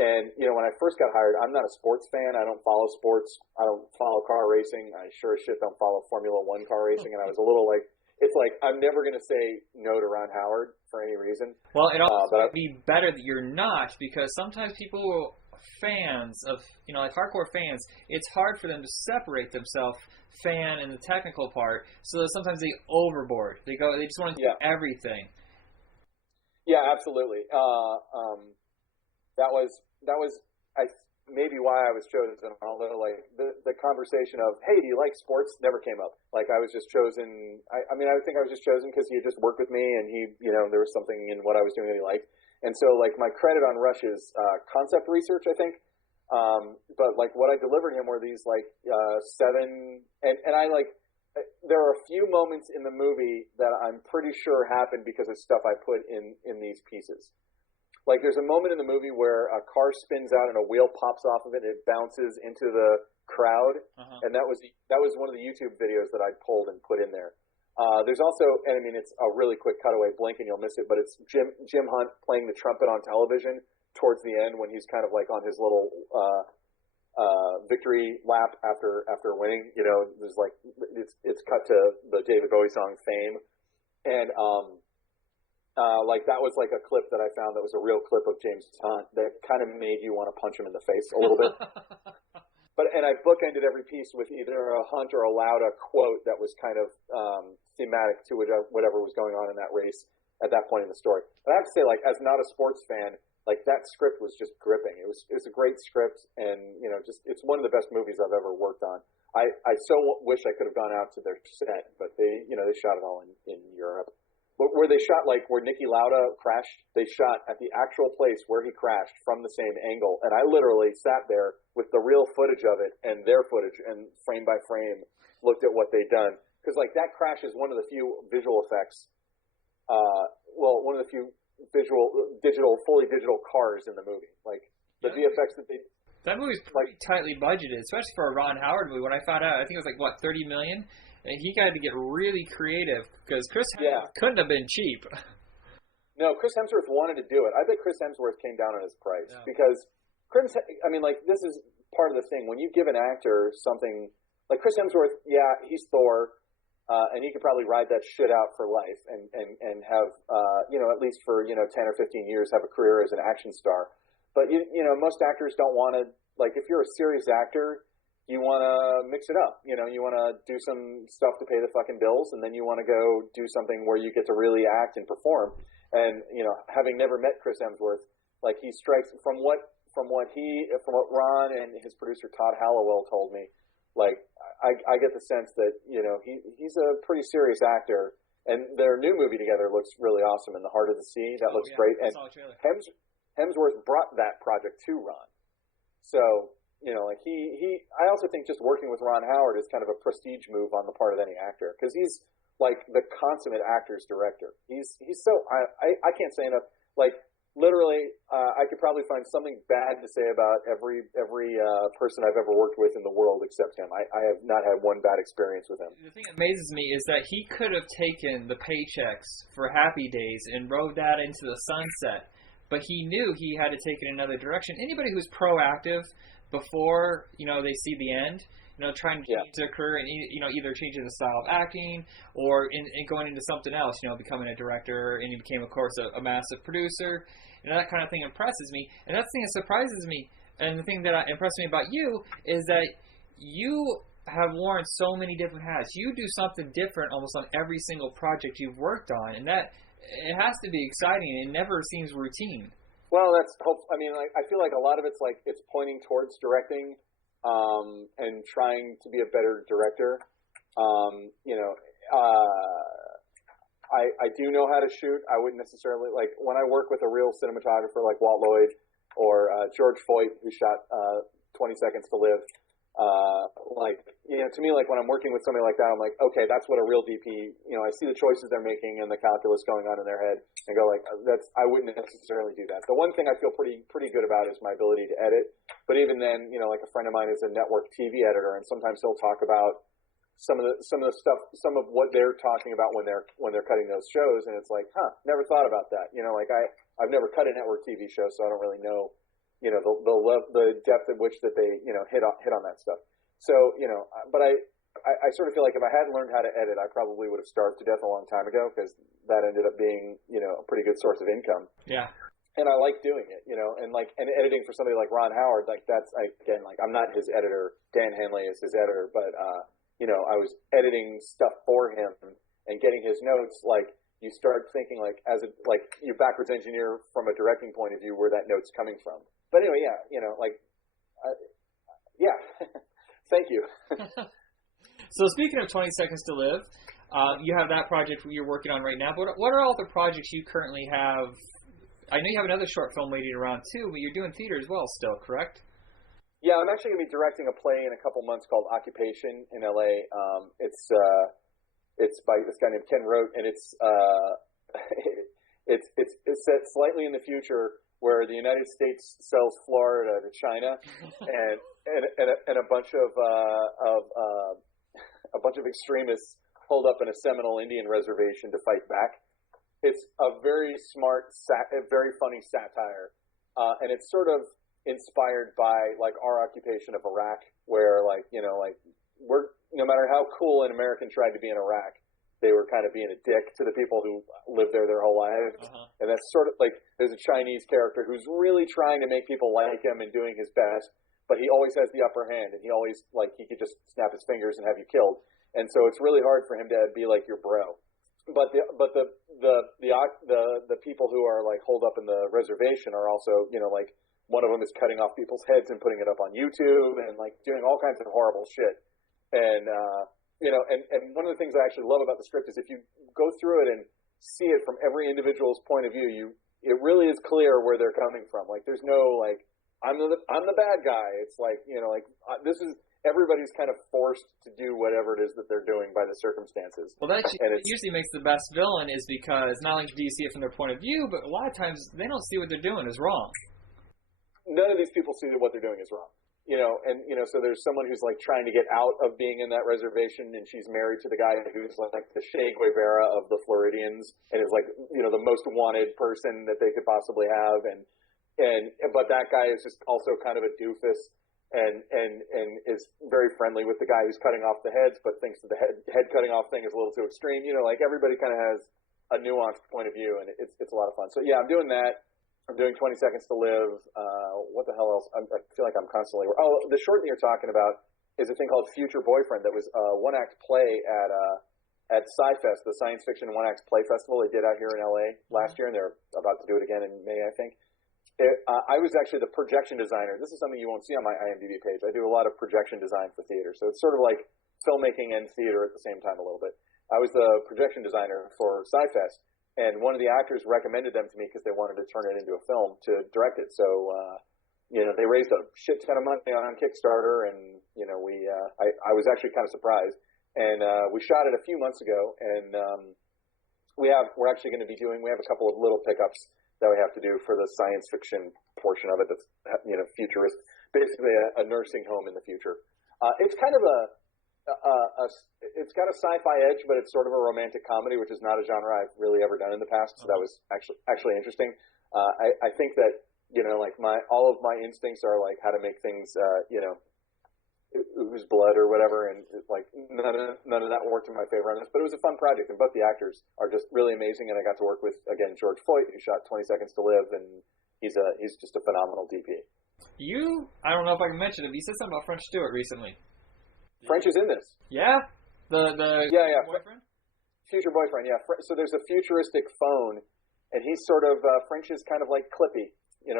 And, when I first got hired, I'm not a sports fan. I don't follow sports. I don't follow car racing. I sure as shit don't follow Formula One car racing. And I was a little like, it's like, I'm never going to say no to Ron Howard for any reason. Well, it also might be better that you're not, because sometimes people, fans of, like hardcore fans, it's hard for them to separate themselves, fan and the technical part, so that sometimes they overboard. They just want to do everything. Yeah, absolutely. That was maybe why I was chosen. Although like the conversation of, hey, do you like sports, never came up. Like I was just chosen. I think I was just chosen because he had just worked with me, and he, there was something in what I was doing that he liked. And so like my credit on Rush is concept research, I think. But like what I delivered him were these like 7, and I like, there are a few moments in the movie that I'm pretty sure happened because of stuff I put in these pieces. Like there's a moment in the movie where a car spins out and a wheel pops off of it and it bounces into the crowd. And that was one of the YouTube videos that I pulled and put in there. There's also, and I mean, it's a really quick cutaway, blink and you'll miss it, but it's Jim Hunt playing the trumpet on television towards the end when he's kind of like on his little victory lap after winning. There's like it's cut to the David Bowie song Fame, and like that was like a clip that I found that was a real clip of James Hunt that kind of made you want to punch him in the face a little bit. And I bookended every piece with either a Hunt or a Lauda quote that was kind of thematic to whatever was going on in that race at that point in the story. But I have to say, like, as not a sports fan, like that script was just gripping. It was a great script, and it's one of the best movies I've ever worked on. I so wish I could have gone out to their set, but they shot it all in Europe. But where they shot, like where Niki Lauda crashed, they shot at the actual place where he crashed from the same angle. And I literally sat there with the real footage of it and their footage and frame by frame looked at what they'd done. Because like that crash is one of the few visual effects, one of the few fully digital cars in the movie. Like the VFX that they... That movie's pretty tightly budgeted, especially for a Ron Howard movie. When I found out, I think it was like, what, $30 million? And he got to get really creative because Chris Hemsworth couldn't have been cheap. No, Chris Hemsworth wanted to do it. I bet Chris Hemsworth came down on his price because this is part of the thing. When you give an actor something like Chris Hemsworth, he's Thor, and he could probably ride that shit out for life and have at least for 10 or 15 years have a career as an action star. But most actors don't want to, like, if you're a serious actor, you want to mix it up. You want to do some stuff to pay the fucking bills, and then you want to go do something where you get to really act and perform. And, having never met Chris Hemsworth, like he strikes, from what from what Ron and his producer Todd Hallowell told me, like I get the sense that he's a pretty serious actor, and their new movie together looks really awesome. In the Heart of the Sea, that looks great, and Hemsworth brought that project to Ron. So like I also think just working with Ron Howard is kind of a prestige move on the part of any actor, because he's like the consummate actor's director. He's so I can't say enough. Like literally, I could probably find something bad to say about every person I've ever worked with in the world except him. I have not had one bad experience with him. The thing that amazes me is that he could have taken the paychecks for Happy Days and rode that into the sunset, but he knew he had to take it in another direction. Anybody who's proactive before they see the end, trying to change their career and either changing the style of acting or in going into something else, becoming a director, and he became, of course, a massive producer. That kind of thing impresses me, and that's the thing that surprises me. And the thing that impressed me about you is that you have worn so many different hats. You do something different almost on every single project you've worked on, and that it has to be exciting. It never seems routine. Well, that's hope. I mean, I feel like a lot of it's like it's pointing towards directing. And trying to be a better director. I do know how to shoot. I wouldn't necessarily, like, when I work with a real cinematographer like Walt Lloyd or George Foyt, who shot 20 Seconds to Live, to me, like, when I'm working with somebody like that, I'm like, okay, that's what a real DP, I see the choices they're making and the calculus going on in their head and go like, I wouldn't necessarily do that. The one thing I feel pretty good about is my ability to edit. But even then, like a friend of mine is a network TV editor, and sometimes he'll talk about some of the stuff, some of what they're talking about when they're cutting those shows, and it's like, never thought about that. I've never cut a network TV show, so I don't really know, the depth at which that they, hit on that stuff. So, but I sort of feel like if I hadn't learned how to edit, I probably would have starved to death a long time ago, because that ended up being, a pretty good source of income. Yeah. And I like doing it, and editing for somebody like Ron Howard, like I'm not his editor. Dan Hanley is his editor, but, I was editing stuff for him and getting his notes. Like, you start thinking you backwards engineer from a directing point of view where that note's coming from. But anyway, yeah, yeah. Thank you. So speaking of 20 Seconds to Live, you have that project you're working on right now. But what are all the projects you currently have? I know you have another short film waiting around too, but you're doing theater as well still, correct? Yeah, I'm actually going to be directing a play in a couple months called Occupation in LA. It's by this guy named Ken Rote, and it's set slightly in the future where the United States sells Florida to China, and a bunch of extremists hold up in a Seminole Indian reservation to fight back. It's a very smart, very funny satire, and it's sort of inspired by like our occupation of Iraq, where we're, no matter how cool an American tried to be in Iraq, they were kind of being a dick to the people who lived there their whole lives. And that's sort of like, there's a Chinese character who's really trying to make people like him and doing his best, but he always has the upper hand, and he always, he could just snap his fingers and have you killed. And so it's really hard for him to be like your bro. But the people who are like holed up in the reservation are also, one of them is cutting off people's heads and putting it up on YouTube and like doing all kinds of horrible shit. And and one of the things I actually love about the script is if you go through it and see it from every individual's point of view, it really is clear where they're coming from. Like, there's no like, I'm the bad guy. It's like, this is, everybody's kind of forced to do whatever it is that they're doing by the circumstances. Well, that usually makes the best villain, is because not only do you see it from their point of view, but a lot of times they don't see what they're doing is wrong. None of these people see that what they're doing is wrong. So there's someone who's like trying to get out of being in that reservation, and she's married to the guy who's like the Che Guevara of the Floridians, and is like, the most wanted person that they could possibly have. But that guy is just also kind of a doofus. And is very friendly with the guy who's cutting off the heads, but thinks that the head cutting off thing is a little too extreme. Everybody kind of has a nuanced point of view, and it's a lot of fun. So yeah, I'm doing that. I'm doing 20 Seconds to Live. What the hell else? I feel like I'm constantly. Oh, the short that you're talking about is a thing called Future Boyfriend. That was a one-act play at Sci-Fest, the Science Fiction One-Act Play Festival they did out here in LA last year, and they're about to do it again in May, I think. I was actually the projection designer. This is something you won't see on my IMDb page. I do a lot of projection design for theater, so it's sort of like filmmaking and theater at the same time a little bit. I was the projection designer for Sci-Fest, and one of the actors recommended them to me because they wanted to turn it into a film to direct it. So, they raised a shit ton of money on Kickstarter, and I was actually kind of surprised. And we shot it a few months ago, and we're actually going to be we have a couple of little pickups that we have to do for the science fiction portion of it. That's futurist, basically a nursing home in the future. It's kind of it's got a sci-fi edge, but it's sort of a romantic comedy, which is not a genre I've really ever done in the past. So that was actually interesting. I think that all of my instincts are like how to make things ooze blood or whatever, and like none of that worked in my favor on this. But it was a fun project, and both the actors are just really amazing. And I got to work with again George Foyt, who shot 20 Seconds to Live, and he's just a phenomenal DP. I don't know if I can mention it, but you said something about French Stewart recently. French is in this. Yeah, the boyfriend. Future boyfriend. Yeah. So there's a futuristic phone, and he's sort of French is kind of like Clippy,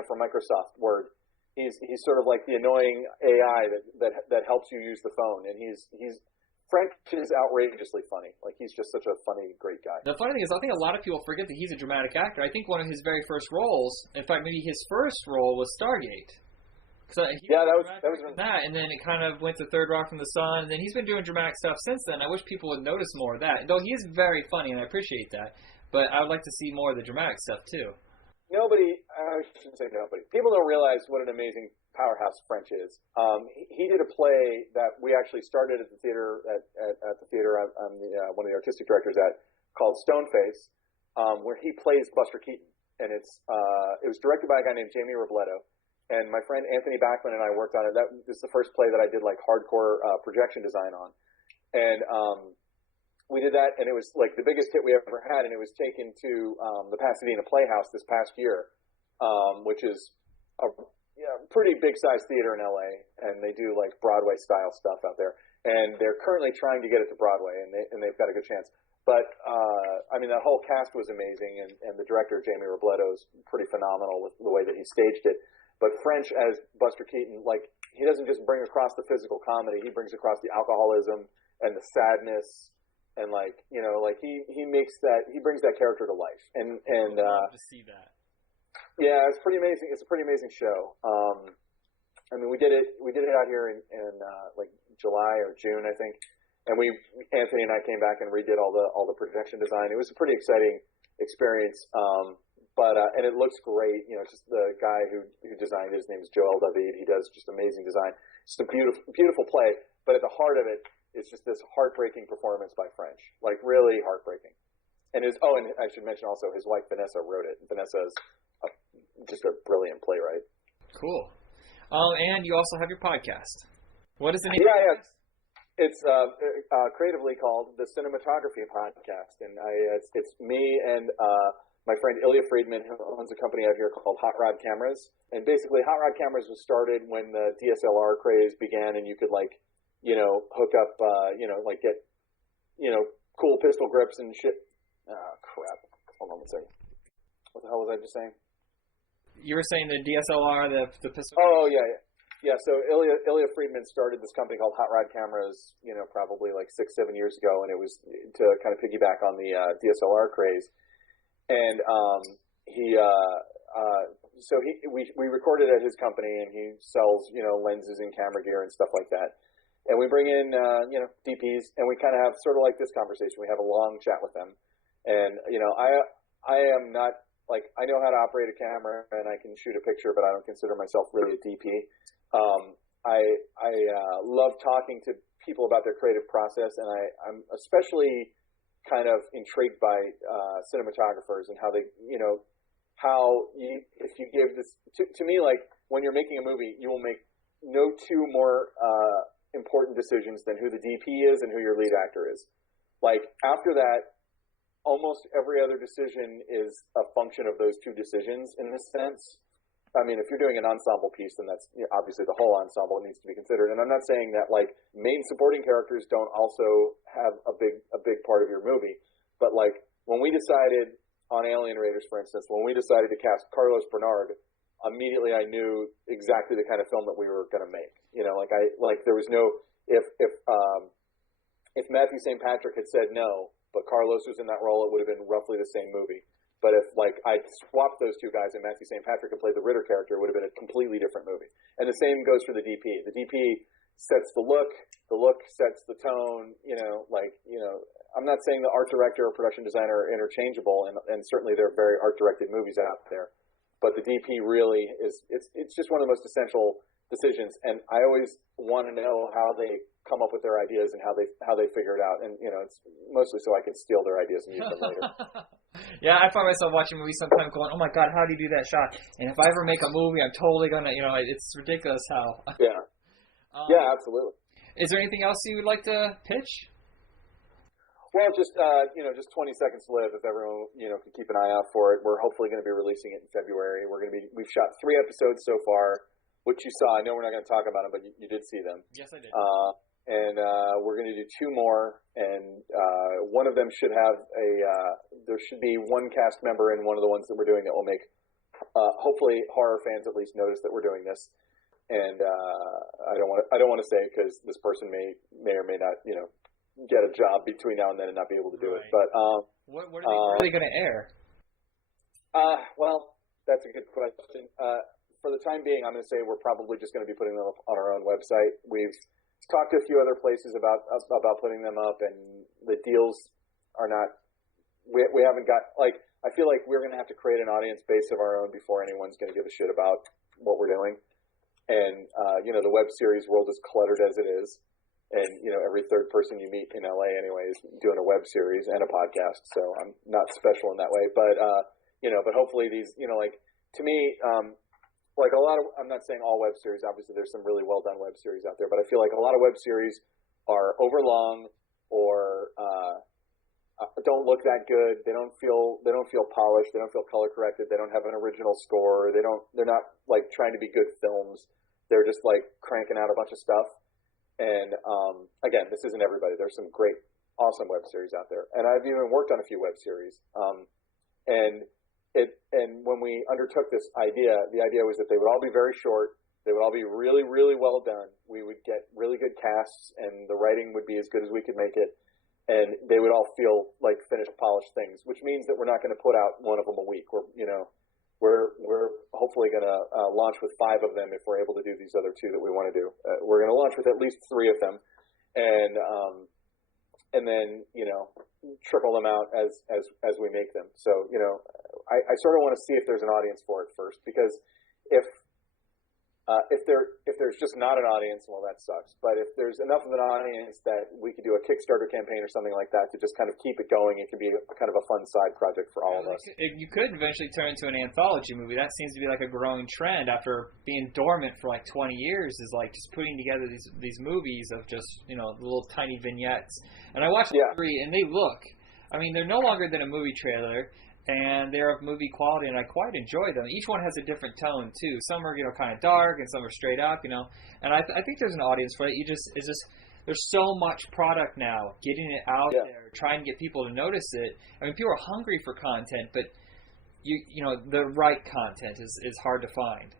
from Microsoft Word. He's sort of like the annoying AI that helps you use the phone, and he's French is outrageously funny. Like he's just such a funny, great guy. The funny thing is, I think a lot of people forget that he's a dramatic actor. I think one of his very first roles, in fact, maybe his first role was Stargate. That was that, and then it kind of went to Third Rock from the Sun, and then he's been doing dramatic stuff since then. I wish people would notice more of that. Though he is very funny, and I appreciate that, but I would like to see more of the dramatic stuff too. I shouldn't say nobody. People don't realize what an amazing powerhouse French is. He did a play that we actually started at the theater at the theater I'm one of the artistic directors at, called Stoneface, where he plays Buster Keaton, and it was directed by a guy named Jamie Robledo, and my friend Anthony Bachman and I worked on it. That was the first play that I did like hardcore projection design on, and we did that, and it was like the biggest hit we ever had, and it was taken to the Pasadena Playhouse this past year, which is a pretty big sized theater in LA, and they do like Broadway style stuff out there, and they're currently trying to get it to Broadway, and they've got a good chance. But that whole cast was amazing, and the director Jamie Robledo is pretty phenomenal with the way that he staged it. But French as Buster Keaton, like he doesn't just bring across the physical comedy, he brings across the alcoholism and the sadness. And he brings that character to life, and I'd love to see that. Yeah, it's pretty amazing. It's a pretty amazing show. We did it out here in like July or June, I think, and Anthony and I came back and redid all the projection design. It was a pretty exciting experience, and it looks great. Just the guy who designed it, his name is Joel David. He does just amazing design. It's a beautiful play, but at the heart of it, it's just this heartbreaking performance by French, like really heartbreaking. And I should mention also his wife Vanessa wrote it. Vanessa is just a brilliant playwright. Cool. And you also have your podcast. What is the name? Yeah. It's creatively called the Cinematography Podcast, and it's me and my friend Ilya Friedman, who owns a company out here called Hot Rod Cameras. And basically, Hot Rod Cameras was started when the DSLR craze began, and you could hook up, get, cool pistol grips and shit. Oh, crap. Hold on one second. What the hell was I just saying? You were saying the DSLR, the pistol. Oh, yeah. Yeah, so Ilya Friedman started this company called Hot Rod Cameras, probably like 6-7 years ago, and it was to kind of piggyback on the DSLR craze. And we recorded at his company, and he sells, lenses and camera gear and stuff like that. And we bring in, DPs, and we kind of have sort of like this conversation. We have a long chat with them. And, I am not, like, I know how to operate a camera, and I can shoot a picture, but I don't consider myself really a DP. I love talking to people about their creative process, and I'm especially kind of intrigued by cinematographers and how they, if you give this, to me, like, when you're making a movie, you will make no two more important decisions than who the DP is and who your lead actor is. Like, after that, almost every other decision is a function of those two decisions in this sense. I mean, if you're doing an ensemble piece, then that's obviously the whole ensemble needs to be considered. And I'm not saying that like main supporting characters don't also have a big part of your movie, but like when we decided on Alien Raiders, for instance, when we decided to cast Carlos Bernard immediately I knew exactly the kind of film that we were going to make. There was no if Matthew St. Patrick had said no, but Carlos was in that role, it would have been roughly the same movie. But if I swapped those two guys and Matthew St. Patrick had played the Ritter character, it would have been a completely different movie. And the same goes for the DP. The DP sets the look sets the tone. I'm not saying the art director or production designer are interchangeable, and certainly they're very art directed movies out there. But the DP really it's just one of the most essential decisions, and I always want to know how they come up with their ideas and how they figure it out, and it's mostly so I can steal their ideas and use them later. Yeah, I find myself watching movies sometimes going, oh my god, how do you do that shot? And if I ever make a movie, I'm totally gonna, it's ridiculous how. Yeah. Yeah, absolutely. Is there anything else you would like to pitch? Well, just 20 Seconds to Live. If everyone can keep an eye out for it, we're hopefully going to be releasing it in February. We've shot 3 episodes so far, which you saw. I know we're not going to talk about them, but you did see them. Yes, I did. And we're going to do 2 more, and one of them should have there should be one cast member in one of the ones that we're doing that will make hopefully horror fans at least notice that we're doing this. And I don't want to say because this person may or may not get a job between now and then and not be able to do it. But what are they going to air? Well, that's a good question. For the time being, I'm going to say we're probably just going to be putting them up on our own website. We've talked to a few other places about putting them up, and the deals are not. We haven't got I feel like we're going to have to create an audience base of our own before anyone's going to give a shit about what we're doing. And the web series world is cluttered as it is, and every third person you meet in LA anyway is doing a web series and a podcast. So I'm not special in that way, but but hopefully these to me. A lot of, I'm not saying all web series, obviously there's some really well done web series out there, but I feel like a lot of web series are overlong or don't look that good. They don't feel polished. They don't feel color corrected. They don't have an original score. They're not trying to be good films. They're just cranking out a bunch of stuff. And again, this isn't everybody. There's some great, awesome web series out there. And I've even worked on a few web series. And when we undertook this idea, the idea was that they would all be very short. They would all be really, really well done. We would get really good casts, and the writing would be as good as we could make it. And they would all feel like finished, polished things, which means that we're not going to put out one of them a week. We're hopefully going to launch with 5 of them if we're able to do these other 2 that we want to do. We're going to launch with at least 3 of them, and then trickle them out as we make them. So I sort of want to see if there's an audience for it first, because if there's just not an audience, well, that sucks. But if there's enough of an audience that we could do a Kickstarter campaign or something like that to just kind of keep it going, it can be kind of a fun side project for all of us. You could eventually turn into an anthology movie. That seems to be a growing trend after being dormant for 20 years. Is just putting together these movies of just little tiny vignettes. And I watched 3, and they look. I mean, they're no longer than a movie trailer. And they're of movie quality, and I quite enjoy them. Each one has a different tone too. Some are kind of dark, and some are straight up, And I think there's an audience for it. There's so much product now, getting it out there, trying to get people to notice it. I mean, people are hungry for content, but the right content is hard to find.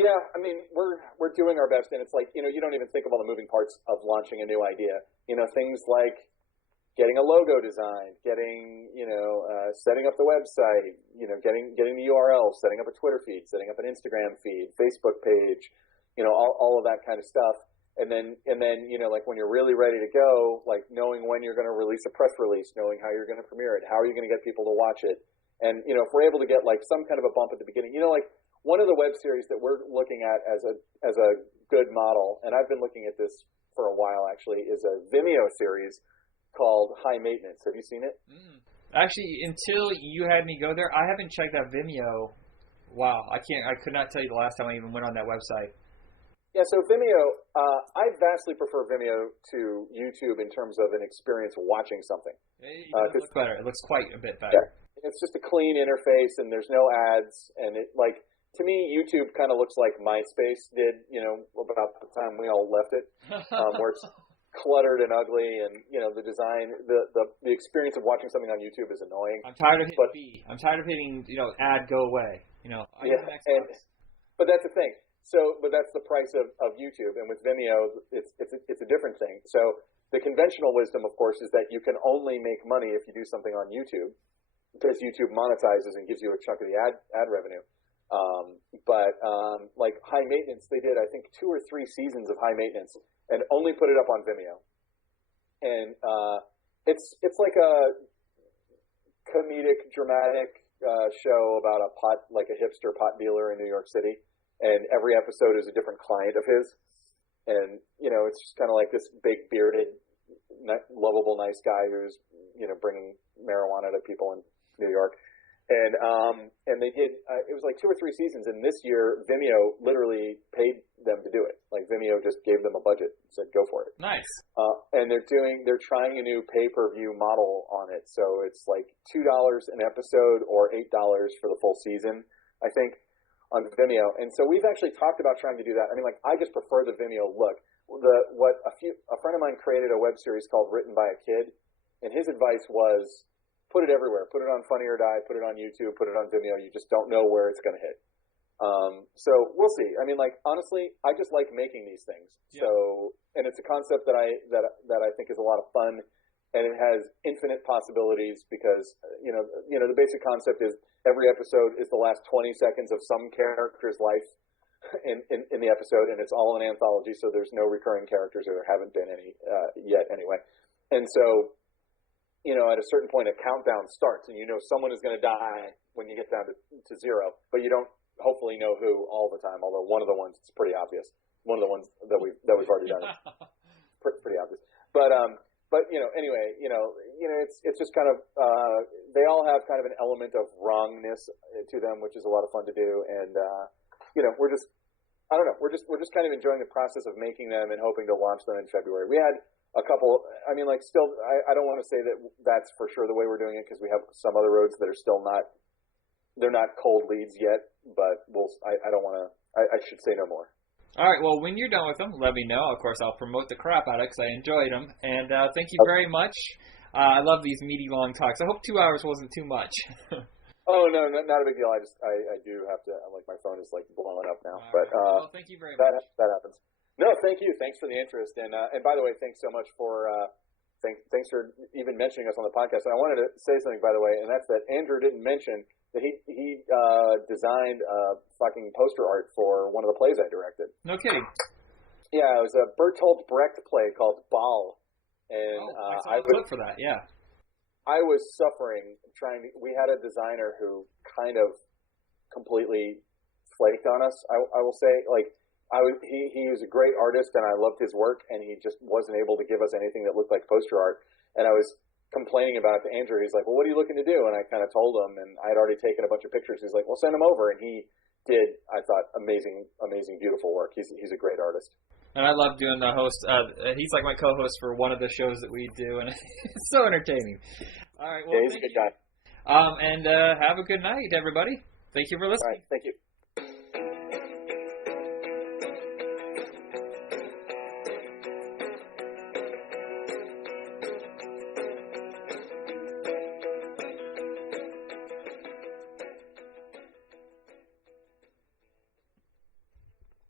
Yeah, I mean, we're doing our best, and it's you don't even think of all the moving parts of launching a new idea. Things like getting a logo designed, setting up the website, getting the URL, setting up a Twitter feed, setting up an Instagram feed, Facebook page, all of that kind of stuff. And then when you're really ready to go, knowing when you're going to release a press release, knowing how you're going to premiere it, how are you going to get people to watch it? And, if we're able to get some kind of a bump at the beginning, one of the web series that we're looking at as a good model, and I've been looking at this for a while actually, is a Vimeo series called High Maintenance. Have you seen it? Actually, until you had me go there, I haven't checked out Vimeo. Wow, I could not tell you the last time I even went on that website. Yeah, so Vimeo, I vastly prefer Vimeo to YouTube in terms of an experience watching something. It looks better. It looks quite a bit better. Yeah. It's just a clean interface, and there's no ads, and it to me, YouTube kind of looks like MySpace did, about the time we all left it, where it's cluttered and ugly, and the design, the experience of watching something on YouTube is annoying. I'm tired of hitting ad go away. I use an Xbox. But that's the thing. But that's the price of YouTube, and with Vimeo, it's a different thing. So the conventional wisdom, of course, is that you can only make money if you do something on YouTube, because YouTube monetizes and gives you a chunk of the ad revenue. Like High Maintenance, they did I think 2 or 3 seasons of High Maintenance and only put it up on Vimeo, and it's like a comedic, dramatic show about a hipster pot dealer in New York City, and every episode is a different client of his, and it's just kind of like this big bearded, lovable, nice guy who's bringing marijuana to people in New York, and they did it was like 2 or 3 seasons, and this year Vimeo literally paid them to do it. Like Vimeo just gave them a budget and said go for it. Nice. And they're trying a new pay-per-view model on it, so it's like $2 an episode or $8 for the full season, I think, on Vimeo. And so we've actually talked about trying to do that. I mean, like, I just prefer the Vimeo look. A friend of mine created a web series called Written by a Kid, and his advice was put it everywhere. Put it on Funny or Die, put it on YouTube, put it on Vimeo. You just don't know where it's going to hit. So we'll see. I mean, like, honestly, I just like making these things. Yeah. So, and it's a concept that I think is a lot of fun, and it has infinite possibilities because, the basic concept is every episode is the last 20 seconds of some character's life in the episode, and it's all an anthology, so there's no recurring characters, or there haven't been any yet anyway. And so, at a certain point, a countdown starts, and someone is going to die when you get down to 0, but you don't hopefully know who all the time, although one of the ones, it's pretty obvious. One of the ones that we've already done is pretty obvious. But anyway, it's just kind of they all have kind of an element of wrongness to them, which is a lot of fun to do, and we're just kind of enjoying the process of making them and hoping to launch them in February. We had a couple. I mean, like, still, I don't want to say that that's for sure the way we're doing it, because we have some other roads that are still not. They're not cold leads yet, but I don't want to. I should say no more. All right, well, when you're done with them, let me know. Of course, I'll promote the crap out of it because I enjoyed them. And thank you very much. I love these meaty, long talks. I hope 2 hours wasn't too much. Oh, no, not a big deal. I do have to, like, my phone is, like, blowing up now. All right. Well, thank you very much. That happens. No, thank you. Thanks for the interest. And by the way, thanks so much for thanks for even mentioning us on the podcast. And I wanted to say something, by the way, and that's that Andrew didn't mention that he designed fucking poster art for one of the plays I directed. No kidding. Yeah, it was a Bertolt Brecht play called Baal. And I saw a clip for that, yeah. I was suffering we had a designer who kind of completely flaked on us, I will say. Like, he was a great artist, and I loved his work, and he just wasn't able to give us anything that looked like poster art. And I was complaining about it to Andrew. He's like, well, what are you looking to do? And I kind of told him, and I had already taken a bunch of pictures. He's like, well, send them over. And he did, I thought, amazing, beautiful work. He's a great artist. And I love doing the host. He's like my co-host for one of the shows that we do, and it's so entertaining. All right. Well, yeah, he's a good guy. And have a good night, everybody. Thank you for listening. All right. Thank you.